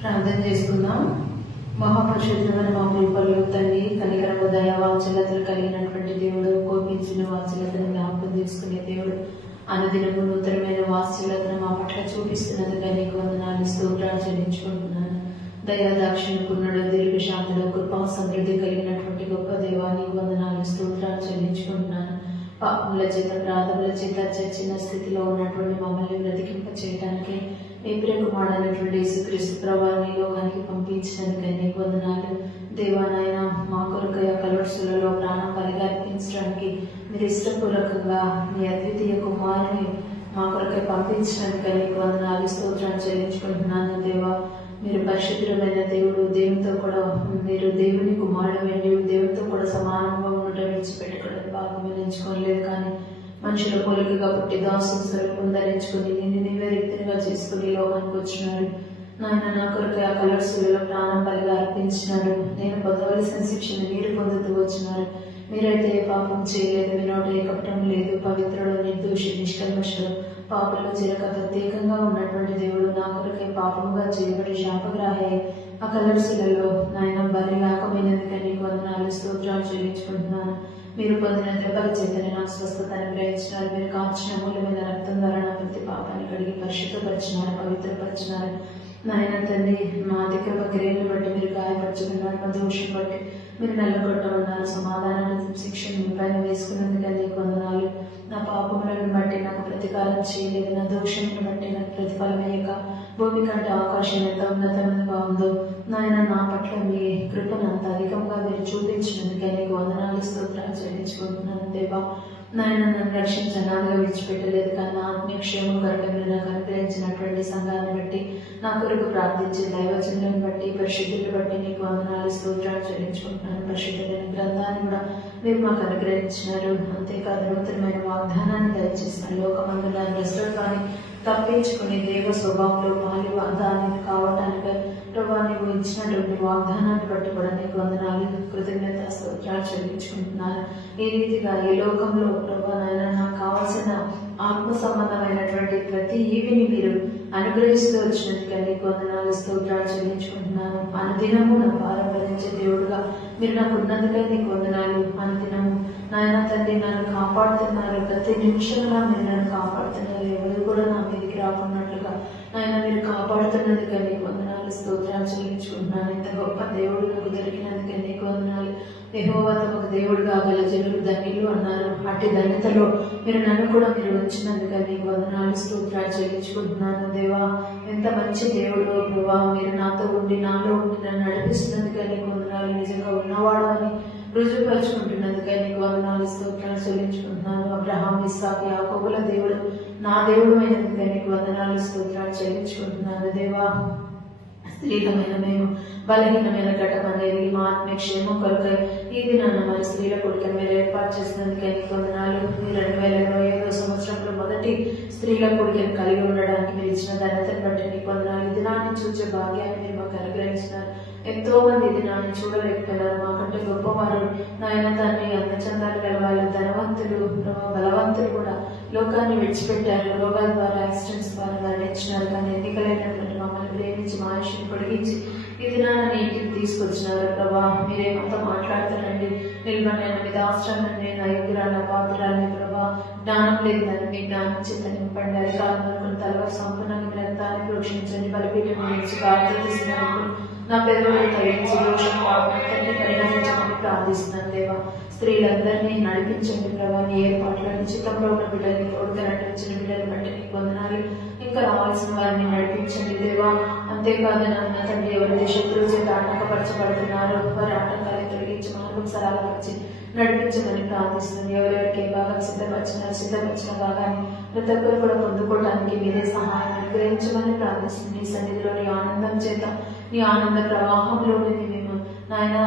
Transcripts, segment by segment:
ప్రార్థన చేసుకుందాం. మహాపరిశుద్ధమైన మా ప్రియపరులు తండ్రి, కనికరము దయ వాత్సల్యతలు కలిగినటువంటి దేవుడు, కోపించిన వాత్సల్యతను జ్ఞాపకం చేసుకునే దేవుడు, అనుదినము నూతనమైన వాత్సల్యతను మా పట్ల చూపిస్తున్నందుకు నీకు వందనాలు, స్తోత్రాలు చెల్లించుకుంటున్నాను. దయా దాక్షిణ్యకున్నాడు, దీర్ఘశాంతుడు, కృపా సమృద్ధి కలిగినటువంటి గొప్ప దేవానికి వందనాలు, స్తోత్రాలు చెల్లించుకుంటున్నాను. పాపముల చేత ప్రార్థముల చేత చచ్చిన స్థితిలో ఉన్నటువంటి మమ్మల్ని బ్రతికింప చేయడానికి మీ ప్రియకుమారుడైనటువంటి యేసుక్రీస్తు ప్రభువుని లోకానికి పంపించినందుకు నీకు వందనాలు. దేవా నాయన, మా కొరకు కలువరిశిలలో ప్రాణం బలిగా అర్పించడానికి మీరు ఇష్టపూర్వకంగా మీ అద్వితీయ కుమారుని మా కొరకై పంపించినందుకు నీకు వందనాలు, స్తోత్రాలు చెల్లించుకుంటున్నాను. దేవా, మీరు పరిశుద్ధమైన దేవుడు, దేవునితో కూడా మీరు దేవుని కుమారుడు వెళ్ళి దేవునితో కూడా సమానంగా ఉండటం విడిచిపెట్టుకోవడం భాగం ఎంచుకోలేదు. కానీ మనుషుల పోలికగా పుట్టి దాసుని స్వరూపం ధరించుకుని నిన్ను నీవే రీతిగా చేసుకుని లోకానికి వచ్చినారు. నాయన, నా కొరకు ఆ కలువరిశిలలో ప్రాణం బలిగా అర్పించినారు. నేను పొందవలసిన శిక్షను మీరు పొందుతూ వచ్చినారు. మీరైతే ఏ పాపం చేయలేదు, మీ నోట ఏ కపటం లేదు, పవిత్రుడు, నిర్దోషి, నిష్కల్మషుడు, పాపంలో చిరక ప్రత్యేకంగా ఉన్నటువంటి దేవుడు, నా కొరకే పాపంగా చేయబడి శాపగ్రాహి ఆ కలువరిశిలలో నాయన బలి లేకపోయినందుకే నీకు వందనాలు, స్తోత్రాలు చెల్లించుకుంటున్నాను. మీరు పొందిన దెబ్బల చేతనే నాకు స్వస్థత అనుగ్రహించినారు. మీరు కాల్చిన మూలమైన రక్తం ద్వారా నా ప్రతి పాపాన్ని కడిగి పరిశుద్ధపరిచినారు, పవిత్రపరిచినారు. నాయన తండ్రి, మా అతిక్రమ క్రియలను బట్టి మీరు గాయపరచుకున్నారు, మా దోషం బట్టి మీరు నల్లగొట్టమన్నారు. సమాధానాన్ని శిక్షను మీ పైన వేసుకున్నందుకే నీకు వందనాలు. నా పాపములను బట్టి నాకు ప్రతికారం చేయలేదు, నా దోషములను బట్టి నాకు ప్రతిఫలం వేయక భూమి కంటే ఆకాశం ఎంత ఉన్నతంగా ఉందో నాయన, నా పట్ల మీ కృపను అంత అధికంగా మీరు చూపించినందుకే నీకు వందనాలు, స్తోత్రాలు చెల్లించుకుంటున్నాను. దేవా నాయన, నన్ను రక్షించనాలుగా విడిచిపెట్టలేదు, కానీ నా ఆత్మీయ క్షేమం కొరకు మీరు నాకు అనుగ్రహించినటువంటి సంఘాన్ని బట్టి, నా కొరకు ప్రార్థించే దైవజనులను బట్టి, పరిశుద్ధులను బట్టి నీకు వందనాలు, స్తోత్రాలు చెల్లించుకుంటున్నాను. పరిశుద్ధులైన గ్రంథాన్ని కూడా మీరు మాకు అనుగ్రహించినారు. అంతేకాదు నూతనమైన వాగ్దానాన్ని దయచేస్తారు. లోకమందున భ్రష్టత్వాన్ని తప్పించుకుని దేవ స్వభావంలో దాన్ని కావటానికి ప్రభావ నీవు ఇచ్చినటువంటి వాగ్దానాన్ని బట్టి కూడా నీకు వందనాలు, కృతజ్ఞత, స్తోత్రాలు చెల్లించుకుంటున్నాను. ఈ రీతిగా ఈ లోకంలో ప్రభా నాయన నాకు కావాల్సిన ఆత్మ సంబంధమైనటువంటి ప్రతి ఈవిని మీరు అనుగ్రహిస్తూ వచ్చినందుకే నీకు వందనాలు, స్తోత్రాలు చెల్లించుకుంటున్నాను. అనుదినము నా భారం భరించే దేవుడుగా మీరు నాకు ఉన్నందుకే నీకు వందనాలు. అనుదినము నాయన తండ్రి నన్ను కాపాడుతున్నారు, ప్రతి నిమిషంలో మీరు నన్ను కాపాడుతున్నారు. ఎవరు కూడా నా మీదకి రాకున్నట్లుగా నాయన మీరు కాపాడుతున్నందుకే నీకు వందనాలు, స్తోత్రాలు చెల్లించుకుంటున్నాను. ఇంత గొప్ప దేవుడు నాకు దొరికినందుకే నీకు వందనాలు. యెహోవా తమకు దేవుడుగా గల జనులు ధన్యులు అన్నారు. అట్టి ధన్యతలో మీరు నన్ను కూడా మీరు వచ్చినందుకే నీకు వందనాలు, స్తోత్రాలు చెల్లించుకుంటున్నాను. దేవా, ఎంత మంచి దేవుడు ప్రభా, మీరు నాతో ఉండి నాలో ఉండి నన్ను నడిపిస్తున్నందుకే నీకు వందనాలు. నిజంగా ఉన్నవాడు అని రుజువుపరుచుకుంటున్నందుకే నీకు వందనాలు, స్తోత్రాలు చెల్లించుకుంటున్నాను. అబ్రహాం, ఇస్సాకు, యాకోబుల దేవుడు నా దేవుడు అయినందుకే నీకు వందనాలు, స్తోత్రాలు చెల్లించుకుంటున్నాను. దేవా, స్త్రీలమైన మేము బలహీనమైన ఘటం అనేది మా ఆత్మీయ క్షేమం కొరకై ఈ దినాన్న మరి స్త్రీల కొడుకు మీరు ఏర్పాటు చేసినందుకే నీకు వందనాలు. 2025వ సంవత్సరంలో మొదటి స్త్రీల కొడుకుని కలిగి ఉండడానికి మీరు ఇచ్చిన ధన్యతను బట్టి నీకు వందనాలు. ఈ దినాన్ని చూసే భాగ్యాన్ని మీరు మాకు అనుగ్రహించినారు. ఎంతో మంది దినాన్ని చూడలేకపోయినారు. మాకంటే గొప్పవారు నాయన తండ్రి, అందచందాలు గల వాళ్ళు, ధనవంతులు, బలవంతులు కూడా లోకాన్ని విడిచిపెట్టారు. రోగాల ద్వారా, యాక్సిడెంట్స్ ద్వారా మరణించినారు. కానీ ఎన్నికలైనటువంటి మమ్మల్ని ప్రేమించి మా ఆయుష్ని పొడిగించి ఈ దినాన్ని ఇంటికి తీసుకొచ్చినారు. ప్రభా, మీరే మాతో మాట్లాడుతారండి. నిల్వనైన మీద ఆశ్రమాన్ని నైగ్రాల పాత్రాలని ప్రభా, జ్ఞానం లేదని మీ జ్ఞానం చేత నింపండి. అధికారులను తలవారు సంపూర్ణంగా రక్తాన్ని ప్రోక్షించండి. బలిపీఠం గురించి ప్రార్థిస్తున్నాను. నా పెదవులను తగ్గించి దోషం పాపంతని పరిణమించమని ప్రార్థిస్తున్నాను. దేవా, స్త్రీలందరినీ నడిపించండి ప్రభా. నీ ఏర్పాట్లను చిత్తంలో ఉన్న బిడ్డల్ని తోడుగా నటించిన బిడ్డలు బట్టి నీకు వందనాలు. ఇంకా రావాల్సిన వారిని నడిపించండి దేవా. అంతేకాదు నాన్న తండ్రి, ఎవరైతే శత్రువు చేత ఆటంకపరచబడుతున్నారో వారి ఆటంకాన్ని తొలగించి మార్గం సరళపరిచి నడిపించమని ప్రార్థిస్తుంది. ఎవరెవరికి ఏ భాగం సిద్ధపరిచిన భాగాన్ని ప్రతి ఒక్కరు కూడా పొందుకోవడానికి మీరే సహాయం అనుగ్రహించమని ప్రార్థిస్తుంది. నీ సన్నిధిలో నీ ఆనందం చేత, నీ ఆనంద ప్రవాహంలోని మేము నాయన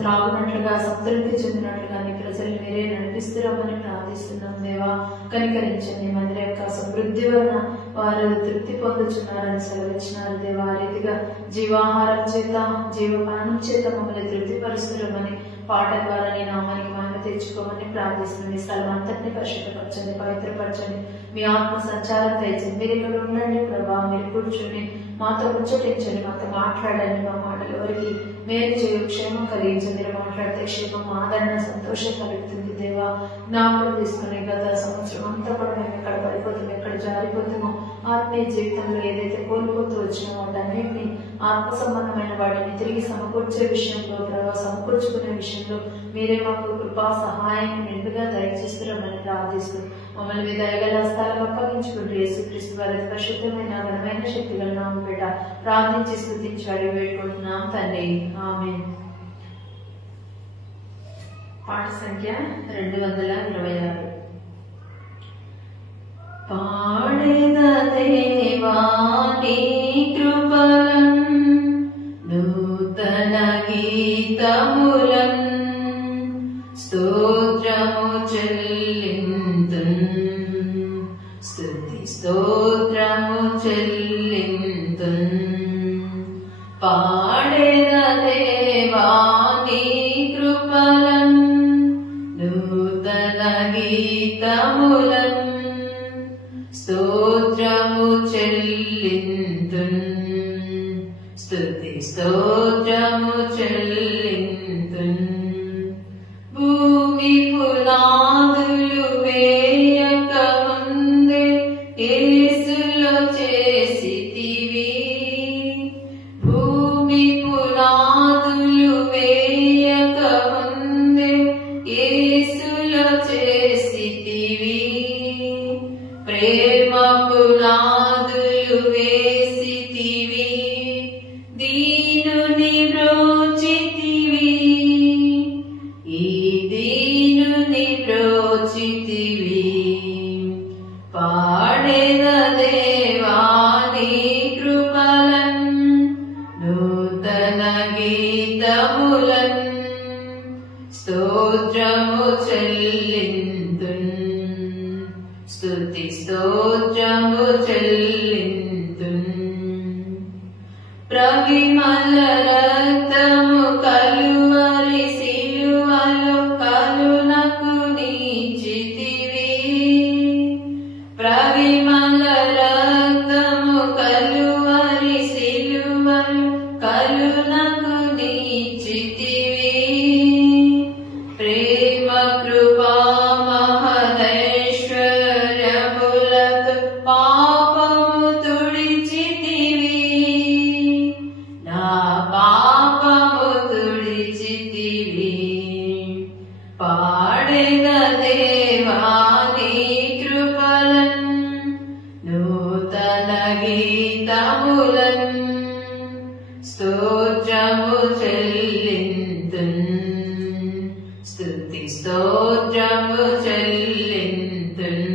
త్రాగునట్లుగా, సంతృప్తి చెందినట్లుగా నీ ప్రజల్ని మీరే నడిపిస్తురమ్మని ప్రార్థిస్తున్నాం. దేవా, కనికరించండి. మందిర యొక్క సమృద్ధి వలన వారు తృప్తి పొందుచున్నారని సెలవిచ్చినారు. దేవా, ఆ రీతిగా జీవాహారం చేత, జీవపానం చేత మమ్మల్ని తృప్తిపరుస్తురమని పాట ద్వారా నీ నామానికి మహిమ తెచ్చుకోమని ప్రార్థిస్తున్నాం. ఈ స్థలం అంతటిని పరిశుద్ధపరచండి, పవిత్రపరచండి. మీ ఆత్మ సంచారం దయచేయండి. మీరు ఇక్కడ ఉండండి ప్రభా. మీరు కూర్చుని మాతో ముచ్చటించండి, మాతో మాట్లాడండి. మా మాటలు ఎవరికి మేలు చేయు, క్షేమం కలిగించండి. మీరు మాట్లాడితే క్షేమం, ఆదరణ, సంతోషం కలుగుతుంది. దేవా, జ్ఞాపకం తీసుకునే గత సంవత్సరం అంతా కూడా మేము ఎక్కడ పడిపోతామో, ఎక్కడ జారిపోతామో, ఆత్మీయ జీవితంలో ఏదైతే కోల్పోతూ వచ్చినా వాటన్నిటిని, ఆత్మ సంబంధమైన వాటిని తిరిగి సమకూర్చే విషయంలో, ప్రభావ సమకూర్చుకునే విషయంలో మీరే మాకు కృపా సహాయం మెండుగా దయచేస్తున్నామని ప్రార్థిస్తూ మమ్మల్ని మీ దయగల హస్తాలకు అప్పగించుకుంటూ యేసుక్రీస్తు వారి పరిశుద్ధమైన ఘనమైన శక్తిగల నామం పేట ప్రార్థించి స్తుతించి అడిగి వేడుకుంటున్నాం తండ్రి. ఆమేన్. పాట సంఖ్య 226. పాడెద దేవా నీ కృపలన్ నూతన గీతములన్ స్తోత్రము చెల్లింతున్, స్తుతి స్తోత్రము చెల్లింతున్. పాడెద దేవా నీ కృపలన్ నూతన గీతములన్ స్తోత్రము చెల్లింతున్, స్తుతి స్తోత్రము చెల్లింతున్. భూమి పునాదులు వేయక ముందే యేసులో చేసితివి, భూమి పునాదులు వేయక ముందే యేసులో చేసితివి. ప్రేమ పునాదులు వేసితివి, దీనుని బ్రోచితివి, ఈ దీనుని బ్రోచితివి. పాడెద దేవా నీ కృపలన్ నూతన గీతములన్ స్తోత్రము చెల్లింతున్, స్తుతి స్తోత్రము చెల్లింతున్. ప్రవిమల రక్తము కలువరి సిలువలో కరుణకు నీచితివి, ప్రవిమల రక్తము కలువరి సిలువలో కరుణకు నీచితివి. ప్రేమ కృపా మహదైశ్వర్యములతో పాపము తుడిచితివి, నా పాపము తుడిచితివి. పాడెద దేవా నీ కృపలన్ నూతన గీతములన్ స్తోత్రము చెల్లింతున్, స్తుతి స్తోత్రము చెల్లింతున్.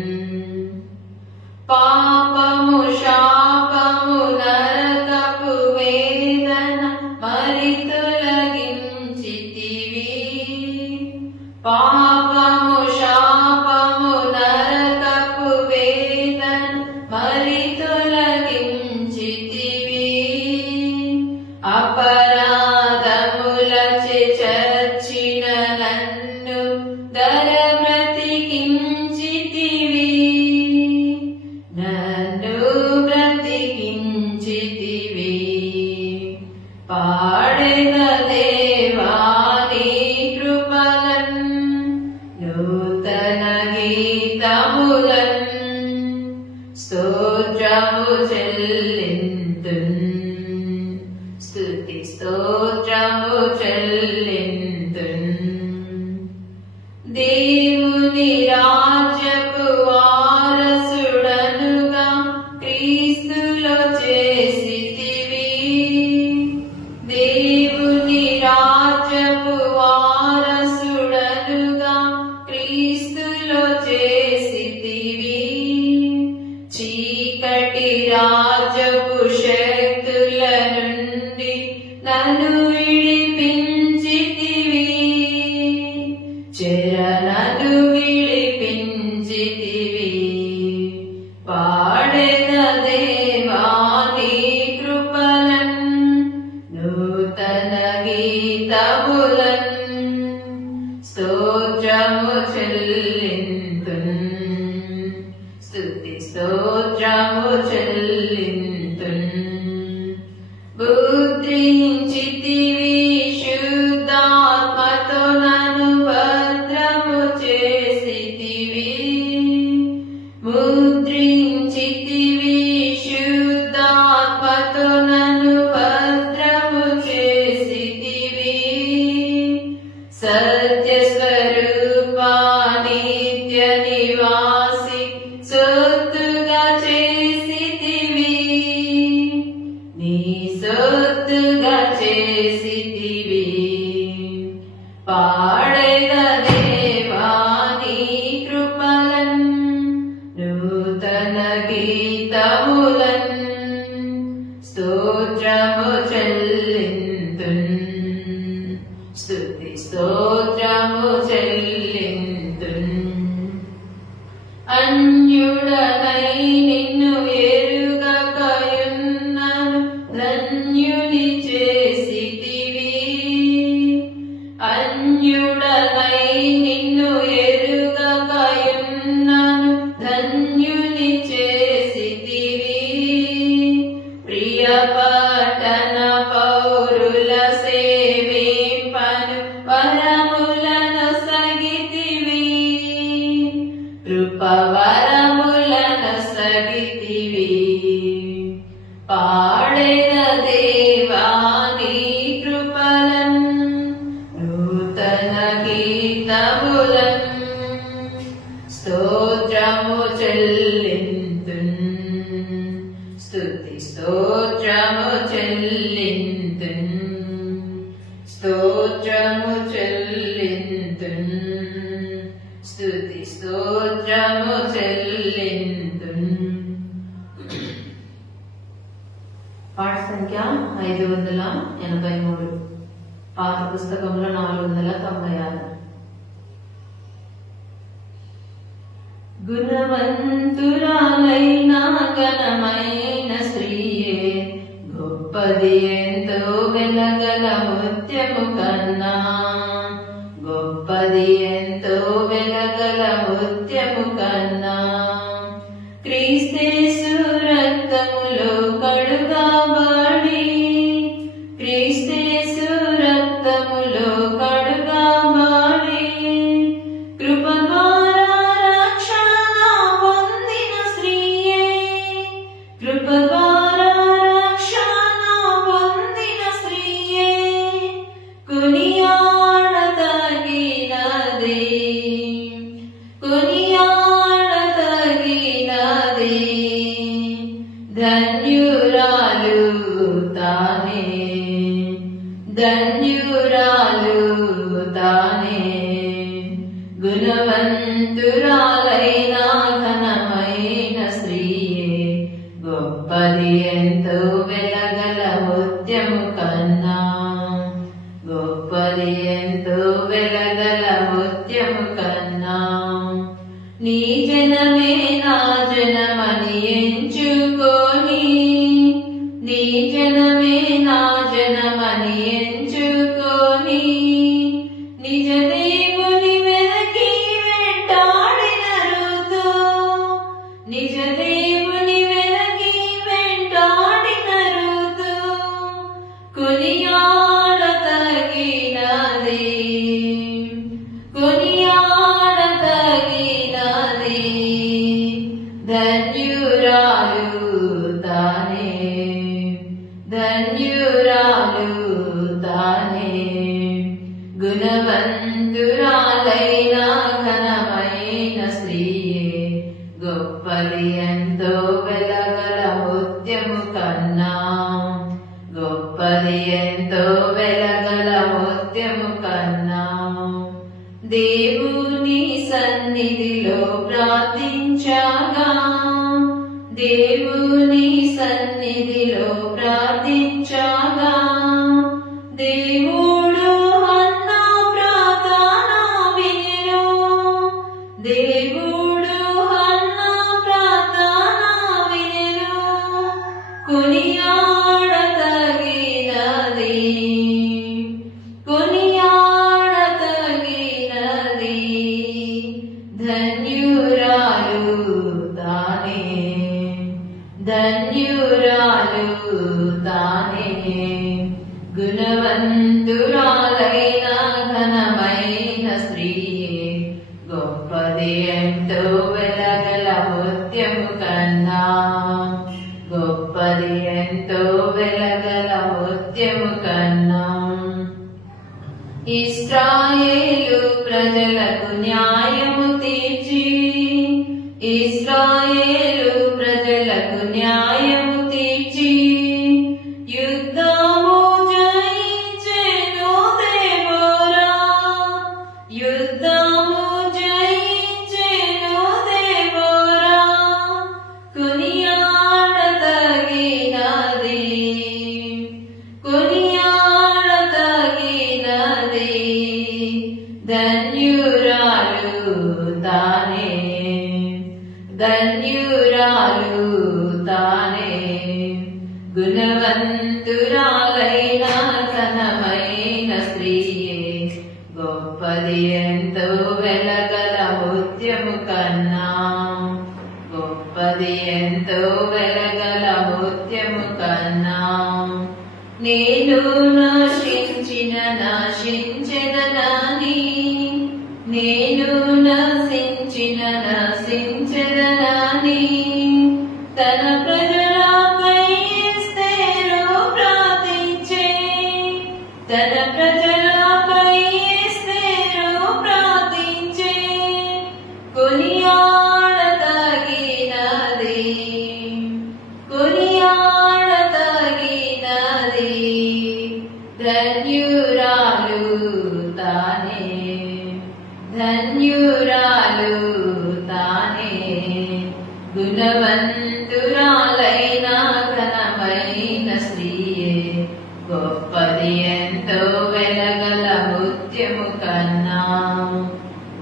పాపము శాపము నరకపు వేదన మరి తొలగించితివి, పాపము శాపము నరకపు వేదన మరి తొలగించితివి. అపరాధములచే చచ్చిన నన్ను దర బ్రతికించితివి, నన్ను బ్రతికించితివి. పాడెద దేవా నీ కృపలన్ నూతన గీతములన్ స్తోత్రము చెల్లింతున్, స్తుతి స్తోత్రము చెల్లింతున్. దేవుని రాజ్యపు వారసుడనుగా క్రీస్తులో చేసితివి, దేవుని రాజ్యపు వారసుడనుగా క్రీస్తులో చేసితివి. చీకటి రాజ్యపు శక్తుల నుండి నన్ను విడిపించితివి, చెరనను విడిపించితివి. పాడెద దేవా నీ కృపలన్ నూతన గీతములన్ స్తోత్రము చెల్లింతున్, స్తుతి స్తోత్రము చెల్లింతున్. ముద్రించితివి శుద్ధాత్మతో నన్ను భద్రము చేసితివి. ముద్రించితివి శుద్ధాత్మతో నన్ను భద్రము చేసితివి. సత్యస్వరూపా నిత్య నివాసి సొత్తుగా చేసితివి. నీ సొత్తుగా చేసితివి. పాడెద దేవా నీ కృపలన్ నూతన గీతములన్ స్తోత్రము చెల్లింతున్. స్తుతి స్తోత్రము చెల్లింతున్. అన్యుడనై నిన్ను ఎరుగకయున్నను ధన్యుని చేసితివి. అన్యుడనై నిన్ను ఎరుగకయున్నను ధన్యుని చేసితివి. ప్రియ పట్టణ పౌరుల సేవింపను వరములను సగితివి. కృపవరములను సగితివి. పాడెద దేవా నీ కృపలన్ నూతన గీతములన్ స్తోత్రము చెల్లింతున్. స్తుతి స్తోత్రము చెల్లింతున్. స్తోత్రము చెల్లింతున్. స్తుతి స్తోత్రము చెల్లింతున్. పాట సంఖ్య 583. పాత పుస్తకంలో 496. గుణవంతురాలైన ఘనమైన స్త్రీయే గొప్పది ఎంతో వెలగల ముత్యము కన్నా. గొప్పది ఎంతో వెలగల ముత్యము కన్నా. క్రీస్తేసు రక్తములో కడుగబడి. క్రీస్తేసు రక్తములో కడుగబడి. కృప ద్వారా రక్షణ పొందిన స్త్రీయే. కృప ద్వారా రక్షణ పొందిన స్త్రీయే. కొనియాడదగినదే. కొనియాడదగినదే. ధన్యురాలు తానే. ధన్యురాలు తానే. గుణవంతురాలైన ఘనమైన స్త్రీయే గొప్పది ఎంతో వెలగల ముత్యము కన్నా. గొప్పది ఎంతో వెలగల ముత్యము కన్నా. నీ జనమే నా జనమని ఎంచుకొని. నీ జనమే నా జనమని ఎంచుకొని. నిజ దేవుని వెదకి వెంటాడిన ఋతు. నిజ దేవుని వెదకి వెంటాడిన ఋతు. కొనియాడదగినదే. కొనియాడదగినదే. ధన్యురాలు తానే. ధన్యురాలు తానే. గుణవంతురాలైన ఘనమైన స్త్రీయే గొప్పది ఎంతో వెలగల ముత్యము కన్నా. గొప్పది ఎంతో వెలగల ముత్యము కన్నా. దేవుని సన్నిధిలో ప్రార్థించగా. దేవుని సన్నిధిలో ప్రార్థించగా. దేవుడు హన్నా ప్రార్థన వినెను. దేవుడు హన్నా ప్రార్థన వినెను. కొనియాడదగినదే. గుణవంతురాలైన ఘనమైన స్త్రీయే గొప్పది ఎంతో వెలగల ముత్యము కన్నా, గొప్పది ఎంతో వెలగల ముత్యము కన్నా. ఇశ్రాయేలు ప్రజలకు న్యాయము తీర్చి, ఇశ్రాయేలు ప్రజలకు న్యాయము తీర్చి, యుద్ధము జయించెను దెబోరా, యుద్ధము జయించెను దెబోరా. కొనియాడదగినది, కొనియాడదగినది, ధన్యురాలు తానే, ధన్యురాలు తానే. గుణవంతురాలైన ఘనమైన స్త్రీయే గొప్పది ఎంతో వెలగల ముత్యము కన్నా, గొప్పది ఎంతో వెలగల ముత్యము కన్నా. నేను నశించెదనని, నేను నశించెదనని తన ప్రజలపై ఎస్తేరు ప్రార్థించే, తన ప్రజలపై ఎస్తేరు ప్రార్థించే. కొనియాడదగినది, కొనియాడదగినది, ధన్యురాలు తానే, ధన్యురాలు తానే. గుణవంతురాలైన ఘనమైన స్త్రీయే గొప్పది ఎంతో వెలగల ముత్యము కన్నా,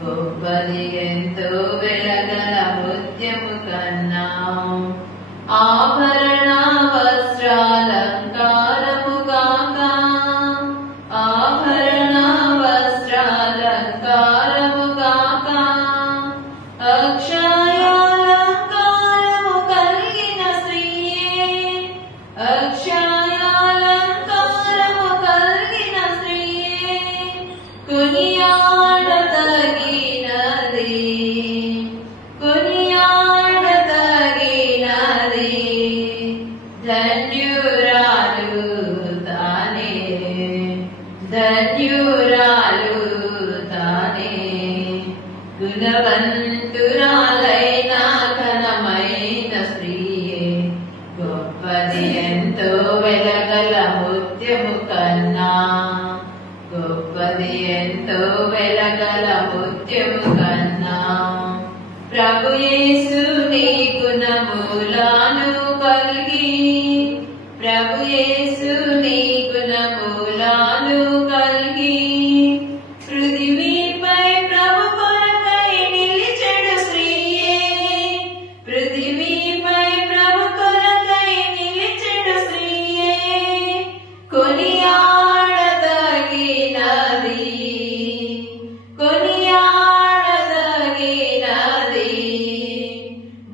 గొప్పది ఎంతో వెలగల ముత్యము కన్నా. ఆభరణ వస్త్రాలంకారము గాక, ఆభరణ వస్త్రాలంకారము గాక, అక్షయాలంకారము కలిగిన స్త్రీయే, అక్షయాలంకారము కలిగిన స్త్రీయే. కొనియాడదగినది, కొనియాడదగినది, ధన్యురాలు తానే, ధన్యురాలు తానే. గుణవంతురాలైన ఘనమైన స్త్రీయే గొప్పది ఎంతో వెలగల ముత్యము కన్నా, గొప్పది ఎంతో వెలగల ముత్యము కన్నా. ప్రభు యేసు నీ గుణములను కలిగి, ప్రభు యేసు నీ గుణములను కలిగి, పృథివీపై ప్రభు కొరకై నిలిచెడు స్త్రీయే, పృథివీపై ప్రభు కొరకై నిలిచెడు స్త్రీయే. కొనియాడదగినది, కొనియాడదగినది,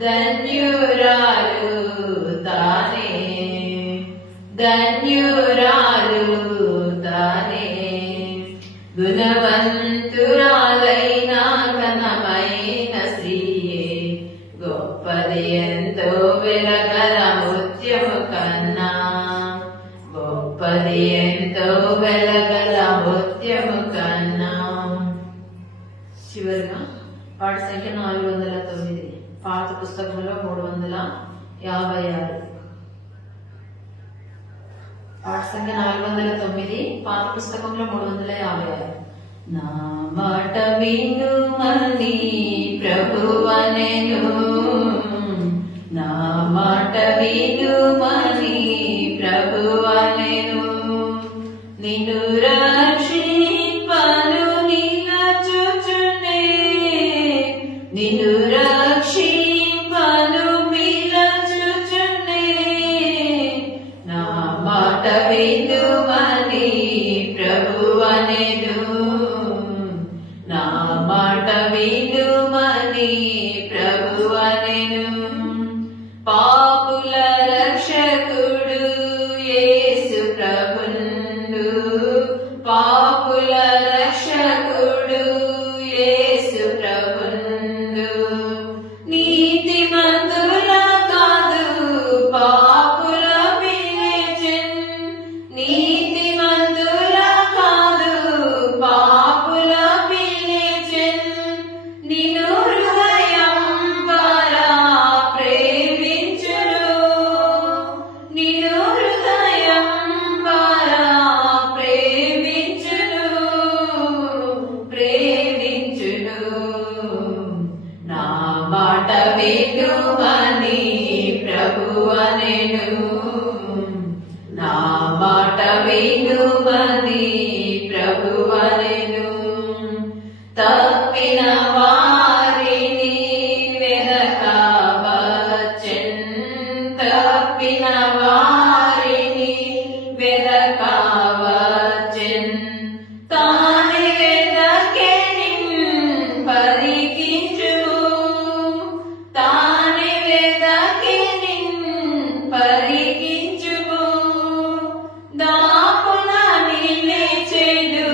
ధన్యురాలు తానే, ధన్యురాలు తానే. గుణవంతురాలైన ఘనమైన స్త్రీయే గొప్పది ఎంతో వెలగల ముత్యము కన్నా, గొప్పది ఎంతో వెలగల ముత్యము కన్నా. చివరిగా పాట సంఖ్య 409, పాత పుస్తకంలో 356. పాట సంఖ్య 409, పాత పుస్తకంలో 356. నా మాట వినుమని ప్రభువనెను, నా మాట వినుమని ప్రభువనెను, నిన్ను రక్షింపను నిలచుచునే, నిన్ను రక్షింపను నిలచుచునే. నా మాట వినుమని ప్రభువనెను, నా మాట వినుమని ప్రభువనెను. పాపుల రక్షకుడు యేసు మాట వినుమని ప్రభువనెను. తప్పిన వారిని వెదకవచ్చెన్, తప్పిన వారిని వెదకవచ్చెన్. తానే వెదకెనిన్ పరికించుము, తానే వెదకెనిన్ పరికించుము. దాపున నిలిచెను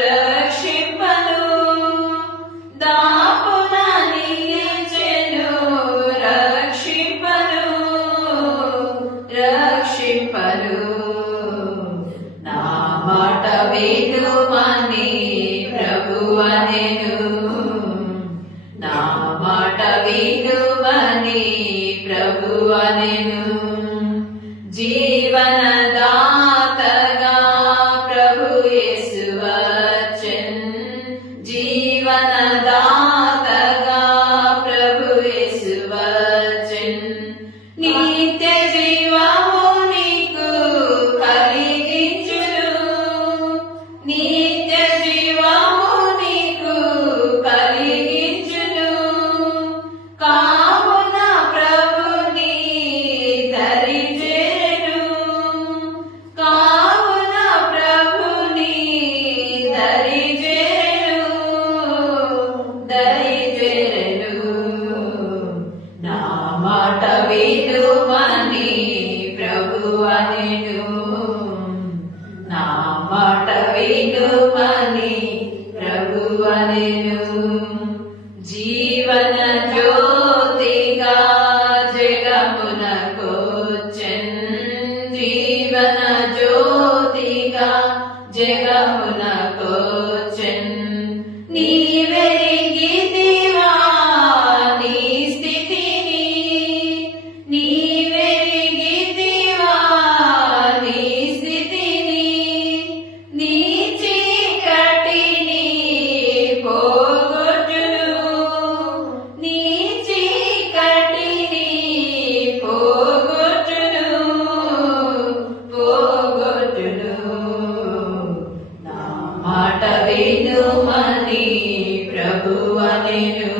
రక్షింపను, దాపున నిలిచెను రక్షింపను, రక్షింపను. నా మాట వినుమని ప్రభువనెను, నా మాట వినుమని ప్రభువనెను. జీవనదాతగా ప్రభు యేసు వచ్చెన్, జీవనదాతగా ప్రభు యేసు వచ్చెన్. నిత్య జీవము నీకు కలిగించును, నిత్య జీవము నీకు కలిగించును. కావున ప్రభుని ధరించెను, కావున ప్రభుని ధరించెను, ధరించెను. నా మాట వినుమని ప్రభువనెను, నా మాట వినుమని ప్రభువనెను. జీవన జ్యోతిగా జగమునకొచ్చెన్, జీవన జ్యోతిగా జగమునకొచ్చెన్. నీవెరిగితివా నీ స్థితిని, నీవెరిగితివా నీ స్థితిని. నీ చీకటిని పోగొట్టును, నీ చీకటిని పోగొట్టును, పోగొట్టును. నా మాట వినుమని ప్రభువనెను,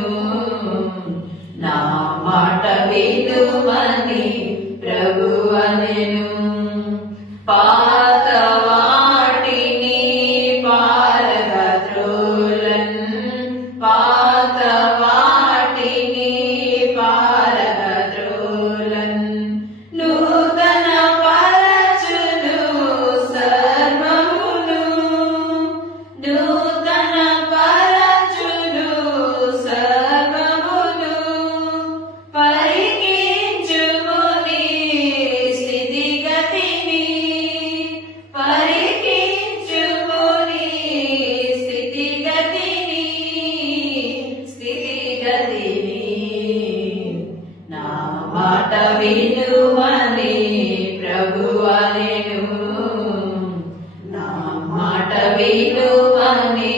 నా మాట వినుమని ప్రభువనెను. పాత వాటిని పారద్రోలన్, పాత వాటిని పారద్రోలన్. నూతన పరచును సర్వమును, నూతన పరచును సర్వమును. పరికించుము నీ స్థితిగతిని, పరికించుము నీ స్థితిగతిని, స్థితిగతిని. నా మాట వినుమని ప్రభువనెను, నా మాట వినుమని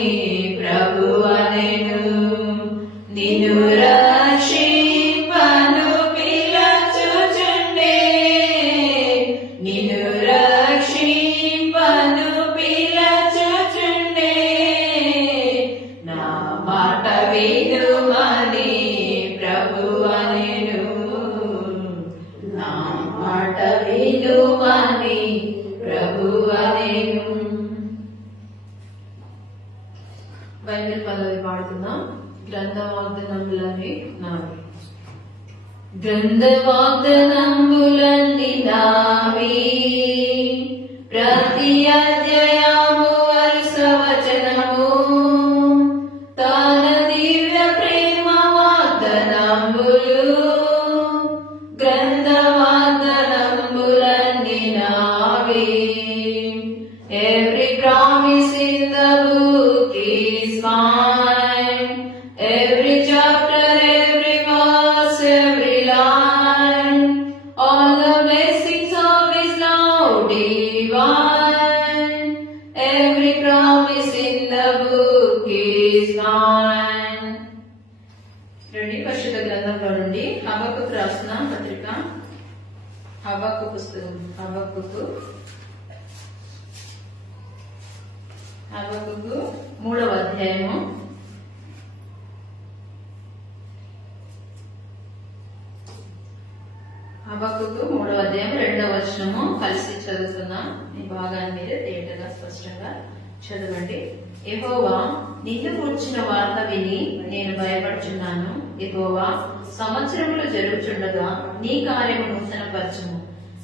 ప్రభువనెను. నిన్ను రక్షింపను పిలచుచుండే, నిన్ను రక్షింపను పిలచుచుండే. నా మాట వినుమని ప్రభువనెను, నా మాట వినుమని ప్రభువనెను. బైబిల్ పల్లవి పాడుతున్నాం. గ్రంథ వాగ్దానములన్నీ నావి, గ్రంథ వాగ్దానములన్నీ నావి. ప్రతి అధ్యాయము వరుస వచనము తన దివ్య ప్రేమ వాగ్దానములు. గ్రంథ వాగ్దానములన్నీ నావి. Every promise in the book is mine. Every chapter, every verse, every line. All the blessings of His love divine. Every promise in the book is mine. రండి పరిశుద్ధ గ్రంథంలో నుండి హబక్కూకు రాసిన పత్రిక, హబక్కూకు పుస్తకం, హబక్కూకు హబక్కూకు 3వ అధ్యాయము 2వ వచనము కలిసి చదువుతున్నాం. ఈ భాగాన్ని మీరే తేటగా స్పష్టంగా చదవండి. యెహోవా నిన్ను కూర్చిన వార్త విని నేను భయపడుచున్నాను. యెహోవా సంవత్సరములు జరుగుచుండగా నీ కార్యము నూతనపరచుము.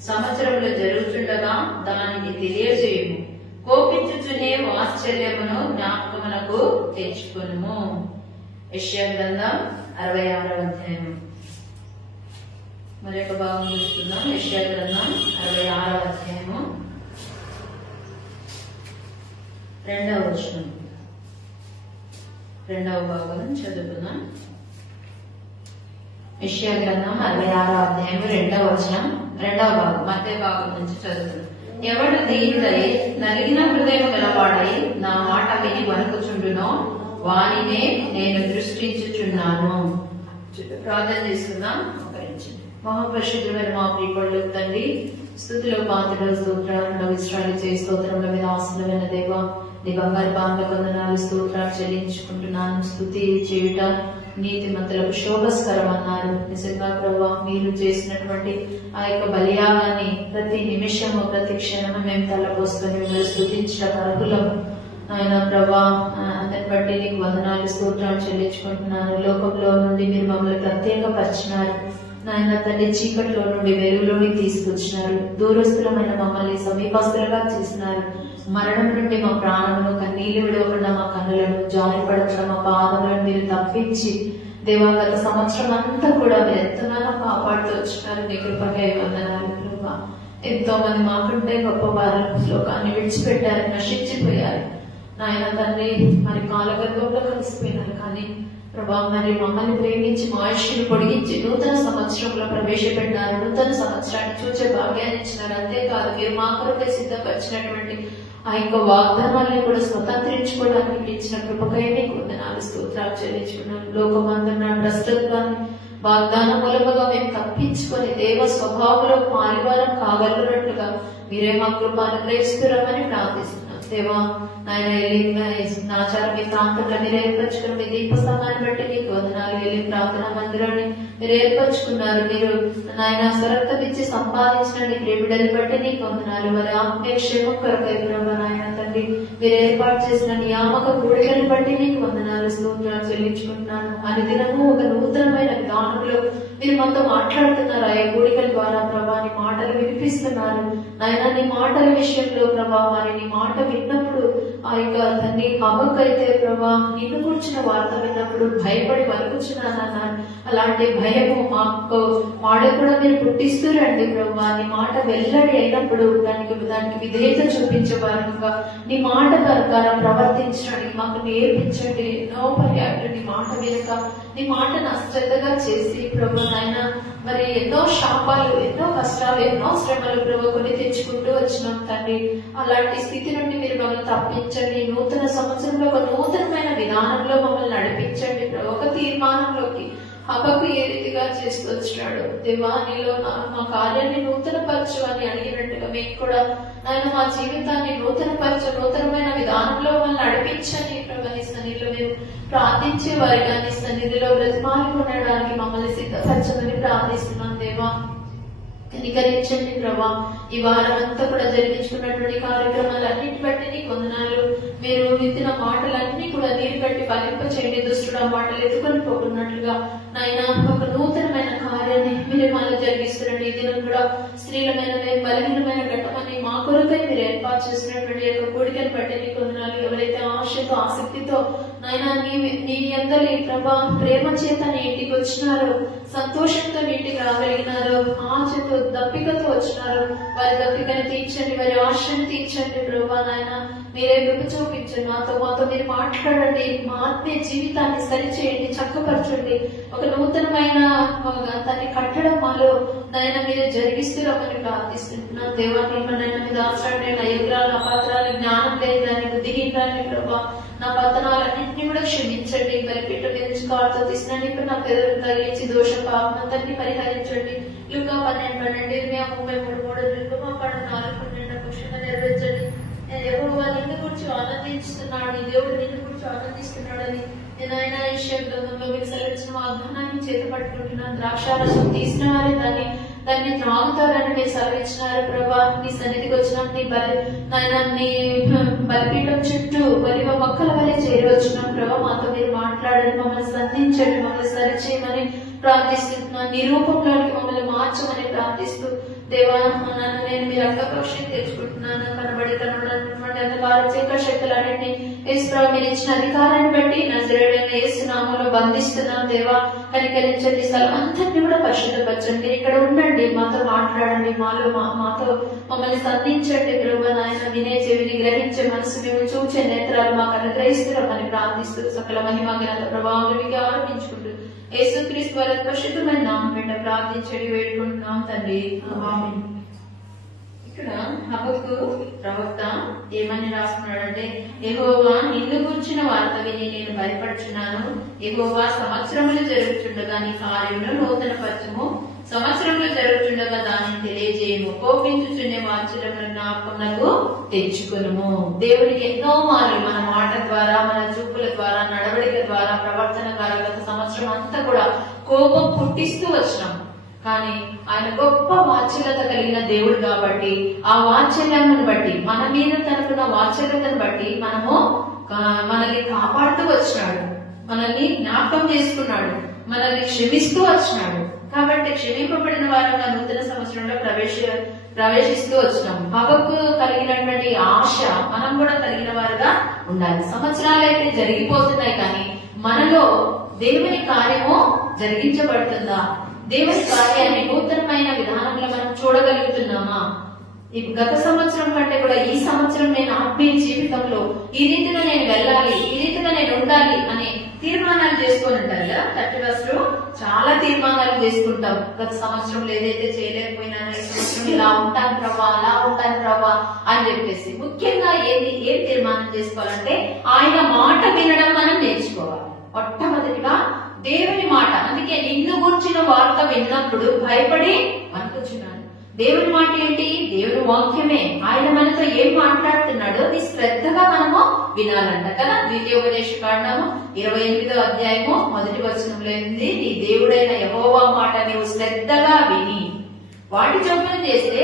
సంవత్సరములు జరుగుచుండగా దానిని తెలియజేయుము. కోపించుచునే ఆశ్చర్యమును జ్ఞాపకమునకు తెచ్చుకొనుము. యెషయా గ్రంథం 66వ అధ్యాయం. మరొక భాగం చూస్తున్నాం. యెషయా గ్రంథం 66వ అధ్యాయము 2వ వచనం. 2వ భాగం చదువుతున్నాం. యెషయా గ్రంథం 66వ అధ్యాయం 2వ వచనం 2వ భాగం మధ్య భాగం నుంచి చదువుతున్నాం. ఎవడు దీనుడై నలిగిన హృదయం గలవాడై నా మాట విని వణుకుచుండునో వానినే నేను దృష్టించుచున్నాను. ప్రార్థన చేసుకుందాం. మహాపరిశుద్ధమైన మా ప్రియపడు తండ్రి, స్తుతిలో పాత్రలో స్తోత్రాలు విశ్రాంతి చేయి. స్తోత్రంలో మీద ఆశలమైన దేవ, నీ బంగారు పాత్ర వందనాలు స్తోత్రాలు చెల్లించుకుంటున్నాను. స్తుతి చేయుట నీతిమంతులకు శోభస్కరం అన్నారు. నిజంగా ప్రభా, మీరు చేసినటువంటి ఆ యొక్క బలియాగాన్ని ప్రతి నిమిషము ప్రతి క్షణము మేము తలపోసుకొని మిమ్మల్ని స్తుతించడం అర్హులము. ఆయన ప్రభా, అందరిని బట్టి నీకు వందనాలు స్తోత్రాలు చెల్లించుకుంటున్నాను. లోకంలో నుండి మీరు మమ్మల్ని ప్రత్యేకపరిచినారు నాయన తండ్రి. చీకటిలో నుండి వెలుగులోనికి తీసుకొచ్చినారు. దూరస్థులమైన మమ్మల్ని సమీపస్తులుగా చేసినారు. మరణం నుండి మా ప్రాణమును, కన్నీళ్లు విడవకుండా మా కన్నులను, జారిపడకుండా మా పాదములను మీరు తప్పించి దేవాగత సంవత్సరం అంతా కూడా మీరు ఎంతగానో కాపాడుతూ వచ్చినారు. నీ కృపకై వందనాలు ప్రభా. ఎంతో మంది మాకుంటే గొప్ప వారు లోకాన్ని విడిచిపెట్టారు, నశించిపోయారు నాయన తండ్రి. మరి కాలగర్భంలో కలిసిపోయినారు. కానీ ప్రభా, మరి మమ్మల్ని ప్రేమించి మా ఆయుష్ను పొడిగించి నూతన సంవత్సరంలో ప్రవేశపెట్టారు. నూతన సంవత్సరాన్ని చూచే భాగ్యాన్ని ఇచ్చినారు. అంతేకాదు, మీరు మా కొరకై సిద్ధపరిచినటువంటి ఆ యొక్క వాగ్దానాన్ని కూడా స్వతంత్రించుకోవడానికి ఇచ్చిన కృపకై నీకు వందనాలు స్తోత్రాలు చెల్లించుకున్నాను. లోకమందున్న భ్రష్టత్వాన్ని వాగ్దాన మూలముగా మేము తప్పించుకొని దేవ స్వభావంలో మారివారం కాగలుగునట్లుగా మీరే మా కృప అనుగ్రహిస్తున్నామని ప్రార్థిస్తున్నాం. దేవా నాయన నాచారం ఈ ప్రాంతంలో మీరు ఏర్పరచుకున్న మీ దీపస్తంభాన్ని బట్టి నీకు వందనాలు. ప్రార్థనా మందిరాన్ని మీరు ఏర్పరచుకున్నారు. మీరు నాయన స్వరక్తం ఇచ్చి సంపాదించిన నీ బిడ్డలు బట్టి నీకు వందనాలు. వారి ఆత్మీయ క్షేమం కొరకై ప్రభా నాయన తండ్రి మీరు ఏర్పాటు చేసిన నియామక కూడికలను బట్టి నీకు వందనాలు స్తోత్రాలు చెల్లించుకుంటున్నాను. అనుదినము ఒక నూతనమైన విధానంలో మీరు మాతో మాట్లాడుతున్నారు. ఆ కూడికల ద్వారా ప్రభా నీ మాటలు వినిపిస్తున్నారు. నాయన నీ మాటల విషయంలో ప్రభా మరి నీ మాట విన్నప్పుడు ఆ యొక్క తండ్రి హబక్కైతే ప్రభా నిన్ను కూర్చున్న వార్త విన్నప్పుడు భయపడి వణుకుచున్నానన్నారు. అలాంటి భయము మాకు మాడ కూడా మీరు పుట్టిస్తూ రండి ప్రభా. నీ మాట వెల్లడి అయినప్పుడు దానికి విధేయత చూపించేవారుగా నీ మాట ప్రకారం ప్రవర్తించడానికి మాకు నేర్పించండి. ఎన్నో పర్యాలు నీ మాట వెనుక నీ మాటను అశ్రద్ధగా చేసి ప్రభా నాయన మరి ఎన్నో శాపాలు, ఎన్నో కష్టాలు, ఎన్నో శ్రమలు ప్రభు కొని తెచ్చుకుంటూ వచ్చినాం తండ్రి. అలాంటి స్థితి నుండి మీరు మమ్మల్ని తప్పించండి. నూతన సంవత్సరంలో ఒక నూతనమైన విధానంలో మమ్మల్ని నడిపించండి ప్రభు. ఒక తీర్మానంలోకి హబక్కు ఏ రీతిగా చేస్తూ వచ్చినాడు. దేవా నీలో మా కార్యాన్ని నూతనపరచు అని అడిగినట్టుగా మేము కూడా ఆయన మా జీవితాన్ని నూతనమైన విధానంలో మమ్మల్ని నడిపించండి ప్రభు. నీ సన్నిధిలో మేము ప్రార్థించే వారిగా నీ సన్నిధిలో బ్రతిమాలి ఉండడానికి మమ్మల్ని సిద్ధపరచమని ప్రార్థిస్తున్నాం దేవా. కనికరించండి ప్రభా. ఈ వారం అంతా కూడా జరిగించుకున్నటువంటి కార్యక్రమాలన్నింటి బట్టి నీకు వందనాలు. మీరు విత్తిన మాటలన్నీ కూడా నీరు కట్టి ఫలింప చేయండి. దుష్టుడు ఆ మాటలు ఎత్తుకొని పోకున్నట్లుగా నాయన ఒక నూతనమైన కార్యాన్ని మీరు మళ్ళీ జరిగిస్తున్నాడు. ఈ దినం కూడా స్త్రీలమైన బలహీనమైన ఘట్టమని మా కొరకై మీరు ఏర్పాటు చేసినటువంటి యొక్క కోరికను బట్టి నీకు వందనాలు. ఎవరైతే ఆశతో ఆసక్తితో నాయన నీ అందరి ప్రభా ప్రేమ చేత నీ ఇంటికి వచ్చినారో, సంతోషంతో నీ ఇంటికి రాగలిగినారో, ఆశతో దప్పికతో వచ్చినారు, వారి దప్పికని తీర్చండి, వారి ఆశని తీర్చండి ప్రభా. నాయన మీరే కృప చూపించండి. మాతో మీరు మాట్లాడండి. మా ఆత్మీయ జీవితాన్ని సరిచేయండి, చక్కపరచండి. ఒక నూతనమైన దాన్ని కట్టడం మాలో నాయన మీరు జరిగిస్తున్నామని ప్రార్థిస్తున్నాం దేవా. నైనా మీద ఆశ్రయండి. నా ఎదురాలు అపాత్రాలు జ్ఞానం లేదు, దాన్ని బుద్ధిహీనాన్ని ప్రభా నా పతనాలన్నింటినీ కూడా క్షమించండి. బలిపీఠ కాళ్ళతో తీసిన ఇప్పుడు నా పెదవులు తగిలించి దోష పాపమంతన్ని పరిహరించండి. ఇంకా 12:12 మా 4 నెరవేర్చండి. యెహోవా నిన్ను గురించి ఆనంది ఆనందిస్తున్నాడు, దేవుడు నిన్ను గురించి ఆనందిస్తున్నాడని నేను ఆయన ఈశ్వర గ్రంథంలో మీరు సెలవించిన వాగ్దానాన్ని చేత పట్టుకుంటున్నాను. ద్రాక్షారసం తీసిన వారే దాన్ని త్రాగుతారని మీరు సెలవిచ్చినారు ప్రభా. నీ సన్నిధికి వచ్చిన నీ బలిపీఠం చుట్టూ బలివ మొక్కల వలె చేరి వచ్చినాం ప్రభా. మాతో మీరు మాట్లాడండి, మమ్మల్ని సంధించండి, మమ్మల్ని సరిచేయమని ప్రార్థిస్తున్నాను. నీ రూపంలోకి మమ్మల్ని మార్చమని ప్రార్థిస్తూ దేవా నేను మీ రక్త ప్రోక్షణ తెచ్చుకుంటున్నాను. కనబడినటువంటి అంధకార చీకటి శక్తులన్నింటినీ యేసుప్రభు మీరు ఇచ్చిన అధికారాన్ని బట్టి నజరేయుడైన యేసు నామములో బంధిస్తున్నాం దేవా. కనికరించండి, స్థలం అంతటిని కూడా పరిశుద్ధపరచండి. మీరు ఇక్కడ ఉండండి, మాతో మాట్లాడండి, మాతో మమ్మల్ని సంధించండి ప్రభు. నాయన వినే చెవిని గ్రహించే మనసు మేము చూచే నేత్రాలు మాకు అనుగ్రహిస్తున్నామని ప్రార్థిస్తూ సకల మహిమ ఘనత ప్రభావం మీకు ఆరోపించుకుంటూ యేసుక్రీస్తు వారి పరిశుద్ధమైన నామం వెంట ప్రార్థించండి వేడుకుంటున్నాం తండ్రి. ఆమేన్. ఇక్కడ హబక్కు ప్రవక్త ఏమని రాస్తున్నాడంటే, యెహోవా నిన్ను గూర్చిన వార్త విని నేను భయపడుచున్నాను. యెహోవా సంవత్సరములు జరుగుతుండగా నీ కార్యమును నూతన పరచుము. సంవత్సరములు జరుగుతుండగా దానిని తెలియజేయము. కోపించుచునే వాత్సల్యముల జ్ఞాపకమునకు తెచ్చుకునుము. దేవునికి ఎన్నో మార్లు మన మాట ద్వారా, మన చూపుల ద్వారా, నడవడిక ద్వారా, ప్రవర్తన ద్వారా గత సంవత్సరం అంతా కూడా కోపం పుట్టిస్తూ వచ్చినాం. కానీ ఆయన గొప్ప వాత్సల్యత కలిగిన దేవుడు కాబట్టి ఆ వాత్సల్యాన్ని బట్టి, మన మీద తనకున్న వాత్సల్యతను బట్టి మనల్ని కాపాడుతూ వచ్చినాడు, మనల్ని జ్ఞాపకం చేసుకున్నాడు, మనల్ని క్షమిస్తూ వచ్చినాడు. కాబట్టి క్షమింపబడిన వారంగా నూతన సంవత్సరంలో ప్రవేశిస్తూ వచ్చినాం. హబక్కు కలిగినటువంటి ఆశ మనం కూడా కలిగిన వారుగా ఉండాలి. సంవత్సరాలు అయితే జరిగిపోతున్నాయి, కానీ మనలో దేవుని కార్యము జరిగించబడుతుందా? దేవుని కార్యాన్ని నూతనమైన విధానంలో మనం చూడగలుగుతున్నామా? గత సంవత్సరం కంటే కూడా ఈ సంవత్సరం నేను ఆత్మీయ జీవితంలో ఈ రీతిగా నేను వెళ్ళాలి, ఈ రీతిగా నేను ఉండాలి అనే తీర్మానాలు చేసుకొని ఉంటారు కదా. 30 లో చాలా తీర్మానాలు చేసుకుంటాం. గత సంవత్సరంలో ఏదైతే చేయలేకపోయినా ఈ సంవత్సరం ఇలా ఉంటాను ప్రభా, అలా ఉంటాను ప్రభా అని చెప్పేసి. ముఖ్యంగా ఏం తీర్మానం చేసుకోవాలంటే ఆయన మాట వినడం మనం నేర్చుకోవాలి. మొట్టమొదటిగా దేవుని మాట. అందుకే నిన్ను గురించిన వార్త విన్నప్పుడు భయపడి అనుకుంటున్నాను. దేవుని మాట ఏంటి? దేవుని వాక్యమే. ఆయన మనతో ఏం మాట్లాడుతున్నాడో అది శ్రద్ధగా మనము వినాలంట కదా. ద్వితీయోపదేశ కాండము 28వ అధ్యాయము 1వ వచనంలో ఉంది, నీ దేవుడైన యెహోవా మాట నీవు శ్రద్ధగా విని వాటి చొప్పున చేస్తే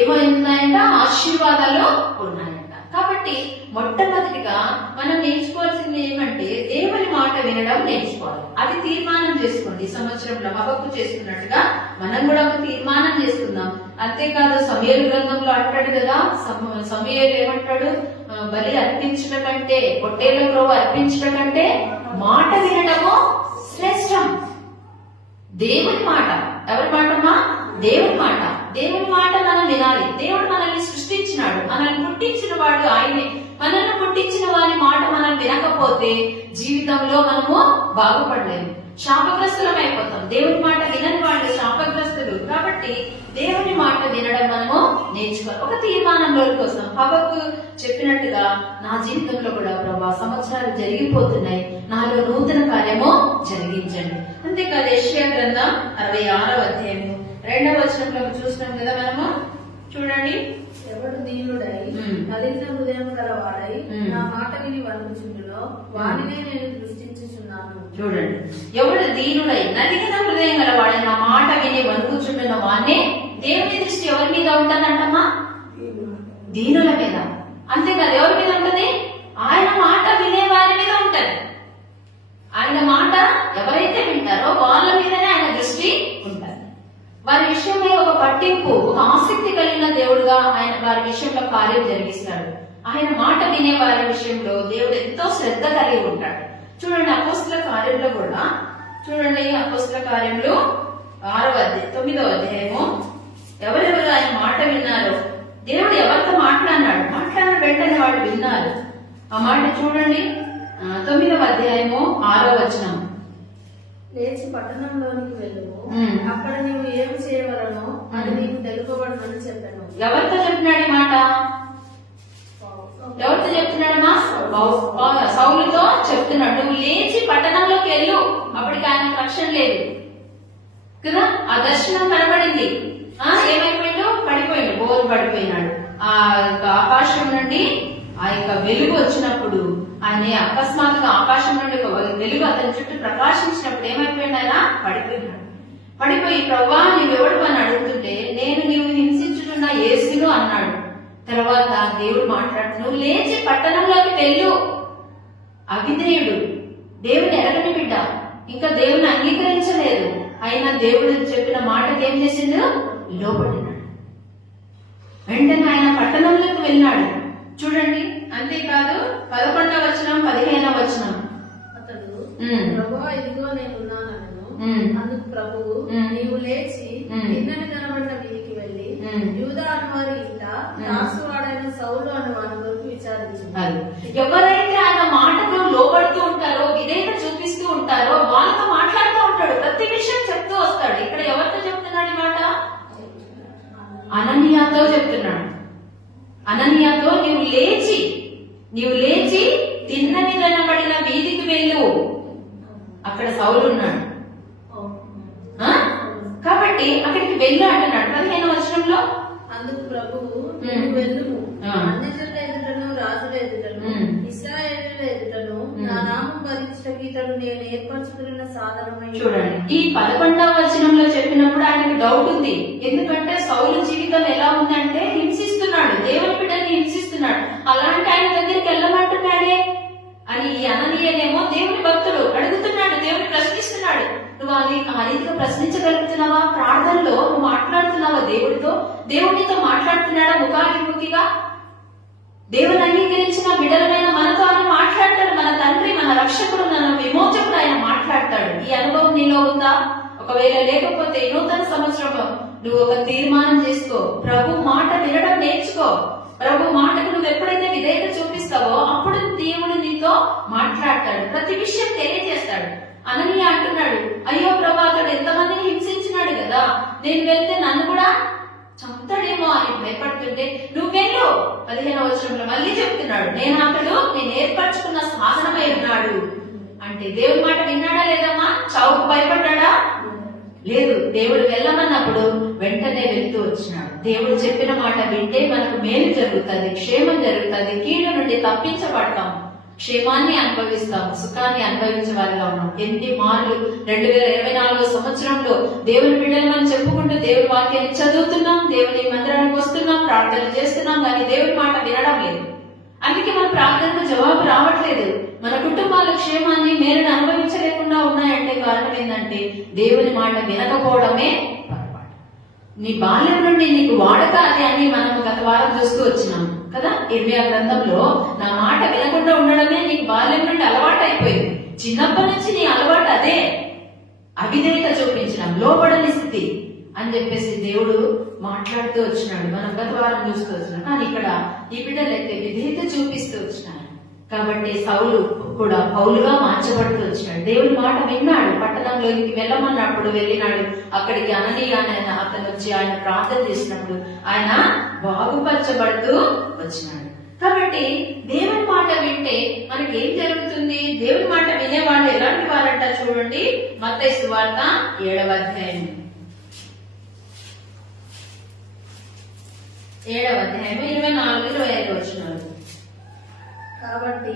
ఏమైందంట? ఆశీర్వాదాలు ఉన్నాయంట. కాబట్టి మొట్టమొదటిగా మనం నేర్చుకోవాల్సింది ఏమంటే దేవుని మాట వినడం నేర్చుకోవాలి. అది తీర్మానం చేసుకోండి. ఈ సంవత్సరంలో హబక్కు చేసుకున్నట్టుగా మనం కూడా ఒక తీర్మానం చేసుకుందాం. అంతేకాదు సమూయేలు గ్రంథంలో అంటాడు కదా, సమూయేలు ఏమంటాడు? బలి అర్పించడం కంటే, పొట్టేళ్ల క్రొవ్వు అర్పించడం కంటే మాట వినడము శ్రేష్టం. దేవుని మాట. ఎవరి మాటమ్మా? దేవుని మాట. దేవుని మాట మనం వినాలి. దేవుడు మనల్ని సృష్టించినాడు, మనల్ని పుట్టించిన వాడు ఆయనే. మనల్ని పుట్టించిన వారి మాట మనం వినకపోతే జీవితంలో మనము బాగుపడలేము, శాపగ్రస్తులం అయిపోతాం. దేవుని మాట వినని వాళ్ళు శాపగ్రస్తులు. కాబట్టి దేవుని మాట వినడం మనము నేర్చుకోవాలి. ఒక తీర్మానంలో కోసం హబక్కు చెప్పినట్టుగా నా జీవితంలో కూడా ప్రభా సంవత్సరాలు జరిగిపోతున్నాయి, నాలో నూతన కార్యము జరిగించండి. అంతేకాదు యెషయా గ్రంథం 66వ అధ్యాయము 2వ వచనంలో చూసినాం కదా మనము. చూడండి, ఎవడు దీనుడై నలిగిన హృదయం గలవాడై నా మాట విని వణుకుచుండునో వాడినే నేను దృష్టించుచున్నాను. చూడండి, ఎవడు దీనుడై నలిగిన హృదయం గలవాడై నా మాట విని వణుకుచుండునో వాడినే. దేవుని దృష్టి ఎవరి మీద ఉంటుందంటమ్మా? దీనుల మీద. అంతేకాదు ఎవరి మీద ఉంటది? ఆయన మాట వినే వారి మీద ఉంటది. ఆయన మాట ఎవరైతే వింటారో వాళ్ళ మీదనే ఆయన దృష్టి ఉంటది. వారి విషయంలో ఒక పట్టింపు, ఒక ఆసక్తి కలిగిన దేవుడుగా ఆయన వారి విషయంలో కార్యం జరిగిస్తాడు. ఆయన మాట వినే వారి విషయంలో దేవుడు ఎంతో శ్రద్ధ కలిగి ఉంటాడు. చూడండి, అపోస్తల కార్యంలో కూడా చూడండి, అపోస్తల కార్యంలో 9వ అధ్యాయము ఎవరెవరు ఆయన మాట విన్నారు, దేవుడు ఎవరితో మాట్లాడిన వెంటనే వాళ్ళు విన్నారు. ఆ మాట చూడండి, 9వ అధ్యాయము 6వ వచనం. లేచి పట్టణంలోనికి వెళ్ళుము, అక్కడ నీవు ఏమి చేయవలనో అది నీకు తెలుపబడునని చెప్పాను. ఎవరితో చెప్తున్నాడు ఈ మాట? ఎవరితో చెప్తున్నాడమ్మా? సౌలుతో చెప్తున్నాడు. నువ్వు లేచి పట్టణంలోకి వెళ్ళు. అప్పటికి ఆయన రక్షణ లేదు కదా. ఆ దర్శనం కనబడింది. ఏమైపోయిండు? పడిపోయిండు, బోరు పడిపోయినాడు. ఆ ఆకాశం నుండి ఆ యొక్క వెలుగు వచ్చినప్పుడు ఆయన అకస్మాత్తుగా ఆకాశం నుండి ఒక వెలుగు అతని చుట్టూ ప్రకాశించినప్పుడు ఏమైపోయింది, ఆయన పడిపోయినాడు. పడిపోయి ప్రభువా నీవెవడు అని అడుగుతుంటే నేను నీవు హింసించుతున్న యేసును అన్నాడు. తర్వాత దేవుడు మాట్లాడుతూ నువ్వు లేచి పట్టణంలోకి వెళ్ళు. అవిధేయుడు, దేవుని ఎరగని బిడ్డ, ఇంకా దేవుని అంగీకరించలేదు. అయినా దేవుడు చెప్పిన మాటకి ఏం చేసిండు, లోబడినాడు. వెంటనే ఆయన పట్టణంలోకి వెళ్ళినాడు. చూడండి, అంతేకాదు 11వ వచనం 15వ వచనం. అతడు ప్రభువా ఇదిగో నేను ఉన్నానను. అందుకు ప్రభువు నీవు లేచి నిన్నని కనబడిన వీధికి వెళ్లి యూదా అను వారి ఇంట తార్సు వాడైన సౌలు అను వాని కొరకు విచారించాడు. ఎవరైతే ఆయన మాటకు లోబడుతూ ఉంటారో, విధేయత చూపిస్తూ ఉంటారో వాళ్ళతో మాట్లాడుతూ ఉంటాడు, ప్రతి విషయం చెప్తూ వస్తాడు. ఇక్కడ ఎవరితో చెప్తున్నాడు ఈ మాట? అననీయాతో చెప్తున్నాడు. అననీయాతో నీవు లేచి తిన్నని కనబడిన వీధికి వెళ్ళు. అక్కడ సౌలు ఉన్నాడు కాబట్టి అక్కడికి వెళ్ళు అంటున్నాడు 15వ వచనంలో. అందుకు ప్రభువు నువ్వు వెళ్ళుము, అన్యజనుల ఎదుటను రాజుల ఎదుటను ఇశ్రాయేలీయుల ఎదుటను నా నామం భరించడానికి ఇతడు నేను ఏర్పరచుకున్న సాధనమై. చూడండి, ఈ 11వ వచనంలో చెప్పినప్పుడు ఆయనకు డౌట్ ఉంది. ఎందుకంటే సౌలు జీవితం ఎలా ఉందంటే హింసిస్తున్నాడు, దేవుని బిడ్డని హింసిస్తున్నాడు. అలాంటి ఆయన దగ్గరికి వెళ్ళమంటున్నాడే అని ఈ అననీయనేమో దేవుని భక్తుడు అడుగుతున్నాడు, దేవుని ప్రశ్నిస్తున్నాడు. నువ్వు ఆ రీతిగా ప్రశ్నించగలుగుతున్నావా? ప్రార్థనలో నువ్వు మాట్లాడుతున్నావా దేవుడితో? దేవుడితో మాట్లాడుతున్నాడా ముఖాముఖిగా? దేవుని అంగీకరించిన బిడ్డలమైన మనతో ఆయన మాట్లాడతాడు. మన తండ్రి, మన రక్షకుడు, మన విమోచకుడు ఆయన మాట్లాడతాడు. ఈ అనుభవం నీలో ఉందా? ఒకవేళ లేకపోతే నూతన సంవత్సరంలో నువ్వు ఒక తీర్మానం చేసుకో, ప్రభు మాట వినడం నేర్చుకో. ప్రభు మాటకు నువ్వు ఎప్పుడైతే విధేయత చూపిస్తావో అప్పుడు దేవుడు నీతో మాట్లాడతాడు, ప్రతి విషయం తెలియజేస్తాడు. అననీయ అంటున్నాడు, అయ్యో ప్రభా అతడు ఎంతమందిని హింసించినాడు కదా, నేను వెళ్తే నన్ను కూడా చంపుతాడేమో అని భయపడుతుంటే నువ్వు వెళ్ళు. 15వ వచనంలో మళ్ళీ చెప్తున్నాడు, నేను ఏర్పరచుకున్న సాధనమై ఉన్నాడు. అంటే దేవుడి మాట విన్నాడా లేదమ్మా? చావుకు భయపడ్డాడా? లేదు. దేవుడు వెళ్ళమన్నప్పుడు వెంటనే వెళ్తూ వచ్చినాడు. దేవుడు చెప్పిన మాట వింటే మనకు మేలు జరుగుతుంది, క్షేమం జరుగుతుంది, కీడు నుండి తప్పించబడతాం, క్షేమాన్ని అనుభవిస్తాము, సుఖాన్ని అనుభవించే వారిగా ఉన్నాం. ఎన్ని మార్లు 2024వ సంవత్సరంలో దేవుని బిడ్డలు మనం చెప్పుకుంటూ దేవుని వాక్యాన్ని చదువుతున్నాం, దేవుని మందిరానికి వస్తున్నాం, ప్రార్థన చేస్తున్నాం, కానీ దేవుని మాట వినడం లేదు. అందుకే మన ప్రార్థనకు జవాబు రావట్లేదు. మన కుటుంబాల క్షేమాన్ని మేలును అనుభవించలేకుండా ఉన్నాయంటే కారణం ఏంటంటే దేవుని మాట వినకపోవడమే పొరపాటు. నీ బాల్యం నుండి నీకు వాడకాలి అని మనం గత వారం చూస్తూ వచ్చినాం కదా. ఇర్మియా గ్రంథంలో నా మాట వినకుండా ఉండడమే నీకు బాల్యం నుండి అలవాటు అయిపోయింది. చిన్నప్పటి నుంచి నీ అలవాటు అదే, అవిధేయత చూపించడం, లోబడని స్థితి అని చెప్పేసి దేవుడు మాట్లాడుతూ వచ్చినాడు. మనం గత వారం చూస్తూ వచ్చినాం. కానీ ఇక్కడ ఈ బిడ్డలైతే విధేయత చూపిస్తూ వచ్చినాడు. కాబట్టి సౌలు కూడా పౌలుగా మార్చబడుతూ వచ్చినాడు. దేవుని మాట విన్నాడు, పట్టణంలోకి వెళ్ళమన్నప్పుడు వెళ్ళినాడు. అక్కడికి అననీయ అతను వచ్చి ఆయన ప్రార్థన చేసినప్పుడు ఆయన బాగుపరచబడుతూ వచ్చినాడు. కాబట్టి దేవుని మాట వింటే మనకి ఏం జరుగుతుంది? దేవుని మాట వినేవాళ్ళు ఎలాంటి వారంట చూడండి. మత్తయి సువార్త 7వ అధ్యాయం 24-25 వచనాలు. కాబట్టి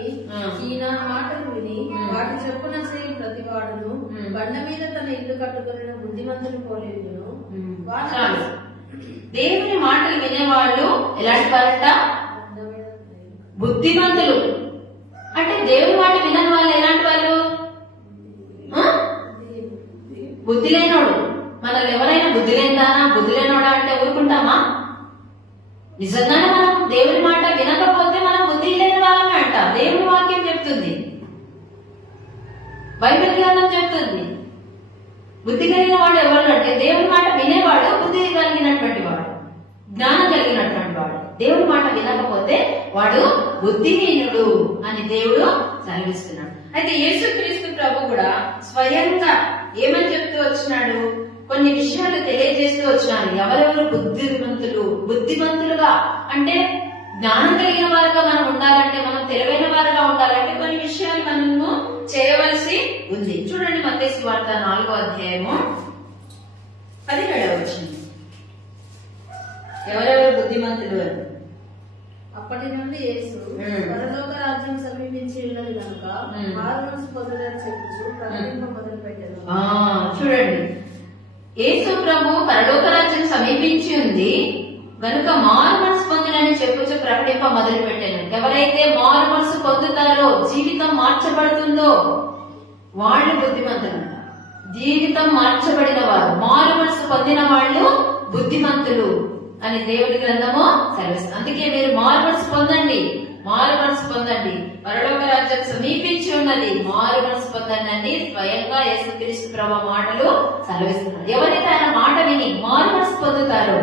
ఈ నా మాటలు విని వాటి చెప్పున చేయి ప్రతివాడును బండ మీద తన ఇల్లు కట్టుకున్న బుద్ధిమంతులు పోలేదును. దేవుని మాటలు వినేవాళ్ళు ఎలాంటి వారంట? బుద్ధిమంతులు. అంటే దేవుని మాట వినని వాళ్ళు ఎలాంటి వాళ్ళు? బుద్ధి లేనోడు. మనల్ని ఎవరైనా బుద్ధి లేనోడా అంటే ఊరుకుంటామా? నిజంగానే మనం దేవుని మాట వినకపోతే మనం బుద్ధి లేని వాళ్ళమే అంట. దేవుని వాక్యం చెప్తుంది, బైబిల్ గ్రంథం చెప్తుంది. బుద్ధి కలిగిన వాడు ఎవరు అంటే దేవుని మాట వినేవాడు, బుద్ధి కలిగినటువంటి వాడు, జ్ఞానం కలిగినటువంటి వాడు. దేవుని మాట వినకపోతే వాడు బుద్ధిహీనుడు అని దేవుడు సెలవిస్తున్నాడు. అయితే యేసుక్రీస్తు ప్రభు కూడా స్వయంగా ఏమని చెప్తూ వచ్చినాడు? కొన్ని విషయాలు తెలియజేస్తూ వచ్చినాడు. ఎవరెవరు బుద్ధిమంతులుగా అంటే జ్ఞానం కలిగిన వారుగా మనం ఉండాలంటే, మనం తెలివైన వారుగా ఉండాలంటే కొన్ని విషయాలు మనము చేయవలసి ఉంది. చూడండి, మత్తయి సువార్త 4వ అధ్యాయము 17వ వచనం. ఎవరెవరు బుద్ధిమంతులు అని. అప్పటి నుండి యేసు పరలోక రాజ్యం సమీపించి ఉన్నది కనుక మారు మనసు పొందడని చెప్పుచు ప్రకటింప మొదలు పెట్టారు. చూడండి, యేసు ప్రభు పరలోక రాజ్యం సమీపించి ఉంది గనుక మారు మనసు పొందునని చెప్పుచు ప్రకటింప మొదలు పెట్టాను. ఎవరైతే మారు మనసు పొందుతారో, జీవితం మార్చబడుతుందో వాళ్ళు బుద్ధిమంతులు. జీవితం మార్చబడిన వారు, మారు మనసు పొందిన వాళ్ళు బుద్ధిమంతులు అని దేవుడి గ్రంథము సెలవిస్తుంది. అందుకే మీరు మారు మనసు పొందండి, మారు మనసు పొందండి, పరలోక రాజ్యం సమీపించి ఉన్నది, మారు మనసు పొందండి అని స్వయంగా యేసుక్రీస్తు ప్రభు మాటలు సెలవిస్తున్నారు. ఎవరైతే ఆయన మాట విని మారు మనసు పొందుతారో,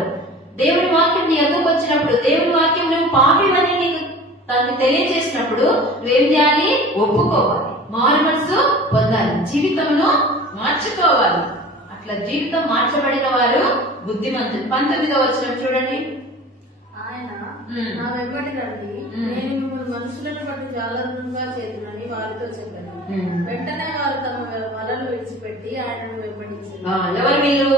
దేవుడి వాక్యం నీ ఎదుకు వచ్చినప్పుడు, దేవుడి వాక్యం నువ్వు పాపివని నీకు తనకు తెలియజేసినప్పుడు నువ్వేం చేయాలి? ఒప్పుకోవాలి, మారు మనసు పొందాలి, జీవితంలో మార్చుకోవాలి. అట్లా జీవితం మార్చబడిన వారు బుద్ధిమంతులు. 19వ వచనం చూడండి. ఆయన నా వెంబడి రండి, నేను మిమ్మల్ని మనుషులను బట్టి జాగ్రత్తగా చేతునని వారితో చెప్పాను. వెంటనే వారు తమ వలలు విడిచిపెట్టి ఆయనను వెంబడించారు. ఎవరు వీళ్ళు?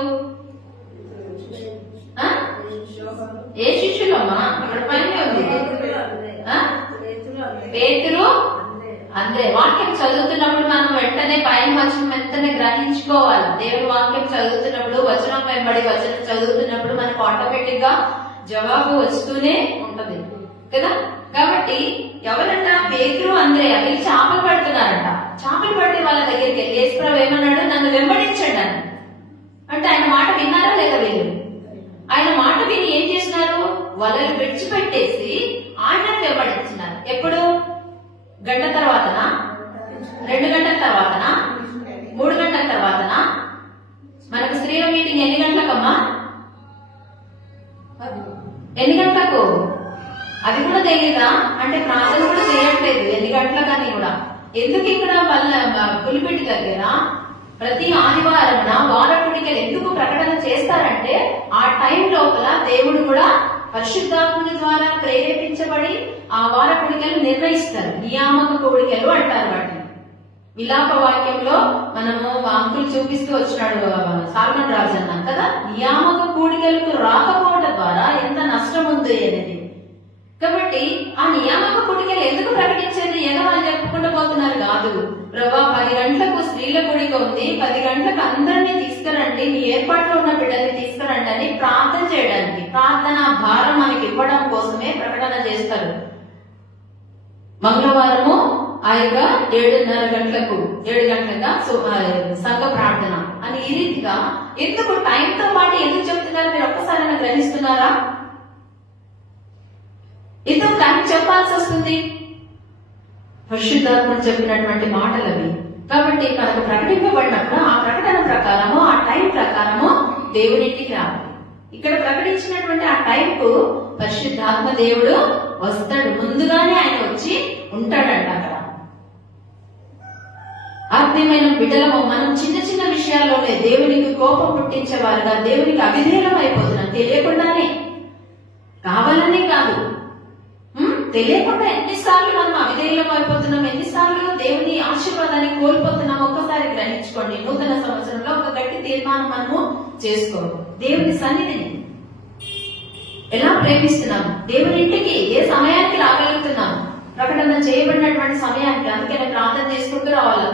ఏ శిష్యులమ్మా? అక్కడ పైన ఉంది పేతురు, అందే. వాక్యం చదువుతున్నప్పుడు మనం వెంటనే పైన వచనం వెంటనే గ్రహించుకోవాలి. దేవుడి వాక్యం చదువుతున్నప్పుడు, వచనం వెంబడి వచనం చదువుతున్నప్పుడు మనకు ఆటోమేటిక్ గా జవాబు వస్తూనే ఉంటది కదా. కాబట్టి ఎవరంట? పేతురు, అంద్రేయ. వీళ్ళు చేపలు పడుతున్నారంట. చేపలు పడితే వాళ్ళ దగ్గరికి వెళ్ళి యేసుప్రభు ఏమన్నాడు? నన్ను వెంబడించండి అని. అంటే ఆయన మాట విన్నారా లేదా వీళ్ళు? ఆయన మాట విని ఏం చేసినారు? వలలు విడిచిపెట్టేసి ఆయనను వెంబడించినారు. ఎప్పుడు? గంట తర్వాతనా? 2 గంటల తర్వాతనా? 3 గంటల తర్వాతనా? మనకు స్త్రీల మీటింగ్ ఎన్ని గంటలకమ్మా? ఎన్ని గంటలకు? అది కూడా తెలియదా? అంటే ప్రార్థన కూడా చేయట్లేదు ఎన్ని గంటలకని కూడా. ఎందుకు ఇక్కడ పులిపెట్టి దగ్గర ప్రతి ఆదివారం వారకుడికలు ఎందుకు ప్రకటన చేస్తారంటే, ఆ టైం లోపల దేవుడు కూడా పరిశుద్ధాత్ముని ద్వారా ప్రేరేపించబడి ఆ వారకుడికలు నిర్ణయిస్తారు. నియామక కోడికలు అంటారు వాటిని. విలాప వాక్యంలో మనము అంకులు చూపిస్తూ వచ్చినాడు సాల్మన్ రాజు అన్నాం కదా. నియామక కోడికలకు రాకపోవడం ద్వారా ఎంత నష్టం ఉంది అనేది. కాబట్టి ఆ నియామక కోడికలు ఎందుకు ప్రకటించేది? వాళ్ళు చెప్పుకుంటూ పోతున్నారు కాదు. ప్రభా 10 గంటలకు స్త్రీల కూడిక ఉంది, 10 గంటలకు అందరినీ తీసుకురండి, మీ ఏర్పాట్లో ఉన్న బిడ్డల్ని తీసుకురండి అని ప్రార్థన చేయడానికి, ప్రార్థన భారం మనకి ఇవ్వడం కోసమే ప్రకటన చేస్తారు. మంగళవారము ఆ యొక్క 7:30 గంటలకు 7 గంటలుగా సంఘ ప్రార్థన అని ఈ రీతిగా ఎందుకు టైంతో పాటు ఎందుకు చెప్తున్నారు? మీరు ఒక్కసారైనా గ్రహిస్తున్నారా? ఎందుకు టైం చెప్పాల్సి వస్తుంది? పరిశుద్ధాత్మ చెప్పినటువంటి మాటలు అవి. కాబట్టి మనకు ప్రకటింపబడినప్పుడు ఆ ప్రకటన ప్రకారము, ఆ టైం ప్రకారము దేవునికి రావాలి. ఇక్కడ ప్రకటించినటువంటి ఆ టైంకు పరిశుద్ధాత్మ దేవుడు వస్తాడు. ముందుగానే ఆయన వచ్చి ఉంటాడంట అక్కడ. ఆత్మీయమైన బిడ్డలము మనం చిన్న చిన్న విషయాల్లోనే దేవునికి కోపం పుట్టించేవారుగా, దేవునికి అవిధేయం అయిపోతున్నాం. తెలియకుండానే, కావాలని కాదు, తెలియకుండా ఎన్నిసార్లు మనం అవిధేయం అయిపోతున్నాం, ఎన్నిసార్లు దేవుని ఆశీర్వాదాన్ని కోల్పోతున్నాం. ఒక్కసారి గ్రహించుకోండి. నూతన సంవత్సరంలో ఒక గట్టి తీర్మానం మనము చేసుకోవాలి. దేవుని సన్నిధిని ఎలా ప్రేమిస్తున్నాం, దేవుని ఇంటికి ఏ సమయానికి రాగలుగుతున్నాం, ప్రకటన చేయబడినటువంటి సమయానికి. అందుకనే ప్రార్థన చేసుకుంటూ రావాలా.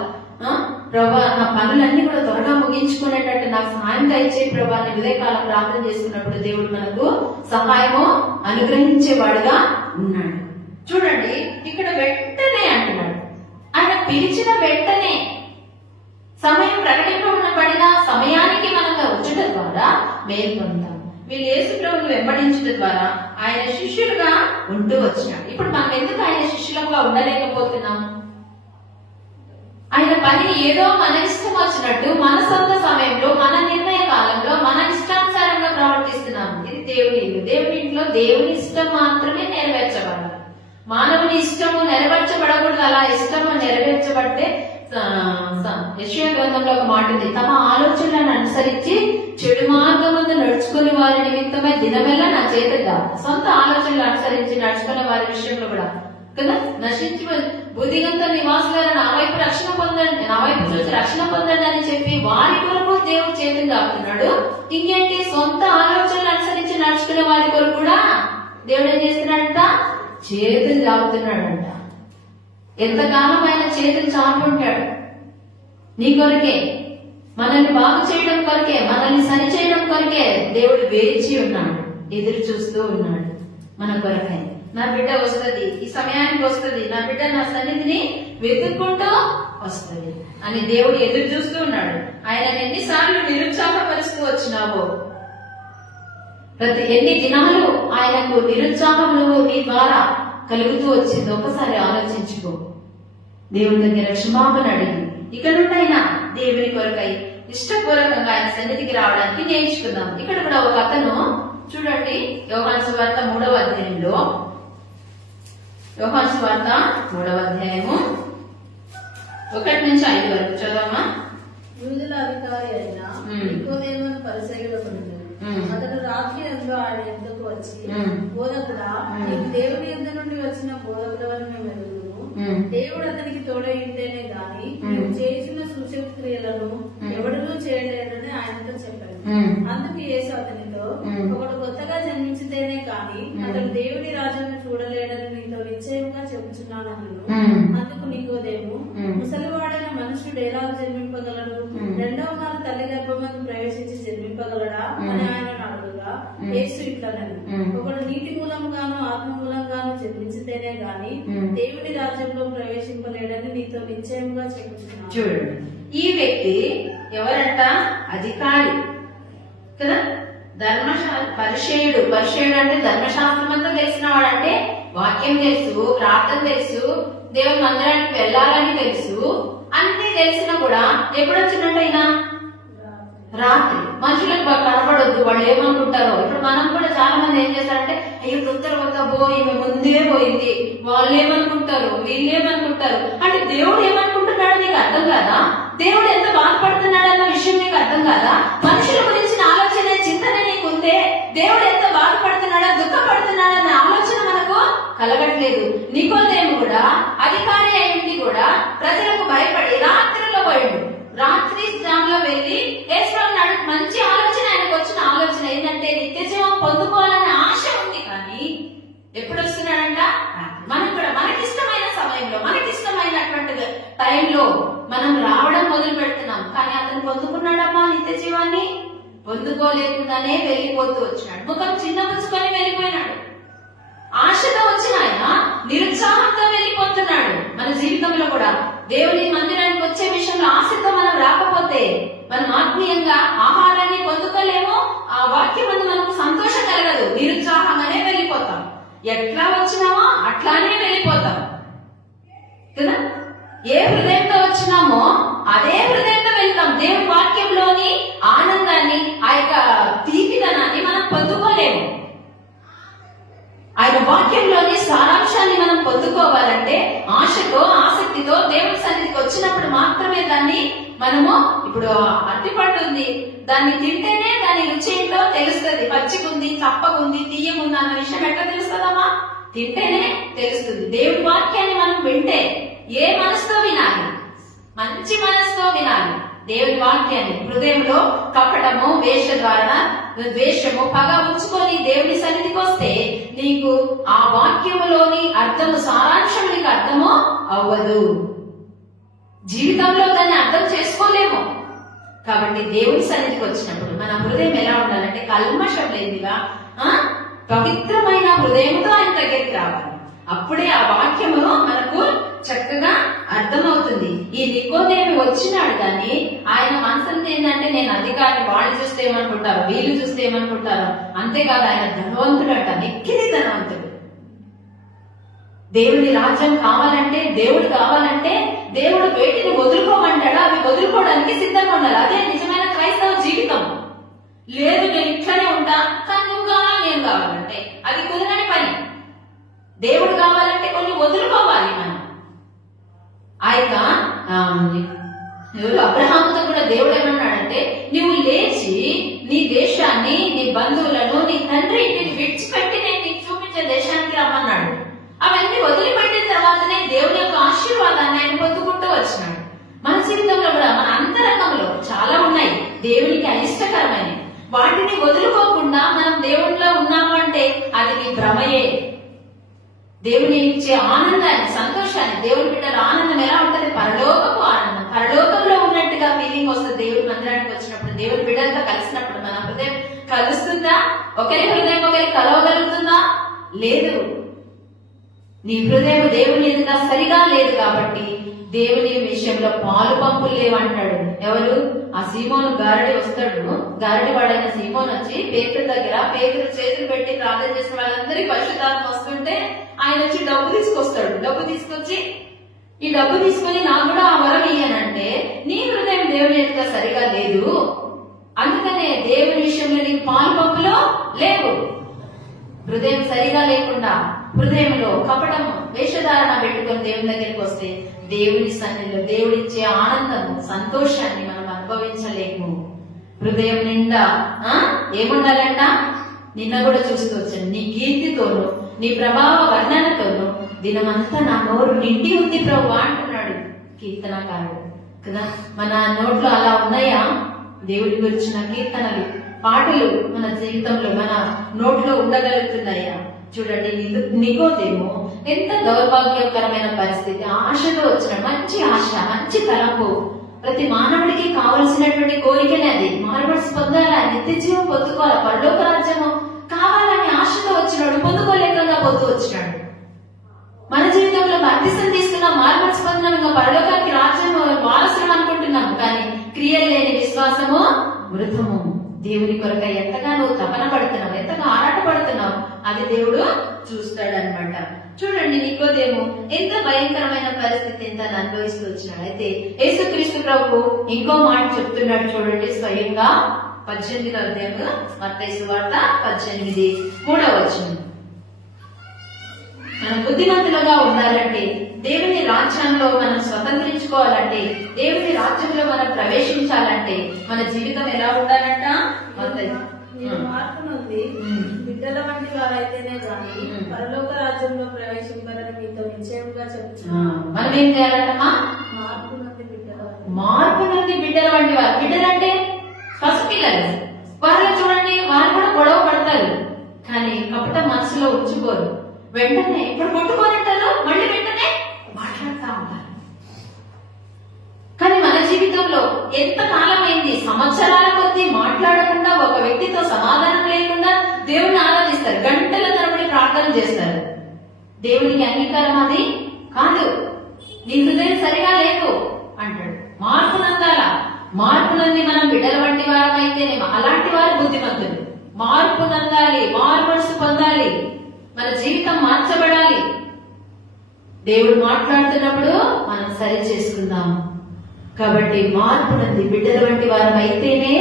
ప్రభా నా పనులన్నీ కూడా త్వరగా ముగించుకునేటట్టు నాకు సహాయం దయచే ప్రభా అని ఉదయకాలం ప్రార్థన చేసుకున్నప్పుడు దేవుడు మనకు సహాయము అనుగ్రహించేవాడుగా ఉన్నాడు. చూడండి, ఇక్కడ వెంటనే అంటున్నాడు. ఆయన పిలిచిన వెంటనే సమయం ప్రకటింపబడిన సమయానికి మనం వచ్చుట ద్వారా మేలు పొందాం. వీళ్ళు యేసు ప్రభువును వెంబడించడం ద్వారా ఆయన శిష్యులుగా ఉంటూ వచ్చినాడు. ఇప్పుడు మనం ఎందుకు ఆయన శిష్యులుగా ఉండలేకపోతున్నాం? ఆయన పని ఏదో మన ఇష్టం వచ్చినట్టు, మన సొంత సమయంలో, మన నిర్ణయ కాలంలో, మన ఇష్టానుసారంగా ప్రవర్తిస్తున్నాం. ఇది దేవుని ఇల్లు. దేవుని ఇంట్లో దేవుని ఇష్టం మాత్రమే నెరవేర్చబడాలి. మానవుని ఇష్టము నెరవేర్చబడకూడదు. అలా ఇష్టము నెరవేర్చబడితే యెషయా గ్రంథంలో ఒక మాట ఉంది, తమ ఆలోచనలను అనుసరించి చెడు మార్గమును నడుచుకుని వారి నిమిత్తమై దినమెల్లా నా చేత సొంత ఆలోచనలు అనుసరించి నడుచుకున్న వారి విషయంలో కూడా కదా నశించి బుద్ధిగంత నివాసులను నా వైపు రక్షణ పొందండి, నా వైపు చూసి రక్షణ పొందండి అని చెప్పి వారి కొరకు దేవుడు చేతులు దాపుతున్నాడు. ఇంకేంటి, సొంత ఆలోచనలు అనుసరించి నడుచుకునే వారి కొరకు కూడా దేవుడు ఏం చేస్తున్నాడంట? చేతులు చాపుతున్నాడంట. ఎంతకాలం ఆయన చేతులు చాపుంటాడు? నీ కొరకే, మనల్ని బాగు చేయడం కొరకే, మనల్ని సరి చేయడం కొరకే దేవుడు వేచి ఉన్నాడు, ఎదురు చూస్తూ ఉన్నాడు మన కొరకై. నా బిడ్డ వస్తుంది, ఈ సమయానికి వస్తుంది, నా బిడ్డ నా సన్నిధిని వెతుక్కుంటూ వస్తుంది అని దేవుడు ఎదురు చూస్తూ ఉన్నాడు. ఆయన ఎన్నిసార్లు నిరుత్సాహపరుస్తూ వచ్చినావో, ఎన్ని దినాలు ఆయనకు నిరుత్సాహము నీ ద్వారా కలుగుతూ వచ్చిందో ఒకసారి ఆలోచించుకో. దేవుని దగ్గర క్షమాపణ అడిగి ఇక నుండైనా దేవుని కొరకై ఇష్టపూర్వకంగా ఆయన సన్నిధికి రావడానికి నేర్చుకుందాం. ఇక్కడ కూడా ఒక అతను చూడండి, యోహాను సువార్త 3వ అధ్యాయంలో, యోహాను సువార్త 3వ అధ్యాయము 1 నుంచి 5 వరకు చదవమా. యూదుల అధికారి అయిన నికోదేము పరిసయ్యుడు ఉండెను. అతడు రాత్రి అందు ఆయన యొద్దకు వచ్చి, బోధకుడా, నీవు దేవుని యొద్ద నుండి వచ్చిన బోధకుడవని మేము ఎరుగుదుము. దేవుడు అతనికి తోడై ఉంటేనే గాని నువ్వు చేసిన సూచక క్రియలను ఎవడనూ చేయలేడని ఆయనతో చెప్పాడు. అందుకు యేసు అతనితో, ఒకడు కొత్తగా జన్మించితేనే కాని అతడు దేవుని రాజ్యాన్ని చూడలేడని నీతో నిశ్చయంగా చెబుతున్నాను. అందుకు నికోదేము, ముసలివాడైన మనుషుడు ఎలా జన్మింపగలడు? రెండవ మారు తల్లి గర్భమందు ప్రవేశించి జన్మింపగలడా అని ఆయన అడుగుగా, యేసు ఇట్లనను, ఒకడు నీటి మూలంగాను ఆత్మ మూలంగాను జన్మించితేనే గాని దేవుని రాజ్యంలో ప్రవేశింపలేడని నీతో నిశ్చయంగా చెబుతున్నాను. చూడండి, ఈ వ్యక్తి ఎవరంట? అధికారి కదా, పరిచయుడు. పరిచయుడు అంటే ధర్మశాస్త్రం అంతా తెలిసిన వాడంటే, వాక్యం తెలుసు, ప్రార్థన తెలుసు, దేవుని మందిరానికి వెళ్ళాలని తెలుసు, అన్ని తెలిసినా కూడా ఎప్పుడు వచ్చినట్టు అయినా రాత్రి. మనుషులకు కనపడొద్దు, వాళ్ళు ఏమనుకుంటారో. ఇప్పుడు మనం కూడా చాలా మంది ఏం చేస్తారంటే, అయ్యో తొందర ఈమె ముందే పోయింది, వాళ్ళు ఏమనుకుంటారు, వీళ్ళు ఏమనుకుంటారు అంటే దేవుడు ఏమనుకుంటున్నాడు నీకు అర్థం కాదా? దేవుడు ఎంత బాధపడుతున్నాడు అన్న విషయం నీకు అర్థం కాదా? మనుషుల గురించిన ఆలోచన, చింతన నీకుందే దేవుడు ఎంత బాధపడుతున్నాడా, దుఃఖపడుతున్నాడన్న ఆలోచన మనకు కలగట్లేదు. నికోదేము కూడా అధికారి అయింది కూడా ప్రజలకు భయపడి రాత్రిలో పోయిండు. రాత్రి జాములో వెళ్లి యేసున్నాడు. మంచి ఆలోచన, ఆయనకు వచ్చిన ఆలోచన ఏంటంటే నిత్య జీవం పొందుకోవాలనే ఆశ ఉంది. కానీ ఎప్పుడు వస్తున్నాడంట? మనం కూడా మనకిష్టమైన సమయంలో, మనకిష్టమైనటువంటి టైంలో మనం రావడం మొదలు పెడుతున్నాం. కానీ అతను పొందుకున్నాడమ్మా నిత్య జీవాన్ని? పొందుకోలేకుండానే వెళ్ళిపోతూ వచ్చినాడు. ముఖం చిన్నపుచ్చుకొని వెళ్ళిపోయినాడు. ఆశతో వచ్చిన ఆయన నిరుత్సాహంతో వెళ్ళిపోతున్నాడు. మన జీవితంలో కూడా దేవుని మందిరానికి వచ్చే విషయంలో ఆశతో మనం రాకపోతే మనం ఆత్మీయంగా ఆహారాన్ని పొందుకోలేము, ఆ వాక్యం మనకు సంతోషం కలగదు, నిరుత్సాహంగానే వెళ్ళిపోతాం. ఎట్లా వచ్చినామో అట్లానే వెళ్ళిపోతాం కదా. ఏ హృదయంతో వచ్చినామో అదే హృదయంతో వెళ్తాం. దేవుని వాక్యంలోని ఆనందాన్ని, ఆ యొక్క తీపిదనాన్ని మనం పొందుకోలేము. ఆయన వాక్యంలోని సారాంశాన్ని మనం పొందుకోవాలంటే ఆశతో, ఆసక్తితో దేవుని సన్నిధికి వచ్చినప్పుడు మాత్రమే దాన్ని మనము, ఇప్పుడు అరటిపండు ఉంది, దాన్ని తింటేనే దాని రుచి ఏంటో తెలుస్తుంది. పచ్చిగుంది, చప్పగుంది, తీయగుంది అన్న విషయం ఎట్లా తెలుస్తుందమ్మా? తింటేనే తెలుస్తుంది. దేవుని వాక్యాన్ని మనం వింటే ఏ మనసుతో వినాలి? మంచి మనసుతో వినాలి దేవుని వాక్యాన్ని. హృదయంలో కపటము, వేషధారణ, ద్వేషము, పగ ఉంచుకొని దేవుని సన్నిధికి వస్తే నీకు ఆ వాక్యములోని అర్థము, సారాంశం నీకు అర్థము అవ్వదు. జీవితంలో దాన్ని అర్థం చేసుకోలేము. కాబట్టి దేవుని సన్నిధికి వచ్చినప్పుడు మన హృదయం ఎలా ఉండాలంటే కల్మషం లేనిదిగా, పవిత్రమైన హృదయంతో ఆయన దగ్గరికి రావాలి. అప్పుడే ఆ వాక్యము మనకు చక్కగా అర్థమవుతుంది. ఈ నికోదేము వచ్చినాడు కానీ ఆయన మనసులో ఏంటంటే నేను అధికారిని, వాళ్ళు చూస్తే ఏమనుకుంటారు, వీళ్ళు చూస్తే ఏమనుకుంటారు. అంతేకాదు ఆయన ధనవంతుడు అంట, నెక్కిది ధనవంతుడు. దేవుని రాజ్యం కావాలంటే, దేవుడు కావాలంటే దేవుడు వేటిని వదులుకోమంటాడో అవి వదులుకోవడానికి సిద్ధంగా ఉండాలి. అదే నిజమైన క్రైస్తవ జీవితం. లేదు నేను ఇట్లనే ఉంటా కానీ నువ్వు కావాలి, నేను కావాలంటే అది కుదరని పని. దేవుడు కావాలంటే కొన్ని వదులుకోవాలి మనం. ఆ యొక్క అబ్రహాముతో కూడా దేవుడు ఏమన్నాడంటే, నువ్వు లేచి నీ దేశాన్ని, నీ బంధువులను, నీ తండ్రి ఇంటిని విడిచిపెట్టి నేను నీకు చూపించే దేశానికి రమ్మన్నాడు. అవన్నీ వదిలిపెట్టిన తర్వాతనే దేవుని యొక్క ఆశీర్వాదాన్ని ఆయన పొందుకుంటూ వచ్చినాడు. మన జీవితంలో కూడా మన అంతరంగంలో చాలా ఉన్నాయి దేవునికి అయిష్టకరమైనవి. వాటిని వదులుకోకుండా మనం దేవునిలో ఉన్నాము అంటే అది నీ భ్రమయే. దేవుని ఇచ్చే ఆనందాన్ని, సంతోషాన్ని, దేవుని బిడ్డల ఆనందం ఎలా ఉంటది? పరలోకపు ఆనందం. పరలోకంలో ఉన్నట్టుగా ఫీలింగ్ వస్తుంది దేవుడి మందిరానికి వచ్చినప్పుడు, దేవుడి బిడ్డలతో కలిసినప్పుడు. మన హృదయం కలుస్తుందా? ఒకరి హృదయం ఒకరి కలవగలుగుతుందా? లేదు. నీ హృదయం దేవుని ఎదుట సరిగా లేదు కాబట్టి దేవుని విషయంలో పాలు పంపులు లేవంటాడు. ఎవరు? ఆ సీమోను గారడి వస్తాడు. గారడి వాడైన సీమోను వచ్చి పేతురు దగ్గర, పేతురు చేతులు పెట్టి ప్రార్థన చేసిన వాళ్ళందరికీ పరిశుద్ధాత్మ వస్తుంటే ఆయన వచ్చి డబ్బు తీసుకొస్తాడు. డబ్బు తీసుకొచ్చి, ఈ డబ్బు తీసుకొని నాకు కూడా ఆ వరం ఇయ్యనంటే నీ హృదయం దేవుని ఎదుట సరిగా లేదు, అందుకనే దేవుని విషయంలో నీకు పాలు పంపులో లేవు. హృదయం సరిగా లేకుండా, హృదయంలో కపటం, వేషధారణ పెట్టుకొని దేవుని దగ్గరికి వస్తే దేవుని సన్నిధిలో దేవుడిచ్చే ఆనందము, సంతోషాన్ని మనం అనుభవించలేము. హృదయం నిండా ఏముండాలంట? నిన్న కూడా చూస్తూ వచ్చాను, నీ కీర్తితోను నీ ప్రభావ వర్ణనతోను దినమంతా నా నోరు నిండి ఉంది ప్రభు అంటున్నాడు కీర్తనకారుడు కదా. మన నోట్లో అలా ఉన్నాయా? దేవుడి గురించిన కీర్తనలు, పాటలు మన జీవితంలో, మన నోట్లో ఉండగలుగుతున్నాయా? చూడండి, నికోదేము ఎంత దౌర్భాగ్యకరమైన పరిస్థితి. ఆశతో వచ్చిన మంచి ఆశ, మంచి తలంపు, ప్రతి మానవుడికి కావలసినటువంటి కోరికనే అది. మారుమనసు పొందాలా, నిత్య జీవం పొందుకోవాలా, పరలోక రాజ్యము కావాలని ఆశతో వచ్చినాడు, పొందుకోలేకుండా పొందు వచ్చినాడు. మన జీవితంలో బాప్తిసం తీసుకున్నాం, మారుమనసు పొందినాం, ఇంకా పరలోకానికి రాజ్యం వారసులం అనుకుంటున్నాం. కానీ క్రియలు లేని విశ్వాసము వృథము. దేవుని కొరక ఎంతగానో తపన పడుతున్నావు, ఎంతగా ఆరాట పడుతున్నావు, అది దేవుడు చూస్తాడనమాట. చూడండి, నికోదేము ఎంత భయంకరమైన పరిస్థితి ఎంత అనుభవిస్తూ వచ్చినాడు. అయితే యేసుక్రీస్తు ప్రభు ఇంకో మాట చెప్తున్నాడు చూడండి, స్వయంగా 18వ అధ్యాయము మత్తయి సువార్త 18:3 వచనం. మనం బుద్ధిమంతులుగా ఉండాలంటే, దేవుని రాజ్యంలో మనం స్వతంత్రించుకోవాలంటే, దేవుని రాజ్యంలో మనం ప్రవేశించాలంటే మన జీవితం ఎలా ఉండాలంట? మార్పు నుండి బిడ్డల వంటి వారైతేనే గాని పరలోక రాజ్యంలో ప్రవేశించాలని మీతో నిశ్చయంగా చెప్తున్నాను. మనం ఏం చేయాలంటమ్మా? మార్పు నుండి బిడ్డల వంటి వారు. బిడ్డలంటే పసిపిల్లలు. వాళ్ళు చూడండి, వాళ్ళు కూడా గొడవ పడతారు, కానీ కపట మనసులో ఉంచుకోరు. వెంటనే ఇప్పుడు కొట్టుకోనంటారు, మళ్ళీ వెంటనే మాట్లాడుతూ ఉంటారు. కానీ మన జీవితంలో ఎంత కాలమైంది, సంవత్సరాల కొద్దీ మాట్లాడకుండా, ఒక వ్యక్తితో సమాధానం లేకుండా దేవుని ఆరాధిస్తారు, గంటల తరబడి ప్రార్థన చేస్తారు. దేవునికి అంగీకారం అది కాదు. నీ హృదయం సరిగా లేదు అంటాడు. మార్పు నందాల, మార్పు నంది మనం బిడ్డల వంటి వారం అయితేనే అలాంటి వారు బుద్ధిమంతులు. మార్పు నందాలి, మారు మనసు పొందాలి, మన జీవితం మార్చబడాలి. దేవుడు మాట్లాడుతున్నప్పుడు మనం సరి చేసుకుందాం. కాబట్టి మార్పు నంది బిడ్డల వంటి వారం అయితేనే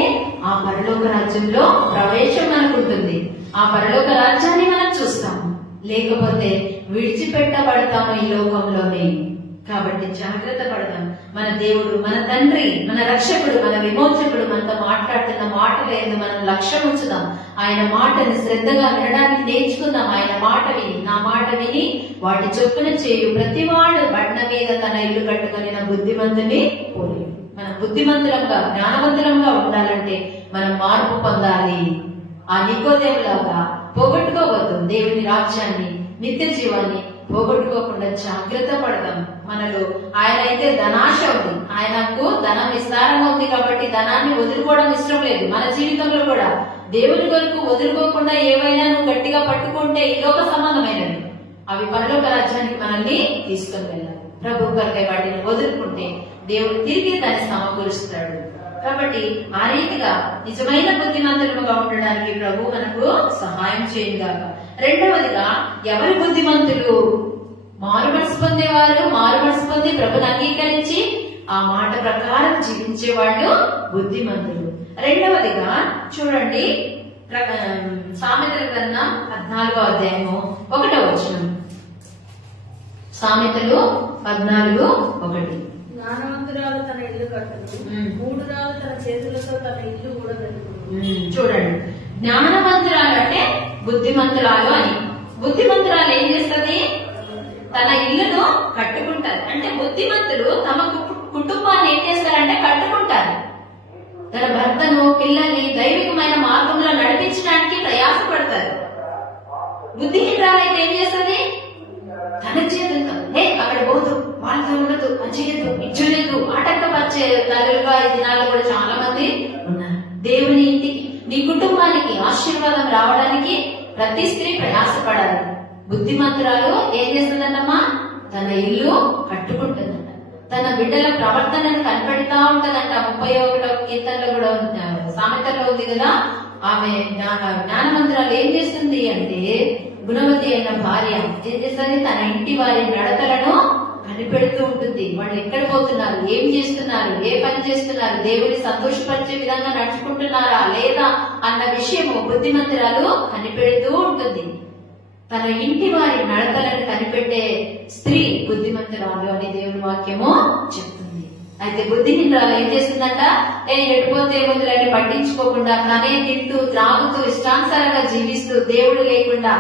ఆ పరలోక రాజ్యంలో ప్రవేశం మనకుంటుంది. ఆ పరలోక రాజ్యాన్ని మనం చూస్తాము, లేకపోతే విడిచిపెట్టబడతాము ఈ లోకంలోనే. కాబట్టి జాగ్రత్త పడదాం. మన దేవుడు, మన తండ్రి, మన రక్షకుడు, మన విమోచకుడు మనతో మాట్లాడుతున్న మాటలు ఏందో మనం లక్ష్యం ఉంచుదాం. ఆయన మాటని శ్రద్ధగా వినడానికి నేర్చుకుందాం. ఆయన మాట విని, నా మాట విని వాటి చొప్పున చేయు ప్రతివాడు బండ మీద తన ఇల్లు కట్టుకుని నా బుద్ధిమంతుని పోలి. మనం బుద్ధిమంతులంగా, జ్ఞానవంతులంగా ఉండాలంటే మనం మార్పు పొందాలి. ఆ నికోదేములాగా పోగొట్టుకోవద్దు. దేవుని రాజ్యాన్ని, నిత్య జీవాన్ని పోగొట్టుకోకుండా జాగ్రత్త పడదాం. మనలో ఆయన అయితే ధనాశ ఉంది, ఆయనకు ధనం విస్తారంగా ఉంది కాబట్టి ధనాన్ని వదులుకోవడం ఇష్టం లేదు. మన జీవితంలో కూడా దేవుని కొరకు వదులుకోకుండా ఏవైనా నువ్వు గట్టిగా పట్టుకుంటే ఈ లోక సంబంధమైనవి, అవి పరలోక రాజ్యానికి మనల్ని తీసుకొని వెళ్ళాలి. ప్రభు కొరకై వాటిని వదులుకుంటే దేవుడు తిరిగి దాన్ని సమకూరుస్తాడు. కాబట్టి ఆ రీతిగా నిజమైన బుద్ధిమంతులుగా ఉండడానికి ప్రభు మనకు సహాయం చేయగాక. రెండవదిగా, ఎవరి బుద్ధిమంతులు? మారు మనసు పొందేవారు, మారు మనసు పొంది ప్రభుని అంగీకరించి ఆ మాట ప్రకారం జీవించే వాళ్ళు బుద్ధిమంతులు. రెండవదిగా చూడండి, సామెతల గ్రంథం 14వ అధ్యాయము 1వ వచనం. సామెతలు 14:1. జ్ఞానవంతురాలు తన ఇల్లు కట్టును, మూఢురాలు తన చేతులతో తన ఇల్లు కూడా కట్టును. చూడండి, జ్ఞానవంతురాలు అంటే బుద్ధిమంతురాలు అని. బుద్ధిమంతురాలు ఏం చేస్తుంది? తన ఇల్లును కట్టుకుంటారు. అంటే బుద్ధిమంతులు తమ కుటుంబాన్ని ఏం చేస్తారంటే కట్టుకుంటారు. తన భర్తను, పిల్లల్ని దైవికమైన మార్గంలో నడిపించడానికి ప్రయాసపడతారు. బుద్ధిహీనురాలైతే ఏం చేస్తుంది? తన చేతులతో అక్కడ పోదు, వాళ్ళతో ఉండదు, అది చేయదు, ఇచ్చలేదు, ఆటంకపరిచే తల్లులుగా ఈ దినాల్లో కూడా చాలా మంది ఉన్నారు. దేవుని ఇంటికి, నీ కుటుంబానికి ఆశీర్వాదం రావడానికి ప్రతి స్త్రీ ప్రయాసపడాలి. బుద్ధిమంతురాలు ఏం చేస్తుందంటమ్మా? తన ఇల్లు కట్టుకుంటుందంట. తన బిడ్డల ప్రవర్తనను కనిపెడతా ఉంటదంట. 31వ కీర్తనలో కూడా సామెతల్లో ఉంది కదా. ఆమె జ్ఞానవంతురాలు ఏం చేస్తుంది అంటే, గుణవతి అయిన భార్య ఏం చేస్తుంది? తన ఇంటి వారి నడతలను కనిపెడుతూ ఉంటుంది. వాళ్ళు ఎక్కడ పోతున్నారు, ఏం చేస్తున్నారు, ఏ పని చేస్తున్నారు, దేవుని సంతోషపరిచే విధంగా నడుచుకుంటున్నారా లేదా అన్న విషయము బుద్ధిమంతురాలు కనిపెడుతూ ఉంటుంది. తన ఇంటి వారి నడతలను కనిపెట్టే స్త్రీ బుద్ధిమంతురాలు అని దేవుని వాక్యము చెప్తుంది. అయితే బుద్ధిహీనురాలు ఏం చేస్తుందంట? ఎటుపోతే ముందులని పట్టించుకోకుండా తనే తింటూ త్రాగుతూ ఇష్టానుసారంగా జీవిస్తూ దేవుడు లేకుండా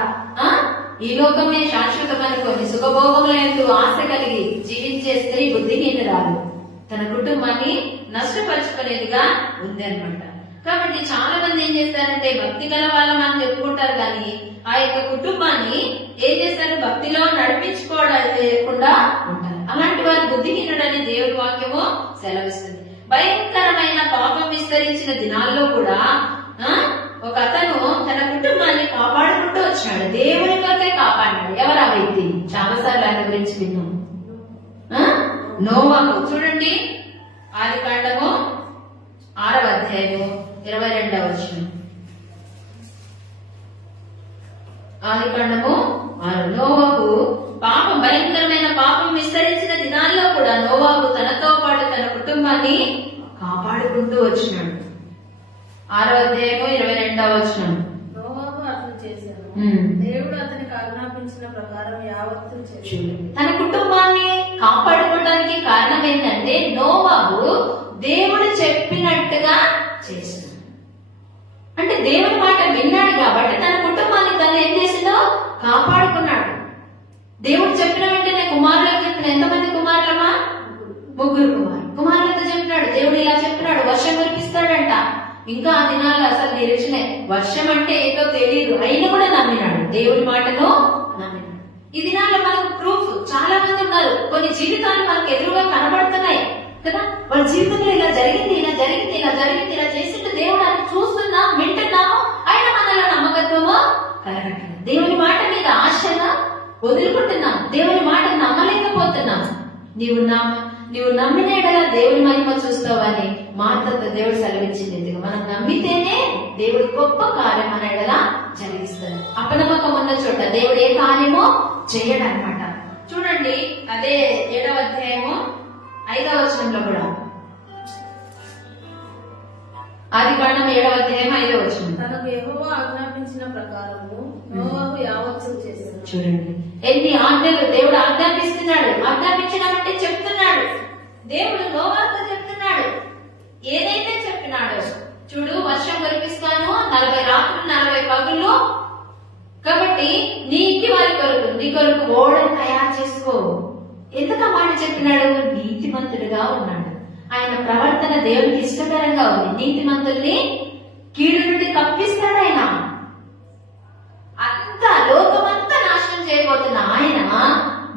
ఈ లోకమే శాశ్వతం అనుకోని సుఖభోగములందు ఆశ కలిగి జీవించే స్త్రీ బుద్ధిహీనురాలు. తన కుటుంబాన్ని నష్టపరుచుకునేదిగా ఉంది అనమాట. కాబట్టి చాలా మంది ఏం చేస్తారంటే భక్తి గల వాళ్ళం అని చెప్పుకుంటారు, కానీ ఆ యొక్క కుటుంబాన్ని ఏం చేస్తారు? భక్తిలో నడిపించుకోవడం లేకుండా ఉంటారు. అలాంటి వారు బుద్ధిహీనుడని దేవుడి వాక్యము సెలవిస్తుంది. భయంకరమైన పాపం విస్తరించిన దినాల్లో కూడా ఒక అతను తన కుటుంబాన్ని కాపాడుకుంటూ వచ్చాడు. దేవుని కొరకే కాపాడినాడు. ఎవరు ఆ వ్యక్తి? చాలా సార్లు ఆయన గురించి విన్నాము. నోవాహు. చూడండి, ఆదికాండము 6వ అధ్యాయము 22వ వచనం. ఆదికాండము 6. నోవాహు భయంకరమైన పాపం విస్తరించిన దినాల్లో కూడా నోవాహు తనతో పాటు తన కుటుంబాన్ని కాపాడుకుంటూ వచ్చినాడు. 6వ అధ్యాయము 22వ వచనం. నోవాహు అట్లా చేశాడు, దేవుడు అతనికి ఆజ్ఞాపించిన ప్రకారం యావత్తు చేశాడు. తన కుటుంబాన్ని కాపాడుకోవడానికి కారణం ఏంటంటే నోవాహు దేవుడు చెప్పినట్టుగా చేశాడు. అంటే దేవుని మాట విన్నాడు కాబట్టి తన కుటుంబాన్ని తను ఏం చేసిందో కాపాడుకున్నాడు. దేవుడు చెప్పిన వెంటనే కుమారులకు చెప్పిన, ఎంతమంది కుమారులమ్మా? 3 కుమారులతో చెప్పినాడు. దేవుడు ఇలా చెప్పినాడు, వర్షం కురిపిస్తాడంట. ఇంకా ఆ దినాల్లో అసలు నిరీక్షణే, వర్షం అంటే ఏదో తెలియదు, అయినా కూడా నమ్మినాడు. దేవుడి మాటను నమ్మినాడు. ఈ దినాల్లో మనకు ప్రూఫ్ చాలా మంది ఉన్నారు. కొన్ని జీవితాలు మనకు ఎదురుగా కనబడుతున్నాయి కదా. వాళ్ళ జీవితంలో ఇలా జరిగింది, ఇలా జరిగింది, ఇలా జరిగింది, ఇలా చేసింటే దేవుడు అని చూస్తున్నాం, వింటున్నాము, ఆయన మనలో నమ్మకత్వము కలగట్లేదు. దేవుని మాట మీద ఆశగా వదులుకుంటున్నాం, దేవుని మాట నమ్మలేకపోతున్నాం. నీవు నమ్మిన ఎడల దేవుని మహిమ చూస్తావని మాటతో దేవుడు సెలవించింది. మనం నమ్మితేనే దేవుడు గొప్ప కార్యం మన ఎడల జరిగిస్తాడు. అపనమ్మకం ఉన్న చోట దేవుడు ఏ కార్యమో చేయడు అనమాట. చూడండి, అదే 7వ అధ్యాయము 5వ వచనంలో కూడా, ఆదికాండం 7వ అధ్యాయం 5వ వచనం. తనకు యెహోవా ఆజ్ఞాపించిన ప్రకారము నోవాహు యావత్తు చేశాడు. చూడండి, ఎన్ని ఆజ్ఞలు దేవుడు ఆజ్ఞాపిస్తున్నాడు. ఆజ్ఞాపించినామంటే చెప్తున్నాడు. దేవుడు నోవాహుతో చెప్తున్నాడు, ఏదైతే చెప్పినాడో. చూడు, వర్షం కురిపిస్తాను, 40 రాత్రులు 40 పగుళ్ళు. కాబట్టి నీ ఇంటి వారి కొరకు, నీ కొరకు ఓడను తయారు చేసుకో. ఎందుకు ఆ మాట చెప్పినాడు? నీతిమంతుడిగా ఉన్నాడు. ఆయన ప్రవర్తన దేవునికి ఇష్టకరంగా ఉంది. నీతిమంతుల్ని కీడు నుండి తప్పిస్తాడు ఆయన. అంతా లోకమంతా నాశనం చేయబోతున్న ఆయన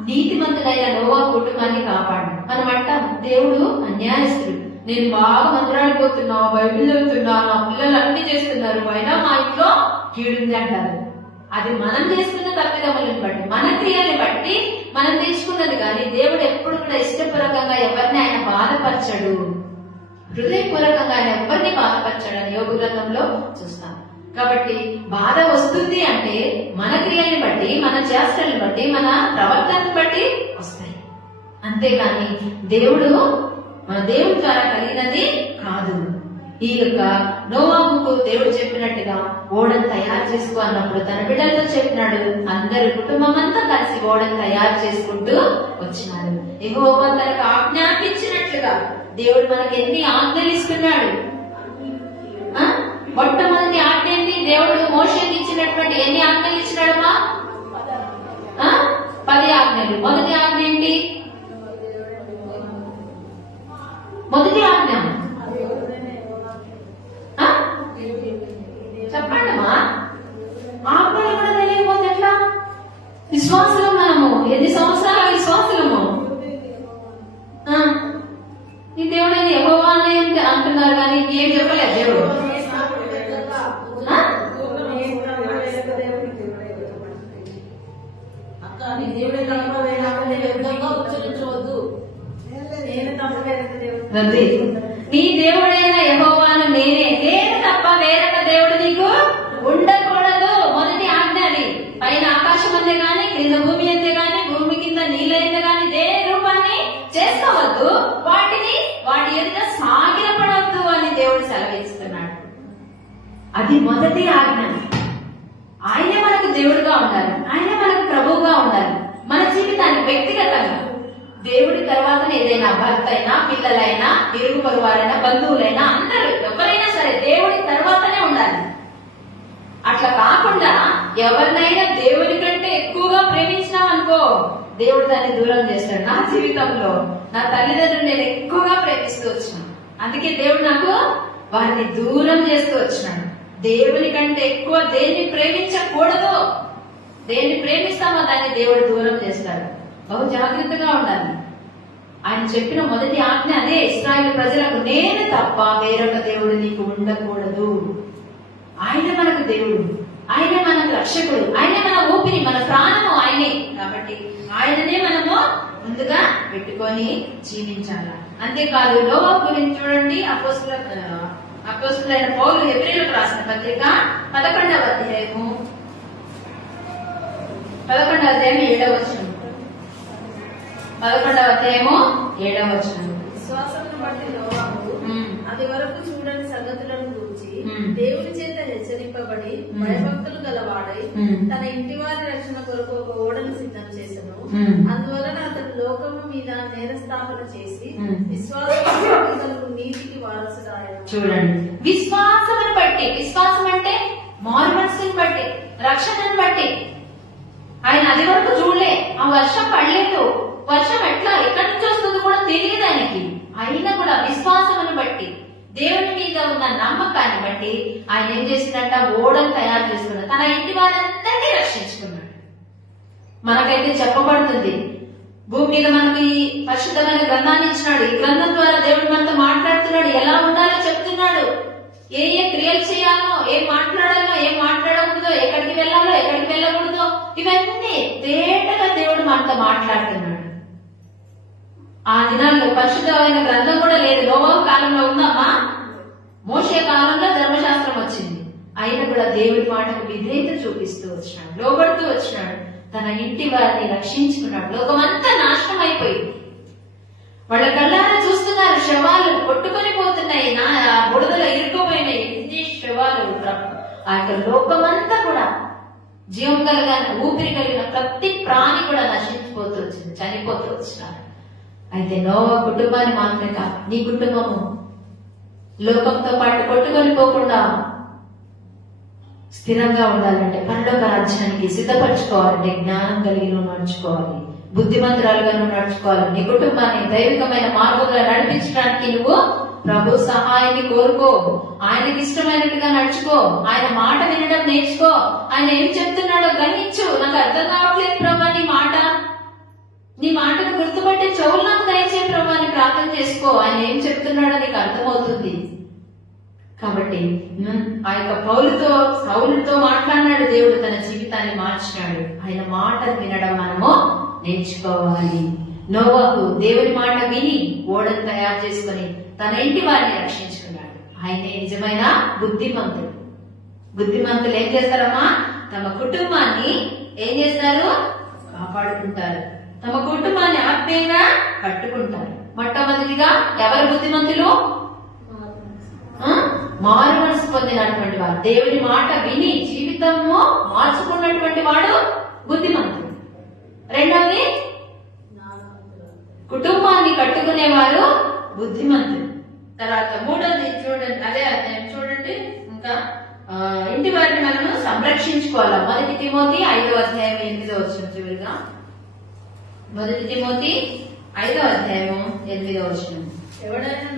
నీతిమంతుడైన నోవాహు కుటుంబాన్ని కాపాడు. మనం అంటాం, దేవుడు అన్యాయస్తుడు, నేను బాగా మందిరాడిపోతున్నా, బైబిల్ చదువుతున్నా, నా పిల్లలు అన్ని చేస్తున్నారు, అయినా మా ఇంట్లో కీడుంది అంటారు. అది మనం చేసుకున్న తప్పిదములను బట్టి, మన క్రియలను బట్టి మనం తీసుకున్నది. కానీ దేవుడు ఎప్పుడు కూడా ఇష్టపూర్వకంగా ఎవరిని ఆయన బాధపరచడు, హృదయపూర్వకంగా ఆయన ఎవరిని బాధపరచాడని యోగ గ్రంథంలో చూస్తాం. కాబట్టి బాధ వస్తుంది అంటే మన క్రియల్ని బట్టి, మన చేష్టలను బట్టి, మన ప్రవర్తనను బట్టి వస్తాయి. అంతేగాని దేవుడు మన దేవుడి ద్వారా కలిగినది కాదు. ఈ యొక్క నోవాహుకు దేవుడు చెప్పినట్టుగా ఓడను తయారు చేసుకో అన్నప్పుడు తన బిడ్డలతో చెప్పినాడు. అందరు కుటుంబం అంతా కలిసి ఓడను తయారు చేసుకుంటూ వచ్చినాడు. యెహోవా తనకు ఆజ్ఞాపించినట్లుగా దేవుడు మనకు ఎన్ని ఆజ్ఞలు ఇస్తున్నాడు. మొట్టమొదటి ఆజ్ఞ ఏంటి? దేవుడు మోషేకి ఇచ్చినటువంటి ఎన్ని ఆజ్ఞలు ఇచ్చినాడమ్మా? 10 ఆజ్ఞలు. మొదటి ఆజ్ఞ ఏంటి? మొదటి ఆజ్ఞ చెప్పండమ్మా. ఆజ్ఞలు కూడా తెలియకపోతే ఎట్లా? విశ్వాసులు మనము ఎన్ని సంవత్సరాల విశ్వాసులము? ఈ దేవుడైన యెహోవా అని అంటున్నారు కానీ ఏం చెప్పలేదు దేవుడు. నీ దేవుడైన యెహోవాను నేనే, నేను తప్ప వేరొక దేవుడు నీకు ఉండకూడదు. మొదటి ఆజ్ఞ అది. పైన ఆకాశం అంతే గాని, క్రింద భూమి అంతే గాని, భూమి కింద నీళ్ళైతే గాని దేని రూపాన్ని చేసుకోవద్దు, వాటి ఎదుట సాగిలపడవద్దు అని దేవుడు సెలవిస్తున్నాడు. అది మొదటి ఆజ్ఞ. ఆయనే మనకు దేవుడుగా ఉండాలి, ఆయనే మనకు ప్రభువుగా ఉండాలి మన జీవితానికి వ్యక్తిగతంగా. దేవుడి తర్వాతనే ఏదైనా భర్త అయినా, పిల్లలైనా, ఇరుగు పొరుగువారైనా, బంధువులైనా అందరూ ఎవరైనా సరే దేవుడి తర్వాతనే ఉండాలి. అట్లా కాకుండా ఎవరినైనా దేవుడి కంటే ఎక్కువగా ప్రేమించినాం అనుకో, దేవుడు దాన్ని దూరం చేస్తాడు. నా జీవితంలో నా తల్లిదండ్రులు నేను ఎక్కువగా ప్రేమిస్తూ వచ్చినాను, అందుకే దేవుడు నాకు వారిని దూరం చేస్తూ వచ్చినాడు. దేవుని కంటే ఎక్కువ దేన్ని ప్రేమించకూడదు, దేన్ని ప్రేమిస్తామో దాన్ని దేవుడు దూరం చేస్తాడు. బహు జాగ్రత్తగా ఉండాలి. ఆయన చెప్పిన మొదటి ఆజ్ఞ అదే, ఇశ్రాయేలు ప్రజలకు నేను తప్ప వేరొక దేవుడు నీకు ఉండకూడదు. ఆయన మనకు దేవుడు, ఆయనే మనకు రక్షకుడు, ఆయనే మన ఊపిరి, మన ప్రాణము ఆయనే. కాబట్టి ఆయననే మనము ముందుగా పెట్టుకొని జీవించాల. అంతేకాదు నోవా గురించి చూడండి. అపోస్తులైన పౌలు హెబ్రీయులకు రాసిన పత్రిక 11వ అధ్యాయము 7వ వచనం. 11వ అధ్యాయము 7వ వచనం. విశ్వాసమును బట్టి నోవాహు అది వరకు చూడని సంగతులను గూర్చి దేవుని చేత హెచ్చరింపబడి భయభక్తులు గలవాడై తన ఇంటి వారి రక్షణ కొరకు ఒక ఓడను సిద్ధం చేసెను. అందువలన అతడు లోకము మీద నేరస్థాపన చేసి విశ్వాసము నీతికి వారసుడాయెను. చూడండి, విశ్వాసమును బట్టి, విశ్వాసం అంటే మారు మనసుని బట్టి, రక్షణను బట్టి. ఆయన అది వరకు చూడలే, ఆ వర్షం పడలేదు, వర్షం ఎక్కడి నుంచి వస్తుందో కూడా తెలియదు ఆయనకి. అయినా కూడా విశ్వాసమును బట్టి, దేవుని మీద ఉన్న నమ్మకాన్ని బట్టి ఆయన ఏం చేసిందంట, ఓడను తయారు చేసుకున్నాడు, తన ఇంటి వారందరినీ రక్షించుకున్నాడు. మనకైతే చెప్పబడుతుంది, భూమి మీద మనకి పరిశుద్ధమైన గ్రంథాన్ని ఇచ్చినాడు. ఈ గ్రంథం ద్వారా దేవుడు మనతో మాట్లాడుతున్నాడు, ఎలా ఉండాలో చెప్తున్నాడు, ఏ ఏ క్రియలు చేయాలో, ఏం మాట్లాడాలో, ఏం మాట్లాడకూడదో, ఎక్కడికి వెళ్ళాలో, ఎక్కడికి వెళ్ళకూడదో, ఇవన్నీ తేటగా దేవుడు మనతో మాట్లాడుతున్నాడు. ఆ దినాల్లో పరిశుద్ధమైన గ్రంథం కూడా లేదు. నోవహు కాలంలో ఉందమ్మా, మోషే కాలంలో ధర్మశాస్త్రం వచ్చింది. అయినా కూడా దేవుడి మాటకు విధేయత చూపిస్తూ వచ్చినాడు, లోబడుతూ వచ్చినాడు, తన ఇంటి వారిని రక్షించుకున్నాడు. లోకమంతా నాశనం అయిపోయింది. వాళ్ళ కళ్ళారా చూస్తున్నారు, శవాలు కొట్టుకొని పోతున్నాయి, బుడదలో ఇరుక్కుపోయినాయి, ఎన్ని శవాలు. ఆ యొక్క లోకమంతా కూడా జీవం కలిగిన, ఊపిరి కలిగిన ప్రతి ప్రాణి కూడా నశించిపోతూ వచ్చింది, చనిపోతూ వచ్చినారు. అయితే నోవా కుటుంబాన్ని మాత్రమే కాదు, నీ కుటుంబము లోకంతో పాటు కొట్టుకొని పోకుండా స్థిరంగా ఉండాలంటే, పరలోక రాజ్యానికి సిద్ధపరచుకోవాలంటే జ్ఞానం కలిగి నువ్వు నడుచుకోవాలి, బుద్ధిమంతురాలుగా నువ్వు నడుచుకోవాలి. నీ కుటుంబాన్ని దైవికమైన మార్గంలో నడిపించడానికి నువ్వు ప్రభు సహాయాన్ని కోరుకో, ఆయనకి ఇష్టమైనట్టుగా నడుచుకో, ఆయన మాట వినడం నేర్చుకో. ఆయన ఏం చెప్తున్నాడో గ్రహించు. నాకు అర్థం కావట్లేదు ప్రభా నీ మాటను గుర్తుపట్టే చెవులు నాకు దయచే ప్రభా అని ప్రార్థన చేసుకో. ఆయన ఏం చెప్తున్నాడో నీకు అర్థమవుతుంది. కాబట్టి ఆ యొక్క సౌలుతో మాట్లాడినాడు దేవుడు, తన జీవితాన్ని మార్చినాడు. ఆయన మాట వినడం మనము నేర్చుకోవాలి. నోవహు దేవుని మాట విని ఓడను తయారు చేసుకుని తన ఇంటి వారిని రక్షించుకున్నాడు. ఆయనే నిజమైన బుద్ధిమంతుడు. బుద్ధిమంతులు ఏం చేస్తారమ్మా, తమ కుటుంబాన్ని ఏం చేస్తారు, కాపాడుకుంటారు, తమ కుటుంబాన్ని ఆత్మీయంగా కట్టుకుంటారు. మొట్టమొదటిగా ఎవరు బుద్ధిమంతులు? మారు మనసు పొందినటువంటి వాడు, దేవుని మాట విని జీవితము మార్చుకున్నటువంటి వాడు బుద్ధిమంతుడు. రెండవది కుటుంబాన్ని కట్టుకునేవారు బుద్ధిమంతుడు. తర్వాత మూడవది చూడండి, అదే చూడండి, ఇంకా ఇంటి వారిని మనము సంరక్షించుకోవాలి. 1 తిమోతి 5వ అధ్యాయం 8వ వచనం చివరిగా. 1 తిమోతి 5వ అధ్యాయం 8వ వచనం. ఎవడైనా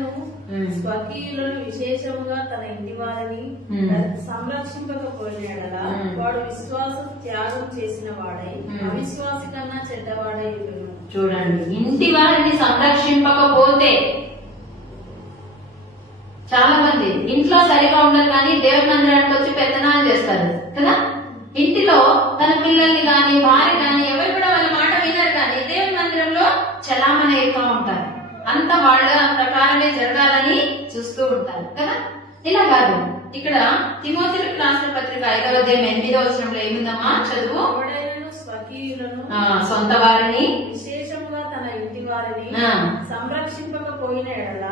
స్వకీయులను విశేషముగా తన ఇంటి వారిని సంరక్షింపకపోయిన యెడల వాడు విశ్వాసం త్యాగం చేసిన వాడై అవిశ్వాసి కన్నా చెడ్డవాడై ఉండును. చూడండి, ఇంటి వారిని సంరక్షింపకపోతే, చాలా మంది ఇంట్లో సరిగా ఉండరు కానీ దేవుని మందిరానికి వచ్చి పెత్తనాలు చేస్తారు కదా. ఇంటిలో తన పిల్లల్ని గాని భార్య గాని ఎవరు కూడా వాళ్ళ మాట వినరు, కానీ దేవుని మందిరంలో చలామణి అవుతూ ఉంటారు. అంత వాళ్ళ ప్రకారమే జరగాలని చూస్తూ ఉంటారు కదా. ఇలా కాదు, ఇక్కడ తిమోతిలకు రాసిన పత్రిక 5వ అధ్యాయం 8వ వచనంలో ఏముందమ్మా చదువు. ఎవడైనను స్వకీయులను సొంత వారిని విశేషముగా తన ఇంటి వారిని సంరక్షింపకపోయిన యెడల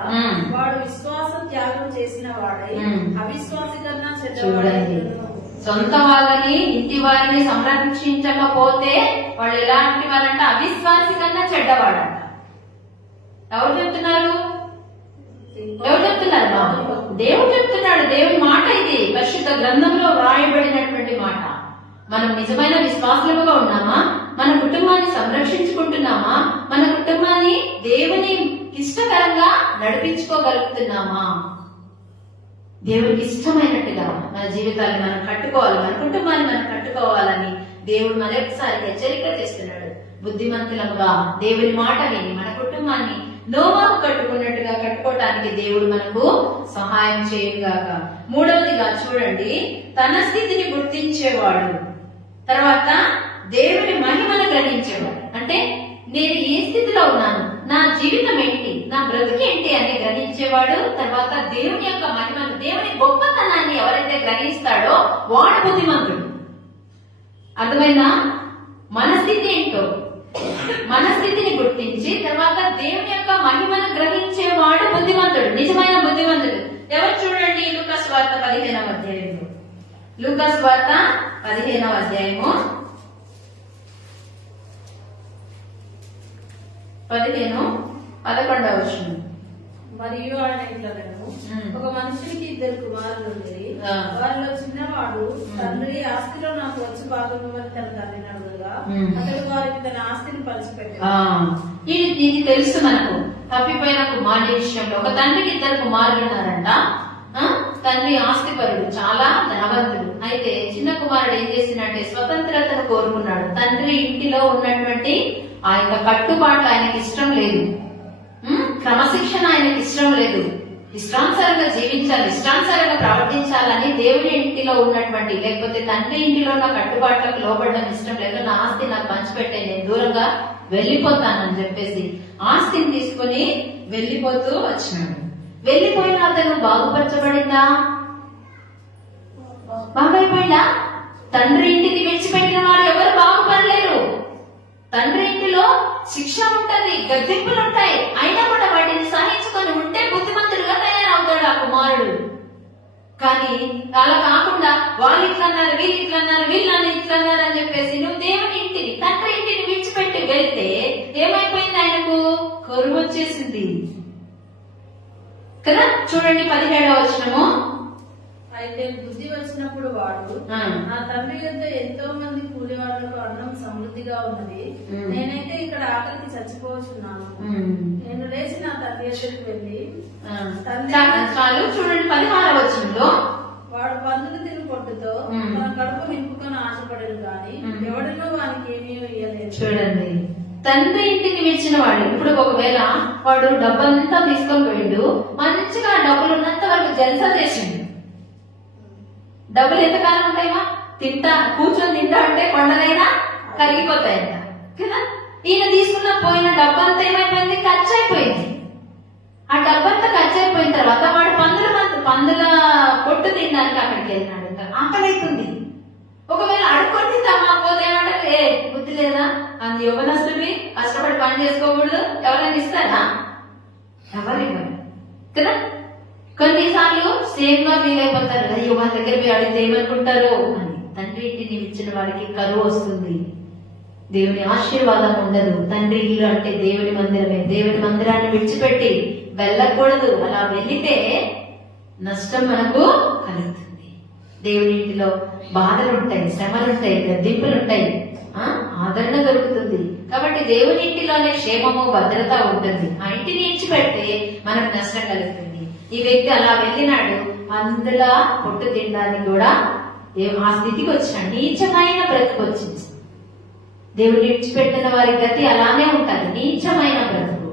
వాడు విశ్వాసం త్యాగం చేసిన వాడై అవిశ్వాసి కన్నా చెడ్డవాడై ఉండును. సొంత వాళ్ళని ఇంటి వారిని సంరక్షించకపోతే వాళ్ళు ఎలాంటి వారంటే అవిశ్వాసి కన్నా చెడ్డవాడంట. ఎవరు చెప్తున్నారు? దేవుడు చెప్తున్నాడు. దేవుని మాట ఇది, పరిశుద్ధ గ్రంథంలో వ్రాయబడినటువంటి మాట. మనం నిజమైన విశ్వాసులుగా ఉన్నామా? మన కుటుంబాన్ని సంరక్షించుకుంటున్నామా? మన కుటుంబాన్ని దేవుని ఇష్టకరంగా నడిపించుకోగలుగుతున్నామా? దేవుడికి ఇష్టమైనట్టుగా మన జీవితాన్ని మనం కట్టుకోవాలి, మన కుటుంబాన్ని మనం కట్టుకోవాలని దేవుడు మరొకసారి హెచ్చరిక చేస్తున్నాడు. బుద్ధిమంతులుగా దేవుని మాట విని మన కుటుంబాన్ని నోవాహు కట్టుకున్నట్టుగా కట్టుకోవటానికి దేవుడు మనకు సహాయం చేయుగాక. మూడవదిగా చూడండి, తన స్థితిని గుర్తించేవాడు, తర్వాత దేవుని మహిమను గ్రహించేవాడు. అంటే నేను ఏ స్థితిలో ఉన్నాను, నా జీవితం ఏంటి, నా బ్రతుకేంటి అని గ్రహించేవాడు. తర్వాత దేవుని యొక్క మహిమను, దేవుని గొప్పతనాన్ని ఎవరైతే గ్రహిస్తాడో వాడు బుద్ధిమంతుడు. అర్థమైనా? మన స్థితి ఏంటో, మన స్థితిని గుర్తించి తర్వాత దేవుని యొక్క మహిమను గ్రహించేవాడు బుద్ధిమంతుడు, నిజమైన బుద్ధిమంతుడు. ఎవరు చూడండి, లూకాసు వార్త 15వ అధ్యాయంలో, లూకాసు వార్త 15వ అధ్యాయము 15-11 వచనం. మరియు ఆయన ఇట్లనెను, ఒక మనుషునికి 2 కుమారులు ఉండేది. వారిలో చిన్నవాడు తండ్రి ఆస్తిలో నాకు వచ్చి భాగమని తన తండ్రిని అడుగగా అతడు వారికి తన ఆస్తిని పంచిపెట్టాడు. ఇది తెలుసు మనకు. తప్పిపోయిన కుమారుడి విషయంలో ఒక తండ్రికి 2 కుమారులు ఉన్నారంట. తండ్రి ఆస్తిపరుడు, చాలా ధనవంతుడు. అయితే చిన్న కుమారుడు ఏం చేసినట్టే స్వతంత్రతను కోరుకున్నాడు. తండ్రి ఇంటిలో ఉన్నటువంటి ఆ యొక్క కట్టుబాట్లు ఆయనకి ఇష్టం లేదు, క్రమశిక్షణ ఆయనకి ఇష్టం లేదు. ఇష్టానుసారంగా జీవించాలి, ఇష్టానుసారంగా ప్రవర్తించాలని దేవుని ఇంటిలో ఉన్నటువంటి, లేకపోతే తండ్రి ఇంటిలో ఉన్న కట్టుబాట్లకు లోబడడం ఇష్టం లేదు. నా ఆస్తి నాకు పంచిపెట్టే, నేను దూరంగా వెళ్లిపోతానని చెప్పేసి ఆస్తిని తీసుకుని వెళ్లిపోతూ వచ్చినాడు. వెళ్లిపోయిన అతను బాగుపరచబడిందా? బాగైపోయిందా? తండ్రి ఇంటిని విడిచిపెట్టిన వారు ఎవరు బాగుపడలేరు. తండ్రి ఇంటిలో శిక్ష ఉంటది, గద్దెంపులు ఉంటాయి. అయినా కూడా వాటిని సహించుకొని ఉంటే బుద్ధిమంతుడుగా తయారవుతాడు ఆ కుమారుడు. కానీ అలా కాకుండా వాళ్ళు ఇట్లన్నారు, వీళ్ళు ఇట్లన్నారు, వీళ్ళని ఇట్లన్నారు అని చెప్పేసి నువ్వు దేవుని ఇంటిని, తండ్రి ఇంటిని విడిచిపెట్టి వెళ్తే ఏమైపోయింది? ఆయనకు కరువు వచ్చేసింది కదా. చూడండి 17వ వచనము. అయితే బుద్ధి వచ్చినప్పుడు వాడు, నా తండ్రి యొద్ద ఎంతో మంది కూలి వాళ్ళకు అన్నం సమృద్ధిగా ఉన్నది, నేనైతే ఇక్కడ ఆకలికి చచ్చిపోవచ్చున్నాను. నేను లేచి నా తండ్రి యొద్దకు వెళ్ళి చాలు. చూడండి 16వ వచనంలో, వాడు పందులు తిని పొట్టుతో తన కడుపు నింపుకొని ఆశపడరు గాని ఎవరిలో వానికి ఏమీ ఇయ్యలేదు. చూడండి, తండ్రి ఇంటికి విడిచిన వాడు ఇప్పుడు ఒకవేళ వాడు డబ్బంతా తీసుకొని పోయిండు, మంచిగా డబ్బులు ఉన్నంత వరకు జల్సా చేసిండు. డబ్బులు ఎంతకాలం ఉంటాయా? తింటా కూర్చొని తింటా అంటే కొండలైనా కరిగిపోతాయంట కదా. ఈయన తీసుకున్న పోయిన డబ్బంతా ఏమైపోయింది? ఖర్చు అయిపోయింది. ఆ డబ్బంతా ఖర్చు అయిపోయిన తర్వాత వాడు పందుల పొట్టు తినడానికి అక్కడికి వెళ్ళినాడు. ఆకలి అవుతుంది. ఒకవేళ అడుక్కొని తమ్మకపోతే ఏమంటారు? ఏ బుద్ధి లేదా, అది యువనస్తుడివి, కష్టపడి పని చేసుకోకూడదు, ఎవరైనా ఇస్తారా? ఎవరు కదా. కొన్నిసార్లు సేమ్ గా ఫీల్ అయిపోతారు, అయ్యో వాళ్ళ దగ్గర పోయి అడిగితే ఏమనుకుంటారు అని. తండ్రి ఇంటిని ఇచ్చిన వారికి కరువు వస్తుంది, దేవుని ఆశీర్వాదం ఉండదు. తండ్రి ఇల్లు అంటే దేవుని మందిరమే. దేవుని మందిరాన్ని విడిచిపెట్టి వెళ్ళకూడదు. అలా వెళ్లితే నష్టం మనకు కలుగుతుంది. దేవుని ఇంటిలో బాధలుంటాయి, శ్రమలుంటాయి, గద్దెంపులుంటాయి, ఆదరణ దొరుకుతుంది. కాబట్టి దేవుని ఇంటిలోనే క్షేమము, భద్రత ఉంటుంది. ఆ ఇంటిని ఇచ్చిపెడితే మనకు నష్టం కలుగుతుంది. ఈ వ్యక్తి అలా వెళ్ళినాడు, అందులో పొట్టు తినడానికి కూడా ఆ స్థితికి వచ్చినాడు. నీచమైన బ్రతుకు వచ్చింది. దేవుని విడిచిపెట్టిన వారి గతి అలానే ఉంటది, నీచమైన బ్రతుకు.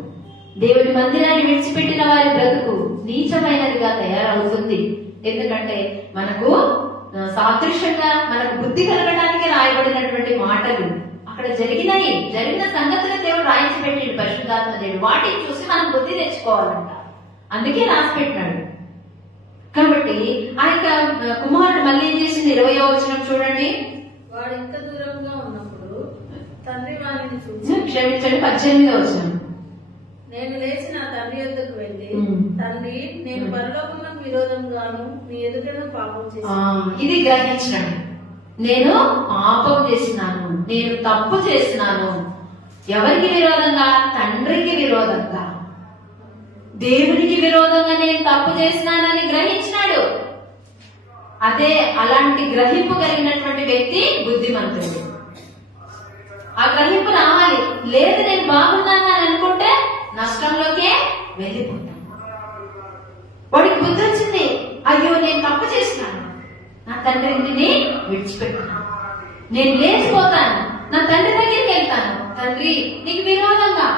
దేవుని మందిరాన్ని విడిచిపెట్టిన వారి బ్రతుకు నీచమైనదిగా తయారవుతుంది. ఎందుకంటే మనకు సాదృశ్యంగా మనకు బుద్ధి కలగడానికి రాయబడినటువంటి మాటలు అక్కడ జరిగిన సంగతులు దేవుడు రాయించి పెట్టిండు పరిశుద్ధాత్మ దేవుడు. వాటిని చూసి మనం బుద్ధి తెచ్చుకోవాలంట, అందుకే రాసి పెట్టినాడు. కాబట్టి ఆ యొక్క కుమారుడు మళ్ళీ ఏం చేసింది? 20వ వచనం చూడండి. వాడు ఇంత దూరంగా ఉన్నప్పుడు తండ్రి వారిని చూసి, క్షమించండి 18వ వచనం. నేను లేచి నా తండ్రి యొద్దకు వెళ్ళి, తండ్రి, నేను పరలోకమునకు విరోధంగాను మీ ఎదుటను పాపం చేశాను. ఇది గ్రహించినాడు. నేను పాపం చేసినాను, నేను తప్పు చేసినాను. ఎవరికి విరోధంగా? తండ్రికి విరోధంగా, దేవునికి విరోధంగా నేను తప్పు చేసినానని గ్రహించినాడు. అదే అలాంటి గ్రహింపు కలిగినటువంటి వ్యక్తి బుద్ధిమంతుడు. ఆ గ్రహింపు రావాలి. లేదు నేను బాగున్నాను అని అనుకుంటే నష్టంలోకే వెళ్ళిపోతాను. వాడికి బుద్ధి వచ్చింది, అయ్యో నేను తప్పు చేసినాను, నా తండ్రి ఇంటిని విడిచిపెట్టాను, నేను లేచిపోతాను, నా తండ్రి దగ్గరికి వెళ్తాను. తండ్రి, నీకు విరోధంగా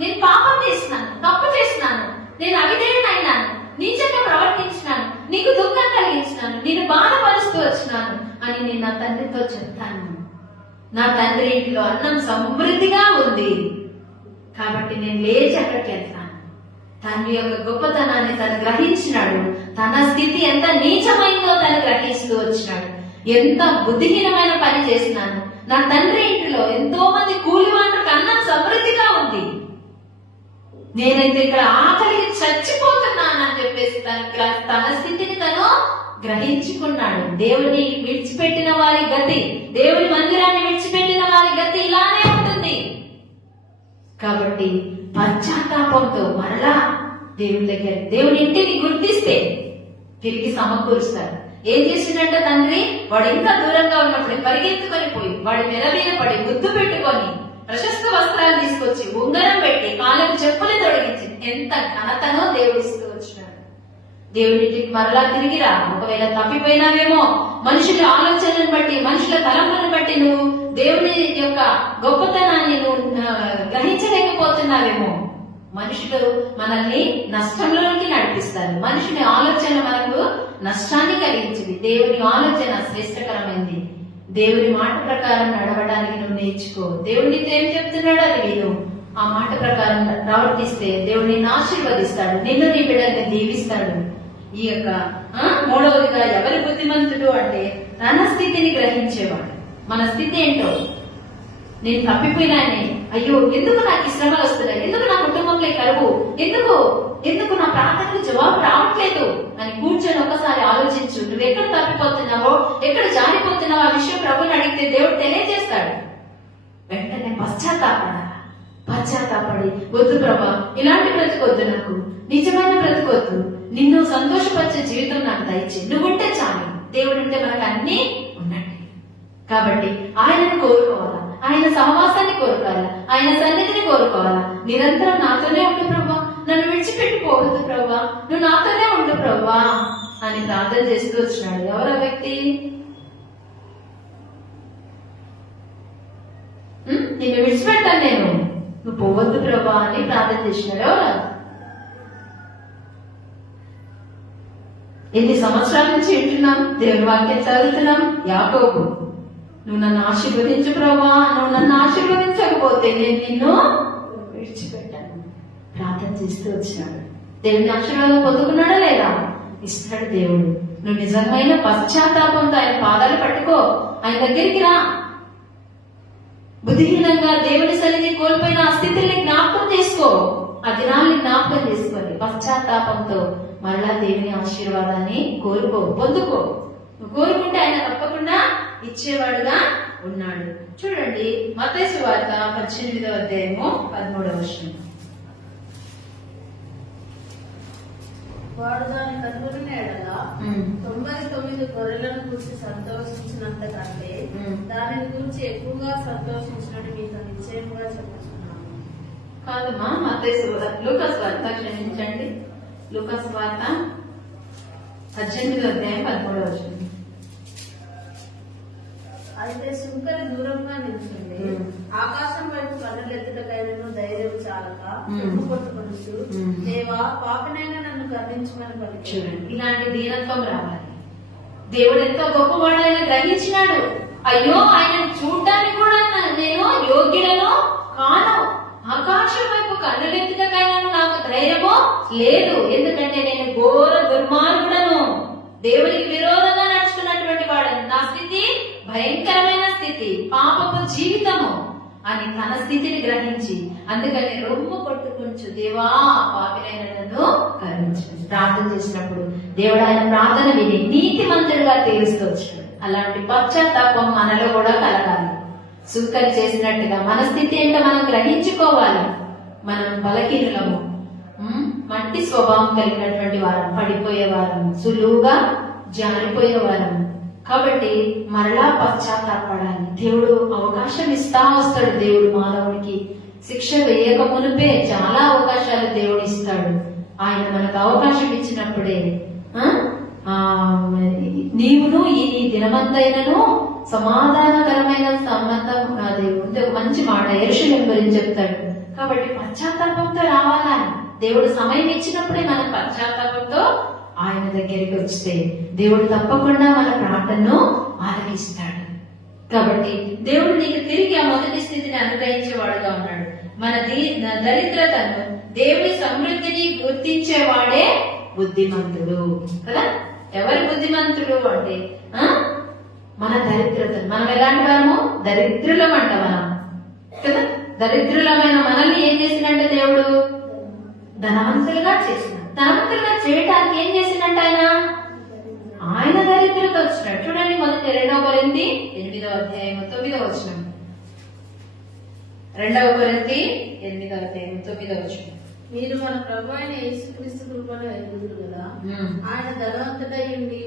నేను పాపం చేసినాను, తప్పు చేసినాను, నేను అవిధేయుడైనాను, నీచంగా ప్రవర్తించినాను, నీకు దుఃఖం కలిగించినాను, నేను బాధపరుస్తూ వచ్చినాను అని నేను నా తండ్రితో చెప్తాను. నా తండ్రి ఇంట్లో అన్నం సమృద్ధిగా ఉంది కాబట్టి నేను లేచి అక్కడికి వెళ్తాను. తండ్రి యొక్క గొప్పతనాన్ని తను గ్రహించినాడు. తన స్థితి ఎంత నీచమైందో తను గ్రహిస్తూ వచ్చినాడు. ఎంత బుద్ధిహీనమైన పని చేసినాను, నా తండ్రి ఇంటిలో ఎంతో మంది కూలివాళ్ళకి అన్నం సమృద్ధిగా ఉంది, నేనైతే ఇక్కడ ఆకలికి చచ్చిపోతున్నాను అని చెప్పేసి తన స్థితిని తను గ్రహించుకున్నాడు. దేవుని విడిచిపెట్టిన వారి గతి, దేవుని మందిరాన్ని విడిచిపెట్టిన వారి గతి ఇలానే ఉంటుంది. కాబట్టి పశ్చాత్తాపంతో మరలా దేవుని దగ్గర, దేవుని ఇంటిని గుర్తిస్తే తిరిగి సమకూరుస్తారు. ఏం చేసిందంటే తండ్రి, వాడు ఇంకా దూరంగా ఉన్నప్పుడు పరిగెత్తుకొని పోయి వాడి మెడ మీద పడి ముద్దు పెట్టుకొని ప్రశస్త వస్త్రాలు తీసుకొచ్చి ఉంగరం పెట్టి కాళ్ళకు చెప్పులు తొడిగించి ఎంత ఘనతనో దేవుడిస్తూ వచ్చినాడు. దేవుడింటికి మరలా తిరిగిరా. ఒకవేళ తప్పిపోయినావేమో, మనుషుల ఆలోచనలను బట్టి, మనుషుల తలంపులను బట్టి నువ్వు దేవుని యొక్క గొప్పతనాన్ని నువ్వు గ్రహించలేకపోతున్నావేమో. మనుషులు మనల్ని నష్టంలోకి నడిపిస్తారు. మనుషుని ఆలోచన మనకు నష్టాన్ని కలిగించింది. దేవుని ఆలోచన శ్రేష్టకరమైంది. దేవుని మాట ప్రకారం నడవడానికి నువ్వు నేర్చుకో. దేవుడు నీతో ఏం చెప్తున్నాడో అది విను. ఆ మాట ప్రకారం ప్రవర్తిస్తే దేవుడు నిన్ను ఆశీర్వదిస్తాడు, నిన్ను నీ బిడ్డల్ని దీవిస్తాడు. ఈ యొక్క మూడవదిగా ఎవరి బుద్ధిమంతుడు అంటే తన స్థితిని గ్రహించేవాడు. మన స్థితి ఏంటో, నేను తప్పిపోయినానే, అయ్యో ఎందుకు నాకు ఈ శ్రమలు వస్తున్నాయి, ఎందుకు నా కుటుంబంలో కరువు, ఎందుకు నా ప్రార్థనకు జవాబు రావట్లేదు అని కూర్చొని ఒకసారి ఆలోచించు. నువ్వు ఎక్కడ తప్పిపోతున్నావో, ఎక్కడ జారిపోతున్నావో ఆ విషయం ప్రభుని అడిగితే దేవుడు తెలియజేస్తాడు. వెంటనే పశ్చాత్తాపడి వద్దు ప్రభా, ఇలాంటి బ్రతుకొద్దు, నాకు నిజమైన బ్రతుకొద్దు, నిన్ను సంతోషపరిచే జీవితం నాకు దయచేయి, నువ్వుంటే చాలు. దేవుడు ఉంటే మనకు అన్ని ఉన్నట్టు. కాబట్టి ఆయనను కోరుకోవాలా, ఆయన సహవాసాన్ని కోరుకోవాలా, ఆయన సన్నిధిని కోరుకోవాలా. నిరంతరం నాతోనే ఉండు ప్రభా, నన్ను విడిచిపెట్టిపోవద్దు ప్రభా, నువ్వు నాతోనే ఉండు ప్రభా అని ప్రార్థన చేస్తూ వచ్చినాడు. ఎవరో వ్యక్తి, నిన్ను విడిచిపెట్టాను నేను, నువ్వు పోవద్దు ప్రభా అని ప్రార్థన చేసినాడు. ఎవరు? ఎన్ని సంవత్సరాల నుంచి వింటున్నాం, దేవుని వాక్యం చదువుతున్నాం. యాకోబు, నువ్వు నన్ను ఆశీర్వదించు ప్రభా, నువ్వు నన్ను ఆశీర్వదించకపోతే నేను నిన్ను విడిచిపెట్టాను ప్రార్థన చేస్తూ వచ్చినాడు. దేవుని ఆశీర్వాదం పొందుకున్నాడా లేదా? ఇస్తాడు దేవుడు. నువ్వు నిజమైన పశ్చాత్తాపంతో ఆయన పాదాలు పట్టుకో, ఆయన దగ్గరికి రా. బుద్ధిహీనంగా దేవుని సన్నిధి కోల్పోయిన ఆ స్థితిని జ్ఞాపకం చేసుకో. ఆ దినాల్ని జ్ఞాపకం చేసుకొని పశ్చాత్తాపంతో మరలా దేవుని ఆశీర్వాదాన్ని పొందుకో. నువ్వు కోరుకుంటే ఆయన తప్పకుండా ఇచ్చేవాడుగా ఉన్నాడు. చూడండి మత్తయి సువార్త 18వ అధ్యాయము 13వ వచనం. వాడు దాని కనుగొనిన ఎడల 99 గొర్రెలను గురించి సంతోషించినంత కంటే దానిని గురించి ఎక్కువగా సంతోషించినట్టు మీకు నిశ్చయంగా చెప్పుతున్నాను. కాదమ్మా, మత్తయి సువార్త, లూకా సువార్త క్షమించండి, లూకాసు వార్త 18:13. అయితే సుంకరి దూరంగా నిల్చుంది. ఆకాశం వైపు కన్నులెత్తుటకైనను ధైర్యం చాలక కొట్టుకొనుచు, దేవా పాపినైనా నన్ను కరుణించమని పలికాడు. చూడండి, ఇలాంటి దీనత్వం రావాలి. దేవుడు ఎంతో గొప్పవాడైన గ్రహించినాడు. అయ్యో, ఆయన చూడటానికి కూడా నేను యోగ్యుడను కాను. ఆకాశం వైపు కన్నులెత్తుటకైనా నాకు ధైర్యమో లేదు. ఎందుకంటే నేను ఘోర దుర్మార్గుడను, దేవునికి విరోధంగా నడుచుకున్నటువంటి వాడను. నా స్థితి భయంకరమైన స్థితి, పాపపు జీవితము అని తన స్థితిని గ్రహించి అందుకని రొమ్ము కొట్టుకుంటూ, దేవా పాపినైన నన్ను కరుణించు ప్రార్థన చేసినప్పుడు దేవుడు ఆయన ప్రార్థన విని నీతిమంతుడిగా తీరుస్తూ వచ్చాడు. అలాంటి పశ్చాత్తాపం మనలో కూడా కలగాలి. సుంకరి చేసినట్టుగా మన స్థితి ఏంటో మనం గ్రహించుకోవాలి. మనం బలహీనులము, మట్టి స్వభావం కలిగినటువంటి వారం, పడిపోయేవారం, సులువుగా జారిపోయేవారం. కాబట్టి మరలా పశ్చాత్తాపడాలి. దేవుడు అవకాశం ఇస్తా వస్తాడు. దేవుడు మానవుడికి శిక్ష వేయక మునిపే చాలా అవకాశాలు దేవుడు ఇస్తాడు. ఆయన మనకు అవకాశం ఇచ్చినప్పుడే నీవును ఈ దినమంతైనను సమాధానకరమైన సంబంధం, అది ఒక మంచి మాట యెరూషలేము గురించి చెప్తాడు. కాబట్టి పశ్చాత్తాపంతో రావాలా. దేవుడు సమయం ఇచ్చినప్పుడే మనం పశ్చాత్తాపంతో ఆయన దగ్గరికి వస్తే దేవుడు తప్పకుండా మన ప్రార్థనను ఆలకిస్తాడు. కాబట్టి దేవుడు నీకు తిరిగి ఆ మొదటి స్థితిని అనుగ్రహించేవాడుగా ఉన్నాడు. మన దరిద్రతను, దేవుని సమృద్ధిని గుర్తించేవాడే బుద్ధిమంతుడు కదా. ఎవరి బుద్ధిమంతుడు అంటే మన దరిద్రతను. మనం ఎలాంటి వారము? దరిద్రులం అంట మనం కదా. దరిద్రులమైన మనల్ని ఏం చేసినట్టే దేవుడు ధనవంతులుగా చేసిన. ధనవంతులుగా చేయటానికి ఏం చేసినట్ట ఆయన దరిద్రత వచ్చినాడు. చూడండి, మొదటి 2 కొరింథీ 8:9. 2 కొరింథీ 8:9. మీరు మన ప్రభు అయిన యేసుక్రీస్తు కృపను ఎరుగుదురు కదా. ఆయన ధనవంతుడై ఉండి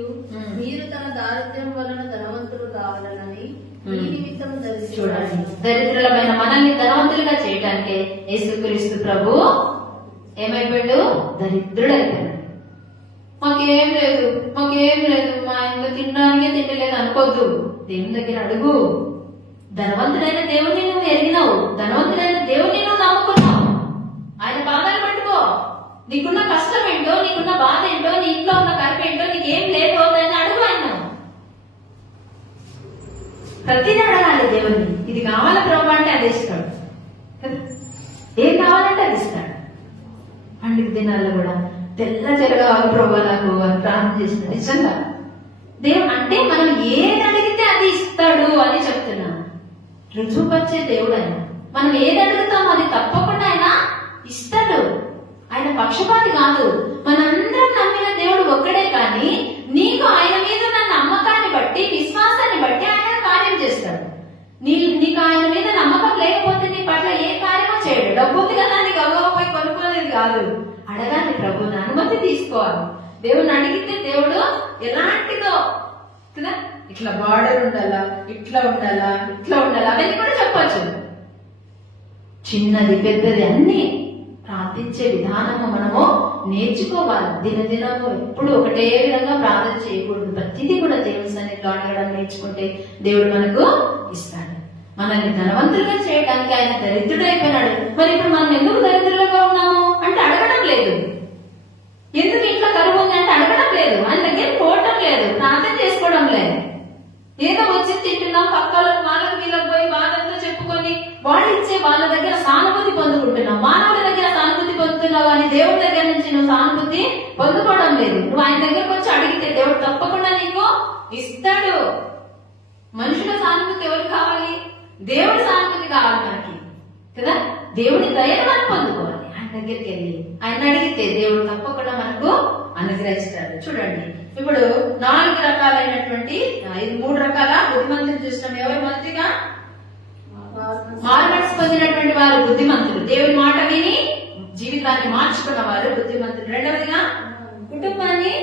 మీరు తన దారిద్ర్యం వలన ధనవంతులు కావాలని ఈ నిమిత్తము చూడండి, దరిద్రులమైన మనల్ని ధనవంతులుగా చేయటానికి యేసుక్రీస్తు ప్రభు ఏమైపోయాడు? దరిద్రుడైపోయాడు. మాకేం లేదు, మా ఇంట్లో తినడానికే తింటలేదు అనుకోద్దు. దేవుని దగ్గర అడుగు. ధనవంతుడైన దేవుని నువ్వు ఎరిగినావు, ధనవంతుడైన దేవుని నువ్వు నమ్ముకున్నావు. ఆయన పాదాలు పట్టుకో. నీకున్న కష్టం ఏంటో, నీకున్న బాధ ఏంటో, నీ ఇంట్లో ఉన్న కరుపు ఏంటో, నీకేం లేదు అని అడుగు. ఆయన ప్రతిదీ అడగాలి దేవుని. ఇది కావాలి ప్రభు అంటే అది ఇస్తాడు. ఏం కావాలంటే అది ఇస్తాడు. పండుగ దినాల్లో కూడా తెల్ల చెరగా ప్రభు నాకు అని ప్రార్థన చేసిన నిజంగా దేవుడు అంటే మనం ఏది అడిగితే అది ఇస్తాడు అని చెప్తున్నాను. రుజువుపరిచే దేవుడు ఆయన. మనం ఏది అడుగుతామో అది తప్పకుండా ఆయన ఇస్తాడు. ఆయన పక్షపాతి కాదు. మనందరం నమ్మిన దేవుడు ఒక్కడే, కానీ నీకు ఆయన మీద ఉన్న నమ్మకాన్ని బట్టి, విశ్వాసాన్ని బట్టి ఆయన కార్యం చేస్తాడు. నీకు ఆయన మీద నమ్మకం లేకపోతే నీ పట్ల ఏ కార్యమో చేయడు. డబ్బు ఉంది కదా నీకు అవ్వకపోయి కొనుక్కునేది కాదు. అడగాలి, ప్రభుని అనుమతి తీసుకోవాలి. దేవుని అడిగితే దేవుడు ఎలాంటిదో కదా, ఇట్లా బార్డర్ ఉండాలా, ఇట్లా ఉండాలా, ఇట్లా ఉండాలా, అవన్నీ కూడా చెప్పచ్చు. చిన్నది పెద్దది అన్ని ప్రార్థించే విధానము మనము నేర్చుకోవాలి. దినదినము ఎప్పుడు ఒకటే విధంగా ప్రార్థన చేయకూడదు. ప్రతిదీ కూడా దేవుని సన్నిధిలో అడగడం నేర్చుకుంటే దేవుడు మనకు ఇస్తాడు. మనల్ని ధనవంతులుగా చేయడానికి ఆయన దరిద్రుడైపోయినాడు. మరి ఇప్పుడు మనం ఎందుకు దరిద్రులుగా ఉన్నాము అంటే అడగడం లేదు. ఎందుకు ఇంట్లో కరువు ఉంది అంటే అడగడం లేదు. ఆయన దగ్గర పోవటం లేదు, ప్రార్థన చేసుకోవడం లేదు. ఏదో వచ్చి తింటున్నాం, పక్కల వాళ్ళకి వీళ్ళకి పోయి బాధంతో చెప్పుకొని వాళ్ళు ఇచ్చే వాళ్ళ దగ్గర సానుభూతి పొందుకుంటున్నావు. మానవుల దగ్గర సానుభూతి పొందుతున్నావు, కానీ దేవుడి దగ్గర నుంచి నువ్వు సానుభూతి పొందుకోవడం లేదు. నువ్వు ఆయన దగ్గరకు వచ్చి అడిగితే దేవుడు తప్పకుండా నీకు ఇస్తాడు. మనుషుల సానుభూతి ఎవరు కావాలి? దేవుడి సానుభూతి కావాలి మనకి కదా. దేవుడి దయను మనం పొందుకోవాలి. ఆయన దగ్గరికి వెళ్ళి ఆయన అడిగితే దేవుడు తప్పకుండా మనకు అనుగ్రహిస్తాడు. చూడండి, ఇప్పుడు 4 రకాలైనటువంటి 3 రకాల బుద్ధిమంతులు చూసినాం. ఎవరి మంత్రిగా? మారుమనసు పొందినటువంటి వారు బుద్ధిమంతులు. దేవుని మాట విని జీవితాన్ని మార్చుకున్న వారు బుద్ధిమంతులు. రెండవదిగా కుటుంబాన్ని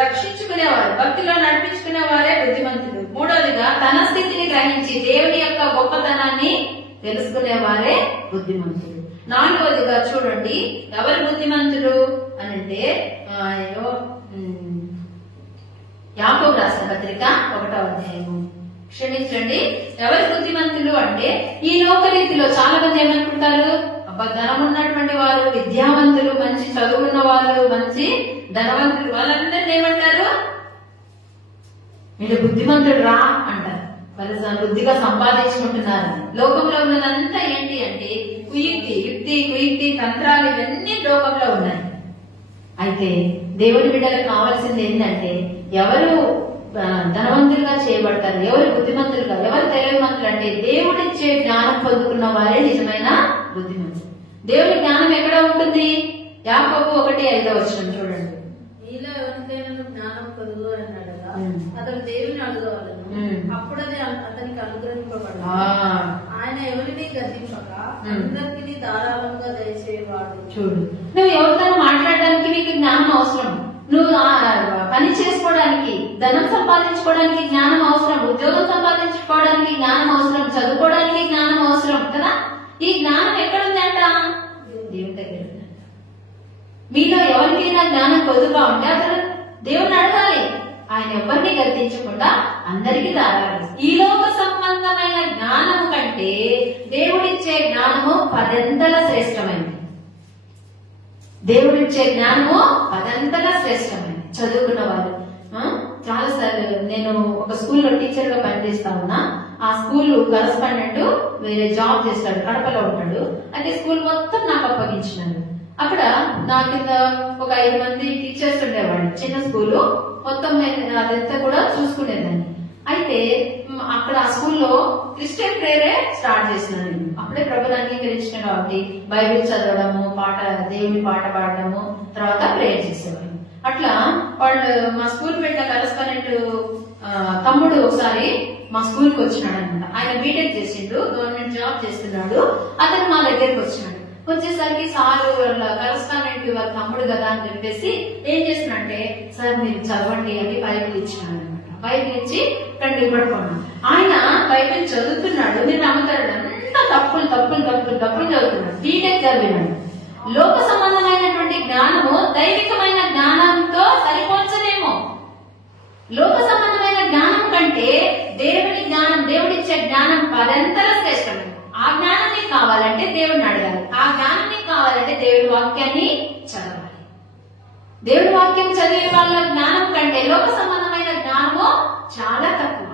రక్షించుకునేవారు, భక్తిలో నడిపించుకునే వారే బుద్ధిమంతులు. మూడవదిగా తన స్థితిని గ్రహించి దేవుని యొక్క గొప్పతనాన్ని తెలుసుకునే వారే బుద్ధిమంతులు. నాలుగవదిగా చూడండి, ఎవరు బుద్ధిమంతులు అని అంటే యాకోబు రాసిన పత్రిక 1వ అధ్యాయము. క్షమించండి, ఎవరు బుద్ధిమంతులు అంటే ఈ లోక రీతిలో చాలా మంది ఏమనుకుంటారు, అబ్బా ధనం ఉన్నటువంటి వారు, విద్యావంతులు, మంచి చదువున్న వాళ్ళు, మంచి ధనవంతులు, వాళ్ళందరినీ ఏమంటారు, మీరు బుద్ధిమంతుడు రా అంటారు. వాళ్ళు బుద్ధిగా సంపాదించుకుంటున్నారు. లోకంలో ఉన్నదంతా ఏంటి అంటే కుయుక్తి తంత్రాలు, ఇవన్నీ లోకంలో ఉన్నాయి. అయితే దేవుని బిడ్డలకు కావాల్సింది ఏంటంటే ఎవరు ధనవంతులుగా చేయబడతారు, ఎవరు బుద్ధిమంతులుగా, ఎవరు తెలివిమంతులు అంటే దేవుడిచ్చే జ్ఞానం పొందుకున్న వారే నిజమైన బుద్ధిమంతులు. దేవుని జ్ఞానం ఎక్కడ ఉంటుంది? యాకోబు 1:5 చూడండి. మీలో ఎవరికైనా జ్ఞానం కలుగు అన్నాడు కదా, అతను దేవుని అడగవలను, అప్పుడు అది అతనికి అనుగ్రహింపబడదు. ఆయన ఎవరిని గద్దింపక అందరికీ ధారాళంగా దయచేవాడు. చూడు, నువ్వు ఎవరితో మాట్లాడడానికి నీకు జ్ఞానం అవసరం, నువ్వు పని చేసుకోవడానికి, ధనం సంపాదించుకోవడానికి జ్ఞానం అవసరం, ఉద్యోగం సంపాదించుకోవడానికి జ్ఞానం అవసరం, చదువుకోవడానికి జ్ఞానం అవసరం కదా. ఈ జ్ఞానం ఎక్కడుందంట? దేవుని దగ్గర ఉందంట. మీలో ఎవరికైనా జ్ఞానం కొద్దుగా ఉంటే అతను దేవుని అడగాలి. ఆయన ఎవరిని గద్దించకుండా అందరికీ దారాలి. ఈ లోక సంబంధమైన జ్ఞానము కంటే దేవుడిచ్చే జ్ఞానము 10 శ్రేష్టమైనది. దేవుడిచ్చే జ్ఞానము 10 శ్రేష్టమైనది. చదువుకున్న వాళ్ళు చాలా సార్లు, నేను ఒక స్కూల్లో టీచర్ గా పనిచేస్తా ఉన్నా. ఆ స్కూల్ కరస్పాండెంట్ వేరే జాబ్ చేస్తాడు, కడపలో ఉంటాడు. అయితే స్కూల్ మొత్తం నాకు అప్పగించినాడు. అక్కడ నా కింద ఒక 5 మంది టీచర్స్ ఉండేవాళ్ళు. చిన్న స్కూలు మొత్తం అదంతా కూడా చూసుకునేదాన్ని. అయితే అక్కడ ఆ స్కూల్లో క్రిస్టియన్ ప్రేయరే స్టార్ట్ చేసినాను. అప్పుడే ప్రభుని అంగీకరించిన కాబట్టి బైబిల్ చదవడము, దేవుని పాట పాడడము, తర్వాత ప్రేయర్ చేసేవాళ్ళు. అట్లా వాళ్ళు మా స్కూల్ పెట్టిన కరస్పాండెంట్ తమ్ముడు ఒకసారి మా స్కూల్ కి వచ్చినాడు అనమాట. ఆయన బీటెక్ చేసిండు, గవర్నమెంట్ జాబ్ చేస్తున్నాడు. అతను మా దగ్గరికి వచ్చినాడు. వచ్చేసరికి సార్ కరస్పాండెంట్ వాళ్ళ తమ్ముడు కదా అని చెప్పేసి ఏం చేస్తున్నాడంటే, సార్ మీరు చదవండి అని బైబిల్ ఇచ్చినాడు అనమాట. బైబిల్ ఇచ్చి ఇక్కడ నిలబడుకున్నాడు. ఆయన బైబిల్ చదువుతున్నాడు, మీరు నమ్ముతాడు, అంతా తప్పులు చదువుతున్నాడు. బీటెక్ చదివినాడు. లోక సంబంధమైనటువంటి జ్ఞానము దైవికమైన జ్ఞానంతో సరిపోల్చలేము. లోక సంబంధమైన జ్ఞానం కంటే దేవుడి జ్ఞానం, దేవుడిచ్చే జ్ఞానం 10 శ్రేష్టమైనది. ఆ జ్ఞానం నీకు కావాలంటే దేవుడిని అడగాలి. ఆ జ్ఞానం నీకు కావాలంటే దేవుడి వాక్యాన్ని చదవాలి. దేవుడి వాక్యం చదివే వాళ్ళ జ్ఞానం కంటే లోక సంబంధమైన జ్ఞానము చాలా తక్కువ.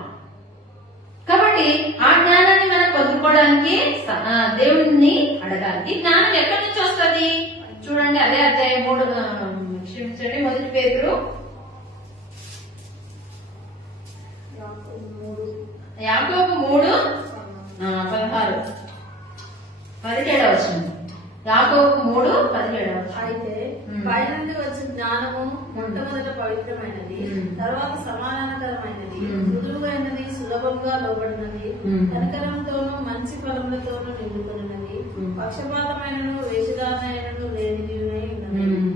కాబట్టి ఆ జ్ఞానాన్ని మనం పొందుకోవడానికి దేవుడిని అడగాలి. ఈ జ్ఞానం ఎక్కడి నుంచి వస్తుంది చూడండి. అదే అధ్యాయం 3, మొదటి పేతురు యాకోబు 3:16 17 యాకోబు 3:17. అయితే పైనుండి వచ్చిన జ్ఞానము మొట్టమొదట పవిత్రమైనది, తర్వాత సమాధానకరమైనది, మృదువైనది, సులభంగా లోబడినది, కనికరంతోనూ మంచి ఫలములతోనూ నిండుకున్నది, పక్షపాతమైనను వేషధారణైనను లేనిది.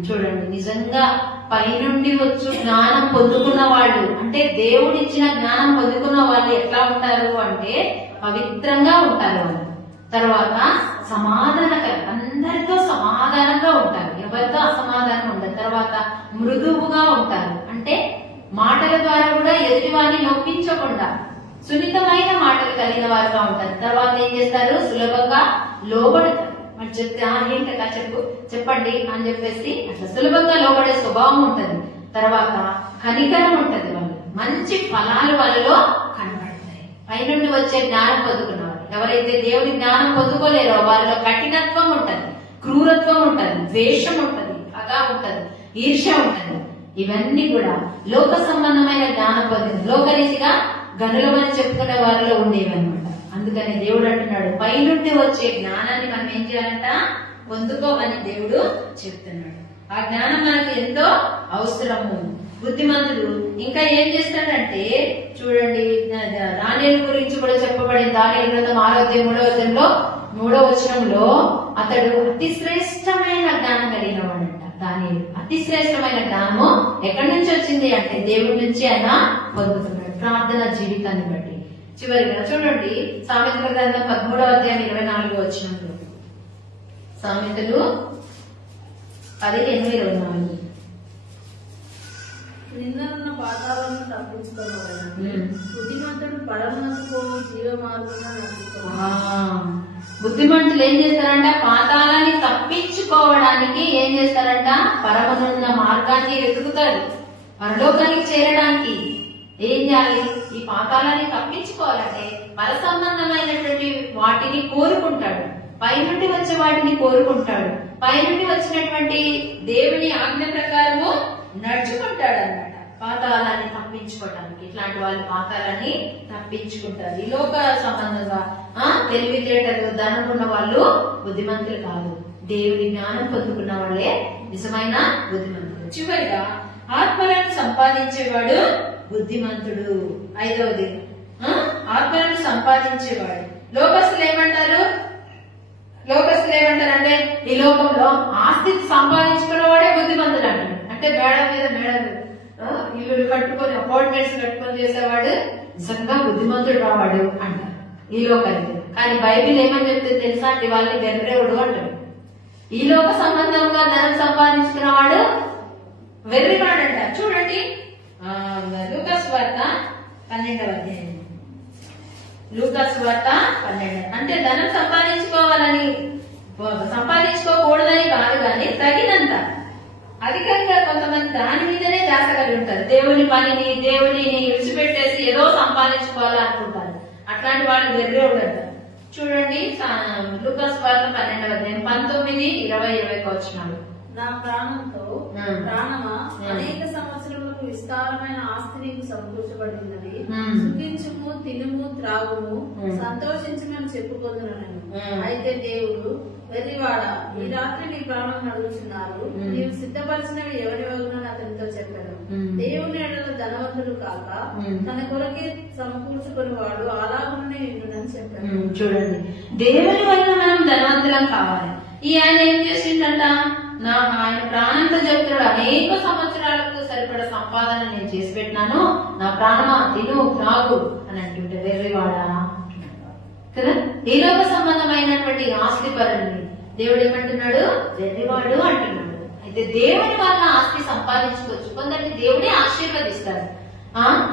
చూడండి, నిజంగా పైనుండి వచ్చు జ్ఞానం పొందుకున్న వాళ్ళు, అంటే దేవుడిచ్చిన జ్ఞానం పొందుకున్న వాళ్ళు ఎట్లా ఉంటారు అంటే పవిత్రంగా ఉంటారు వాళ్ళు. తర్వాత సమాధానకరం, అందరితో సమాధానంగా ఉంటారు, ఎవరితో అసమాధానం ఉండదు. తర్వాత మృదువుగా ఉంటారు, అంటే మాటల ద్వారా కూడా ఎదుటి వారిని నొప్పించకుండా సున్నితమైన మాటలు కలిగిన వారుగా ఉంటారు. తర్వాత ఏం చేస్తారు, సులభంగా లోబడతారు. మరి చెప్తే ఏంటగా చెప్పండి అని చెప్పేసి అట్లా సులభంగా లోబడే స్వభావం ఉంటది. తర్వాత కనికరం ఉంటది, వాళ్ళు మంచి ఫలాలు వాళ్ళలో కనబడతాయి. పైనుండి వచ్చే జ్ఞానం పొందుకున్న వాళ్ళు, ఎవరైతే దేవుడి జ్ఞానం పొందుకోలేరో వాళ్ళలో కఠినత్వం ఉంటది, క్రూరత్వం ఉంటది, ద్వేషం ఉంటది, పగ ఉంటది, ఈర్ష్య ఉంటది. ఇవన్నీ కూడా లోక సంబంధమైన జ్ఞానం పొందింది, లోకరీతిగా గనులమని చెప్పుకునే వారిలో ఉండేవి అనమాట. అందుకని దేవుడు అంటున్నాడు, పైనుండి వచ్చే జ్ఞానాన్ని మనం ఏం చేయాలంట, పొందుకోమని దేవుడు చెప్తున్నాడు. ఆ జ్ఞానం మనకు ఎంతో అవసరము. బుద్ధిమంతుడు ఇంకా ఏం చేస్తాడంటే చూడండి, దానియేలు గురించి కూడా చెప్పబడింది. దానియేలు గ్రంథం 6:3 అతడు అతి శ్రేష్టమైన జ్ఞానం కలిగిన వాడంట. దానియేలు అతి శ్రేష్టమైన జ్ఞానము ఎక్కడి నుంచి వచ్చింది అంటే దేవుడి నుంచి ఆయన పొందుతున్నాడు, ప్రార్థన జీవితాన్ని బట్టి. చివరిగా చూడండి, సామెతల గ్రంథం 13:24 సామెతలు 15:24. నిందనున్న పాతాలను తప్పించుకోవాలని బుద్ధిమంతుడు పరమనకు జీవ మార్గంగా నడుచుకోవాలి. బుద్ధిమంతులు ఏం చేస్తారంట? పాతాలని తప్పించుకోవడానికి ఏం చేస్తారంట? పరమనున్న మార్గాన్ని వెతుకుతారు. పరలోకానికి చేరడానికి ఏం చేయాలి? ఈ పాతాలని తప్పించుకోవాలంటే పర సంబంధమైనటువంటి వాటిని కోరుకుంటాడు. పైనుండి వచ్చే వాటిని కోరుకుంటాడు. పైనుండి వచ్చినటువంటి దేవుని ఆజ్ఞ ప్రకారము నడుచుకుంటాడు అన్నమాట. పాతాలని తప్పించుకోవడానికి ఇట్లాంటి వాళ్ళు పాతాలని తప్పించుకుంటారు. ఈ లోక సంబంధంగా తెలివితేటలు ధనం ఉన్న వాళ్ళు బుద్ధిమంతులు కాదు. దేవుని జ్ఞానం పొందుకున్న వాళ్ళే నిజమైన బుద్ధిమంతులు. చివరిగా ఆత్మలను సంపాదించేవాడు బుద్ధిమంతుడు. 5వది ఆత్మలను సంపాదించేవాడు. లోకస్తులు ఏమంటారు అంటే ఈ లోకంలో ఆస్తిని సంపాదించుకున్న వాడే బుద్ధిమంతుడు అంటారు. అంటే మేడ మీద మేడలు ఇల్లు కట్టుకొని అపార్ట్మెంట్స్ కట్టుకొని చేసేవాడు నిజంగా బుద్ధిమంతుడు రావాడు అంటారు ఈ లోకానికి. కానీ బైబిల్ ఏమని చెప్తే తెలుసా? అంటే వాళ్ళని వెర్రేవుడు అంటారు. ఈ లోక సంబంధంగా ధనం సంపాదించుకున్నవాడు వెర్రివాడు అంటారు. చూడండి లూకాసు వార్త 12వ అధ్యాయం. లూకాసు వార్త 12. అంటే ధనం సంపాదించుకోకూడదని కాదు, కానీ తగినంత అధికంగా కొంతమంది దాని మీదనే ధ్యాస కలిగి ఉంటారు. దేవుని దేవుని విడిచిపెట్టేసి ఏదో సంపాదించుకోవాలనుకుంటారు. అట్లాంటి వాళ్ళు వెర్రేవుడు అంటారు. చూడండి లూకాసు వార్త 12వ అధ్యాయం 19, 20, 21 వచనాలు. నా ప్రాణంతో ప్రాణమా, అనేక సంవత్సరములకు విస్తారమైన ఆస్తి నీకు సమకూర్చబడిందని సుఖించుము, తినుము, త్రాగుము, సంతోషించమని చెప్పుకొందునను. అయితే దేవుడు, వెర్రివాడ, ఈ రాత్రి నీ ప్రాణం అడుగుతున్నారు, నీవు సిద్ధపరిచినవి ఎవరి వగునని అతనితో చెప్పాడు. దేవుని ఎడల ధనవంతుడు కాక తన కొరకే సమకూర్చుకుని వాడు అలాగునే ఉండునని చెప్పాడు. చూడండి, దేవుని వల్ల మనం ధనవంతులం కావాలి. ఈ ఆయన ఏం చేసిండట? ఆయన ప్రాణంతో చెప్తున్నాడు, అనేక సంవత్సరాలకు సరిపడ సంపాదన నేను చేసి పెట్టినాను, నా ప్రాణమా తిను త్రాగు అని అంటుంటే వెర్రివాడా కదా. ఈ లోక సంబంధమైనటువంటి ఆస్తి పరుని దేవుడు ఏమంటున్నాడు? వెర్రివాడు అంటున్నాడు. అయితే దేవుని వల్ల ఆస్తి సంపాదించుకోవచ్చు. కొందరిని దేవుడే ఆశీర్వదిస్తాడు.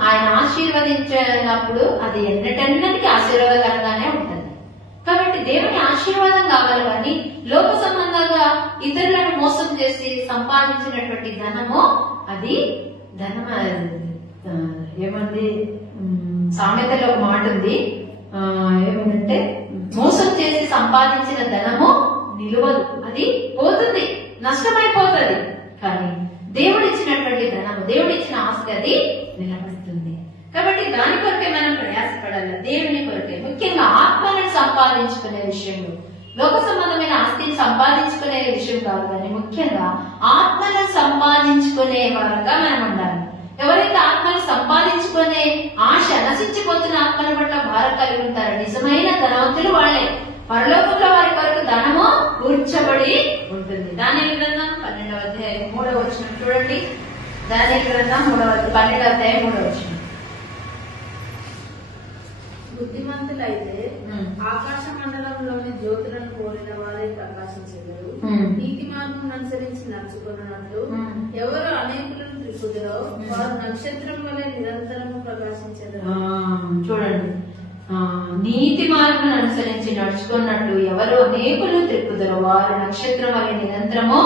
ఆయన ఆశీర్వదించినప్పుడు అది ఎన్నటెన్నటికి ఆశీర్వాదకరంగానే ఉంటుంది. కాబట్టి దేవుని ఆశీర్వాదం కావాలి, కానీ లోక సంబంధంగా ఇతరులను మోసం చేసి సంపాదించినటువంటి ధనము అది ధనం ఏమంది? సామెతలో ఒక మాట ఉంది, ఏమంటే మోసం చేసి సంపాదించిన ధనము నిలువదు, అది పోతుంది, నష్టమైపోతుంది. కానీ దేవుడిచ్చినటువంటి ధనము, దేవుడిచ్చిన ఆస్తి అది నిలబడుతుంది. కాబట్టి దాని కొరకే మనం ప్రయాసపడాలి, దేవుని కొరకే. ముఖ్యంగా ఆత్మలను సంపాదించుకునే విషయంలో, లోక సంబంధమైన ఆస్తిని సంపాదించుకునే విషయం కాదు, కానీ ముఖ్యంగా ఆత్మలను సంపాదించుకునే వారంగా మనం ఉండాలి. ఎవరైతే ఆత్మను సంపాదించుకునే ఆశ, నశించిపోతున్న ఆత్మల పట్ల భారం కలిగి ఉంటారో నిజమైన ధనవంతులు వాళ్ళే. పరలోకంలో వారి కొరకు ధనము కూర్చబడి ఉంటుంది. దానియేలు గ్రంథం 12వ అధ్యాయం 3వ వచనం చూడండి. దానియేలు గ్రంథం 12వ అధ్యాయం 3వ వచనం. బుద్ధిమంతులైతే ఆకాశ మండలంలోని జ్యోతులను పోలిన వారే ప్రకాశించెదరు. నీతి మార్గం అనుసరించి నడుచుకున్నట్లు ఎవరు అనేకులను త్రిపుదురో వారు నక్షత్రం వలె నిరంతరము ప్రకాశించెదరు. చూడండి, నీతి మార్గం అనుసరించి నడుచుకున్నట్టు ఎవరు అనేకులు త్రిపుదురో వారు నక్షత్రం వలె నిరంతరము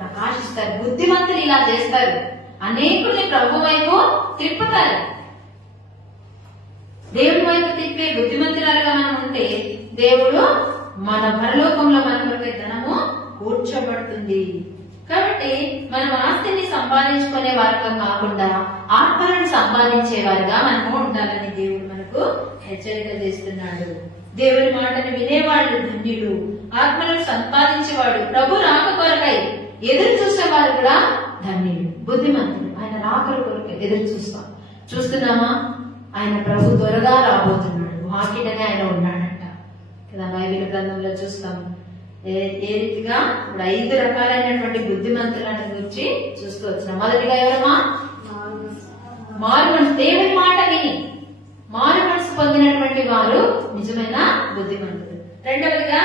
ప్రకాశిస్తారు. బుద్ధిమంతులు ఇలా చేస్తారు, అనేకుల్ని ప్రభు వైపు త్రిప్పుతారు. దేవుడి వైపు తిప్పే బుద్ధిమంతులుగా మనం ఉంటే దేవుడు మన పరలోకంలో మన కొరకే ధనము కూర్చోబడుతుంది. కాబట్టి మనం ఆస్తిని సంపాదించుకునే వారిగా కాకుండా ఆత్మలను సంపాదించే వారిగా మనము ఉండాలని దేవుడు మనకు హెచ్చరిక చేస్తున్నాడు. దేవుని మాటను వినేవాళ్ళు ధన్యులు, ఆత్మలను సంపాదించేవాడు, ప్రభు రాక కొరకై ఎదురు చూసేవారు కూడా ధన్యులు, బుద్ధిమంతులు. ఆయన రాకల కొరకై ఎదురు చూస్తున్నామా? ఆయన ప్రభు త్వరగా రాబోతున్నాడు, వాకిటనే ఆయన ఉన్నాడంట కదా. బైబిల్ గ్రంథంలో చూస్తాం ఏ రీతిగా ఇప్పుడు 5 రకాలైనటువంటి బుద్ధిమంతులను గురించి చూస్తూ వచ్చినాం. మొదటిగా ఎవరమ్మా? మారు మనసు, దేవుని మాట విని మారు మనసు పొందినటువంటి వారు నిజమైన బుద్ధిమంతులు. రెండవదిగా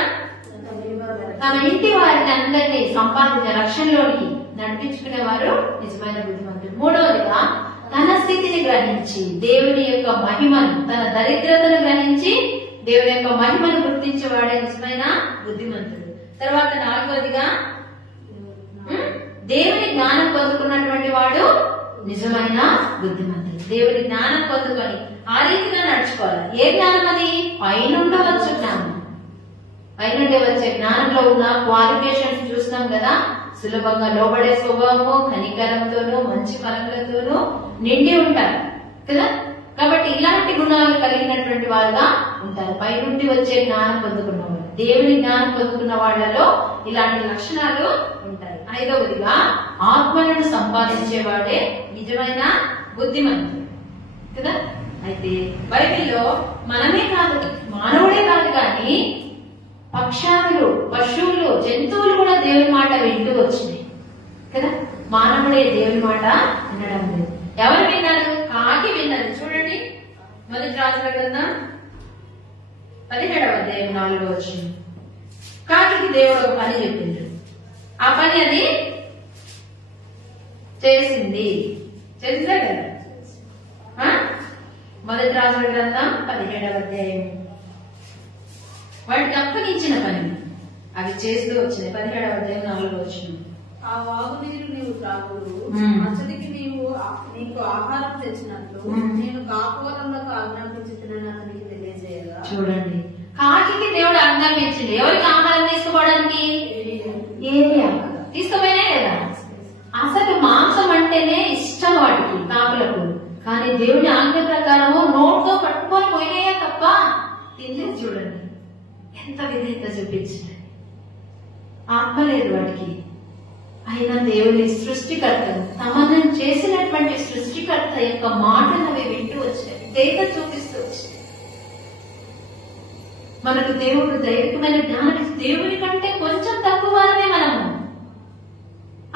తమ ఇంటి వారిని అందరినీ సంపాదించే రక్షణలోనికి నడిపించుకునేవారు నిజమైన బుద్ధిమంతుడు. మూడవదిగా తన స్థితిని గ్రహించి దేవుని యొక్క మహిమను, తన దరిద్రతను గ్రహించి దేవుని యొక్క మహిమను గుర్తించేవాడే నిజమైన బుద్ధిమంతుడు. తర్వాత నాలుగవదిగా దేవుని జ్ఞానం పొందుకున్నటువంటి వాడు నిజమైన బుద్ధిమంతుడు. దేవుని జ్ఞానం పొందుకొని ఆ రీతిగా నడుచుకోవాలి. ఏ జ్ఞానం అది? పైనుండి వచ్చే జ్ఞానం. పైనుండి వచ్చే జ్ఞానంలో ఉన్న క్వాలిఫికేషన్స్ చూస్తాం కదా. సులభంగా లోబడే స్వభావము, కనికరంతోనూ మంచి ఫలములతోనూ నిండి ఉంటారు కదా. కాబట్టి ఇలాంటి గుణాలు కలిగినటువంటి వారుగా ఉంటారు. పైనుండి వచ్చే జ్ఞానం పొందుకున్న వాళ్ళు, దేవుని జ్ఞానం పొందుకున్న వాళ్ళలో ఇలాంటి లక్షణాలు ఉంటాయి. ఐదవదిగా ఆత్మలను సంపాదించేవాడే నిజమైన బుద్ధిమంతుడు కదా. అయితే బైబిల్లో మనమే కాదు, మానవుడే కాదు కానీ పక్షాదులు, పశువులు, జంతువులు కూడా దేవుని మాట వింటూ వచ్చినాయి కదా. మానవుడే దేవుని మాట వినడం లేదు. ఎవరు విన్నారు? కాకి విన్నది. చూడండి, మొదటి రాజుల గ్రంథం 17వ అధ్యాయం 4వ వచనం. కాకి దేవుడు ఒక పని చెప్పింది, ఆ పని అది చేసింది. చేసిందే కదా. మొదటి రాజుల గ్రంథం 17వ అధ్యాయం. వాటికి అప్పగించిన పని అవి చేస్తూ వచ్చినాయి. 17వ అధ్యాయం 4వ వచనం. ఆ వాగు నీరు నీవు త్రాగుడు, అతనికి నీకు ఆహారం తెచ్చినట్లు నేను కాపువరంలోకి ఆజ్ఞాపించుతున్నాను అతనికి తెలియజేయగా. చూడండి, కాకి దేవుడు ఆజ్ఞాపించింది. ఎవరికి ఆహారం తీసుకోవడానికి? ఏలియా తీసుకుపోయినా లేదా? అసలు మాంసం అంటేనే ఇష్టం వాటికి, కాకులకు. కానీ దేవుని ఆజ్ఞ ప్రకారము నోట్తో పట్టుకొని పోయినాయా తప్ప తినలేదు. చూడండి ఎంత విధేయత చూపించింది. ఆత్మ లేదు వాటికి. అయినా దేవుని సృష్టికర్త, తమను చేసినటువంటి సృష్టికర్త యొక్క మాటలు అవి వింటూ వచ్చాయి, విధేయత చూపిస్తూ వచ్చాయి. మనకు దేవుడు దైవికమైన జ్ఞానం, దేవుని కంటే కొంచెం తక్కువ వారమే మనము.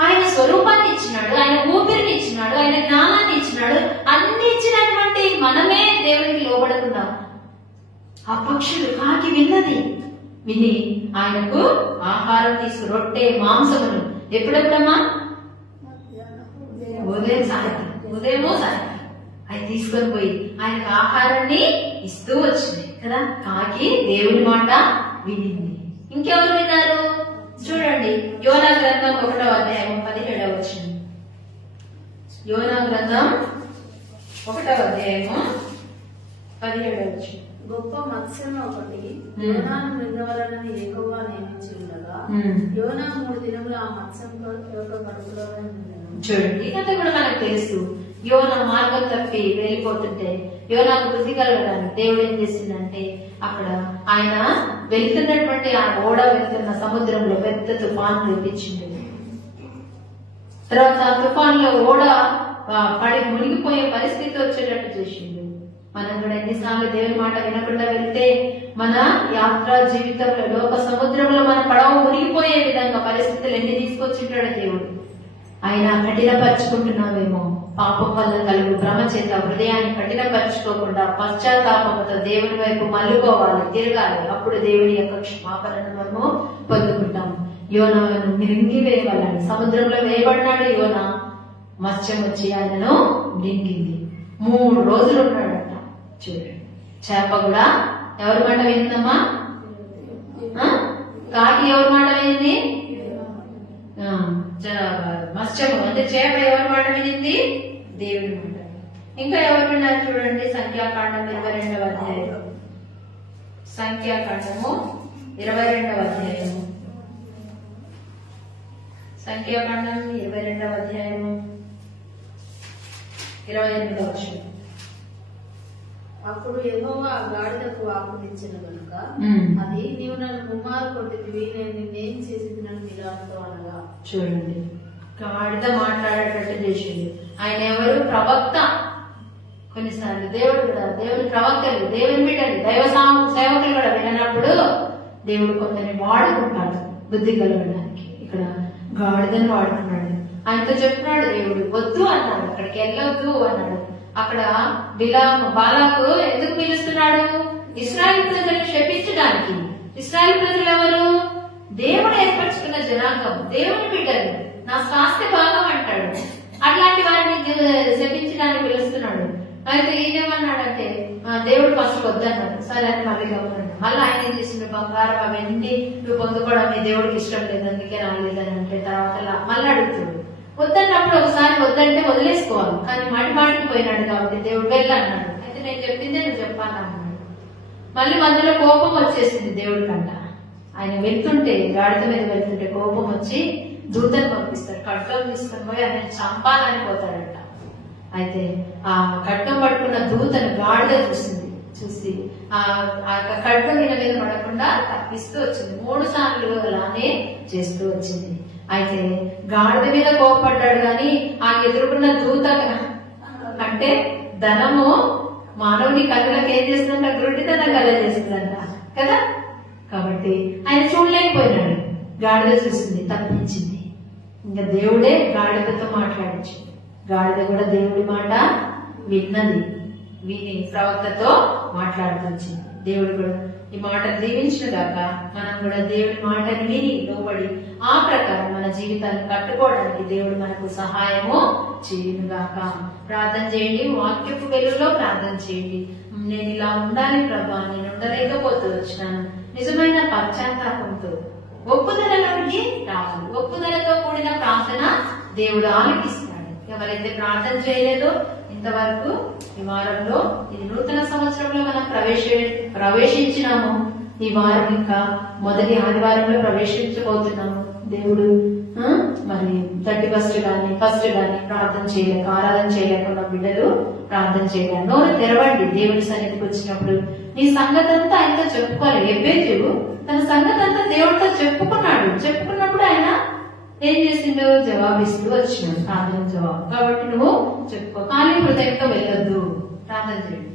ఆయన స్వరూపాన్ని ఇచ్చినాడు, ఆయన ఊపిరిని ఇచ్చినాడు, ఆయన జ్ఞానాన్ని ఇచ్చినాడు. అన్ని ఇచ్చినటువంటి మనమే దేవునికి లోబడుతున్నాం. ఆ పక్షులు, కాకి విన్నది, విని ఆయనకు ఆహారం తీసుకు, రొట్టె మాంసమును ఎప్పుడెప్పుడమ్మా? ఉదయం సాయంత్రం, ఉదయమో సాయంత్రం అవి తీసుకొని పోయి ఆయనకు ఆహారాన్ని ఇస్తూ వచ్చింది కదా. కాకి దేవుని మాట వినింది. ఇంకెవరు విన్నారు? చూడండి, యోనా గ్రంథం 1వ అధ్యాయం 17వ వచనం. యోనా గ్రంథం 1వ అధ్యాయము 17వ వచనం. గొప్ప మత్స్యం ఒకటి యోనాను మృంగవలనని యెహోవా నియమించి ఉండగా యోనా 3 దినములు ఆ మత్స్యం యొక్క కడుపులోనే ఉండెను. చూడండి, ఇదంతా కూడా మనకు తెలుసు. యోనా మార్గం తప్పి వెళ్ళిపోతుంటే యోనాకు బుద్ధి కలగడానికి దేవుడు ఏం చేసిందంటే, అక్కడ ఆయన వెళ్తున్నటువంటి ఆ ఓడ వెళ్తున్న సముద్రంలో పెద్ద తుఫాను చూపించింది. తర్వాత ఆ తుఫాన్లో ఓడ పడి మునిగిపోయే పరిస్థితి వచ్చేటట్టు చేసింది. మనం కూడా ఎన్నిసార్లు దేవుని మాట వినకుండా వెళ్తే మన యాత్రా జీవితంలో లోక సముద్రంలో మన పడవ మునిగిపోయే విధంగా పరిస్థితులు ఎన్ని తీసుకొచ్చింటాడు దేవుడు. ఆయన కఠినపరుచుకుంటున్నామేమో, పాపం వల్ల కలుగు భ్రమ చేత హృదయాన్ని కఠినపరుచుకోకుండా పశ్చాత్తాపంతో దేవుని వైపు మల్లుకోవాలి, తిరగాలి. అప్పుడు దేవుని యొక్క క్షమాపణను మనము పొందుకుంటాం. యోనాను మింగివేయవాలని సముద్రంలో వేయబడినాడు యోనా. మత్స్యం వచ్చి ఆయనను మింగింది. 3 రోజులు ఉన్నాడట. చూడండి, చేప కూడా ఎవరి మాట విందమ్మా? కాకి ఎవరి మాట వింది? మత్స్యము అంటే చేప ఎవరి మాట వినింది? దేవుడి మాట. ఇంకా ఎవరు విన్నారు? చూడండి, సంఖ్యాకాండం 22వ అధ్యాయం. సంఖ్యాకాండము 22వ అధ్యాయము. సంఖ్యాకాండం 22వ అధ్యాయము 28వ వచనం. అప్పుడు యెహోవా గాడిదకు ఆజ్ఞించిన గనుక అది నీవు నన్ను ముమ్మారు కొట్టితివి, నేను నిన్నేం చేసింది నన్ను నిరాశతో అనగా. చూడండి, గాడిద మాట్లాడేటట్టు చేసింది. ఆయన ఎవరు? ప్రవక్త. కొన్నిసార్లు దేవుడు కూడా, దేవుని ప్రవక్తలు, దేవుని బిడ్డలు, దైవ సేవకులు కూడా వినప్పుడు దేవుడు కొందరిని వాడుకుంటాడు బుద్ధి కలగడానికి. ఇక్కడ గాడిదని వాడుకున్నాడు. ఆయనతో చెప్తున్నాడు దేవుడు, వద్దు అన్నాడు, అక్కడికి వెళ్ళొద్దు అన్నాడు. అక్కడ బాలాకు ఎందుకు పిలుస్తున్నాడు? ఇశ్రాయేలు ప్రజలను శపించడానికి. ఇశ్రాయేలు ప్రజలు ఎవరు? దేవుడు ఏర్పరచుకున్న జనాంగం, దేవుని బిడ్డలు, నా స్వాస్థ్య భాగం అంటాడు. అట్లాంటి వారిని శపించడానికి పిలుస్తున్నాడు. అయితే ఈయనేమన్నాడంటే దేవుడు ఫస్ట్ వద్దన్నాడు. సరే అని మళ్ళీ గమనండి. మళ్ళీ ఆయన ఏం చేసిండు, బంగారం అవన్నీ నువ్వు పొందుకోవడం నీ దేవుడికి ఇష్టం లేదు, అందుకే రాలేదని అంటే తర్వాత మళ్ళీ అడుగుతాడు. వద్దన్నప్పుడు ఒకసారి వద్దంటే వదిలేసుకోవాలి, కానీ మాటికి పోయినాడు కాబట్టి దేవుడు వెళ్ళన్నాడు. అయితే నేను చెప్పిందే నువ్వు చెప్పాలన్నాడు. మళ్ళీ మధ్యలో కోపం వచ్చేసింది దేవుడి కంట. ఆయన వెళ్తుంటే, గాడిద మీద వెళ్తుంటే కోపం వచ్చి దూతను పంపిస్తాడు. ఖడ్గం తీసుకొని పోయి ఆయన చంపాలని పోతాడట. అయితే ఆ ఖడ్గం పట్టుకున్న దూతను గాడిద చూసి ఆ ఖడ్గం మీద పడకుండా తప్పిస్తూ వచ్చింది. 3 సార్లు అలానే చేస్తూ వచ్చింది. అయితే గాడిద మీద కోపపడ్డాడు కానీ ఆ ఎదుర్కొన్న దూత అంటే ధనము మానవుని కళ్ళకి ఏం చేస్తుందంట, గుడ్డితనం కలగజేస్తుందంట కదా. కాబట్టి ఆయన చూడలేకపోయినాడు. గాడిద చూసింది, తప్పించింది. ఇంకా దేవుడే గాడిదతో మాట్లాడించింది. గాడిద కూడా దేవుడి మాట విన్నది, విని ప్రవక్తతో మాట్లాడుతూ వచ్చింది. దేవుడు కూడా ఈ మాట దీవించిన గాక మనం కూడా దేవుడి మాటని విని లోబడి ఆ ప్రకారం మన జీవితాన్ని కట్టుకోవడానికి దేవుడు మనకు సహాయము చేయను గాక. ప్రార్థన చేయండి, వాక్యపు వెలుగులో ప్రార్థన చేయండి. నేను ఇలా ఉండాలి ప్రభా, నేను ఉండలేకపోతూ వచ్చినాను. నిజమైన పశ్చాత్తాపంతో ఒప్పుదలలోకి రావాలి. ఒప్పుదలతో కూడిన ప్రార్థన దేవుడు ఆలకిస్తాడు. ఎవరైతే ప్రార్థన చేయలేదో ఇంతవరకు ఈ వారంలో, ఇది నూతన సంవత్సరంలో మనం ప్రవేశించినాము. ఈ వారం ఇంకా మొదటి ఆదివారంలో ప్రవేశించబోతున్నాము. దేవుడు మరి 31st గాని ఫస్ట్ గాని ప్రార్థన చేయలేక, ఆరాధన చేయలేకుండా బిడ్డలు ప్రార్థన చేయలేక నోరు తెరవండి. దేవుడి సన్నిధికి వచ్చినప్పుడు నీ సంగతి అంతా ఆయనతో చెప్పుకోవాలి. ఎబ్బేజు తన సంగతి అంతా దేవుడితో చెప్పుకున్నప్పుడు ఆయన ఏం చేసిండో జవాబిస్తూ వచ్చినాడు, ప్రార్థన జవాబు. కాబట్టి నువ్వు చెప్పుకో, ఖాళీ హృదయంతో వెళ్ళొద్దు, ప్రార్థన చేయండి.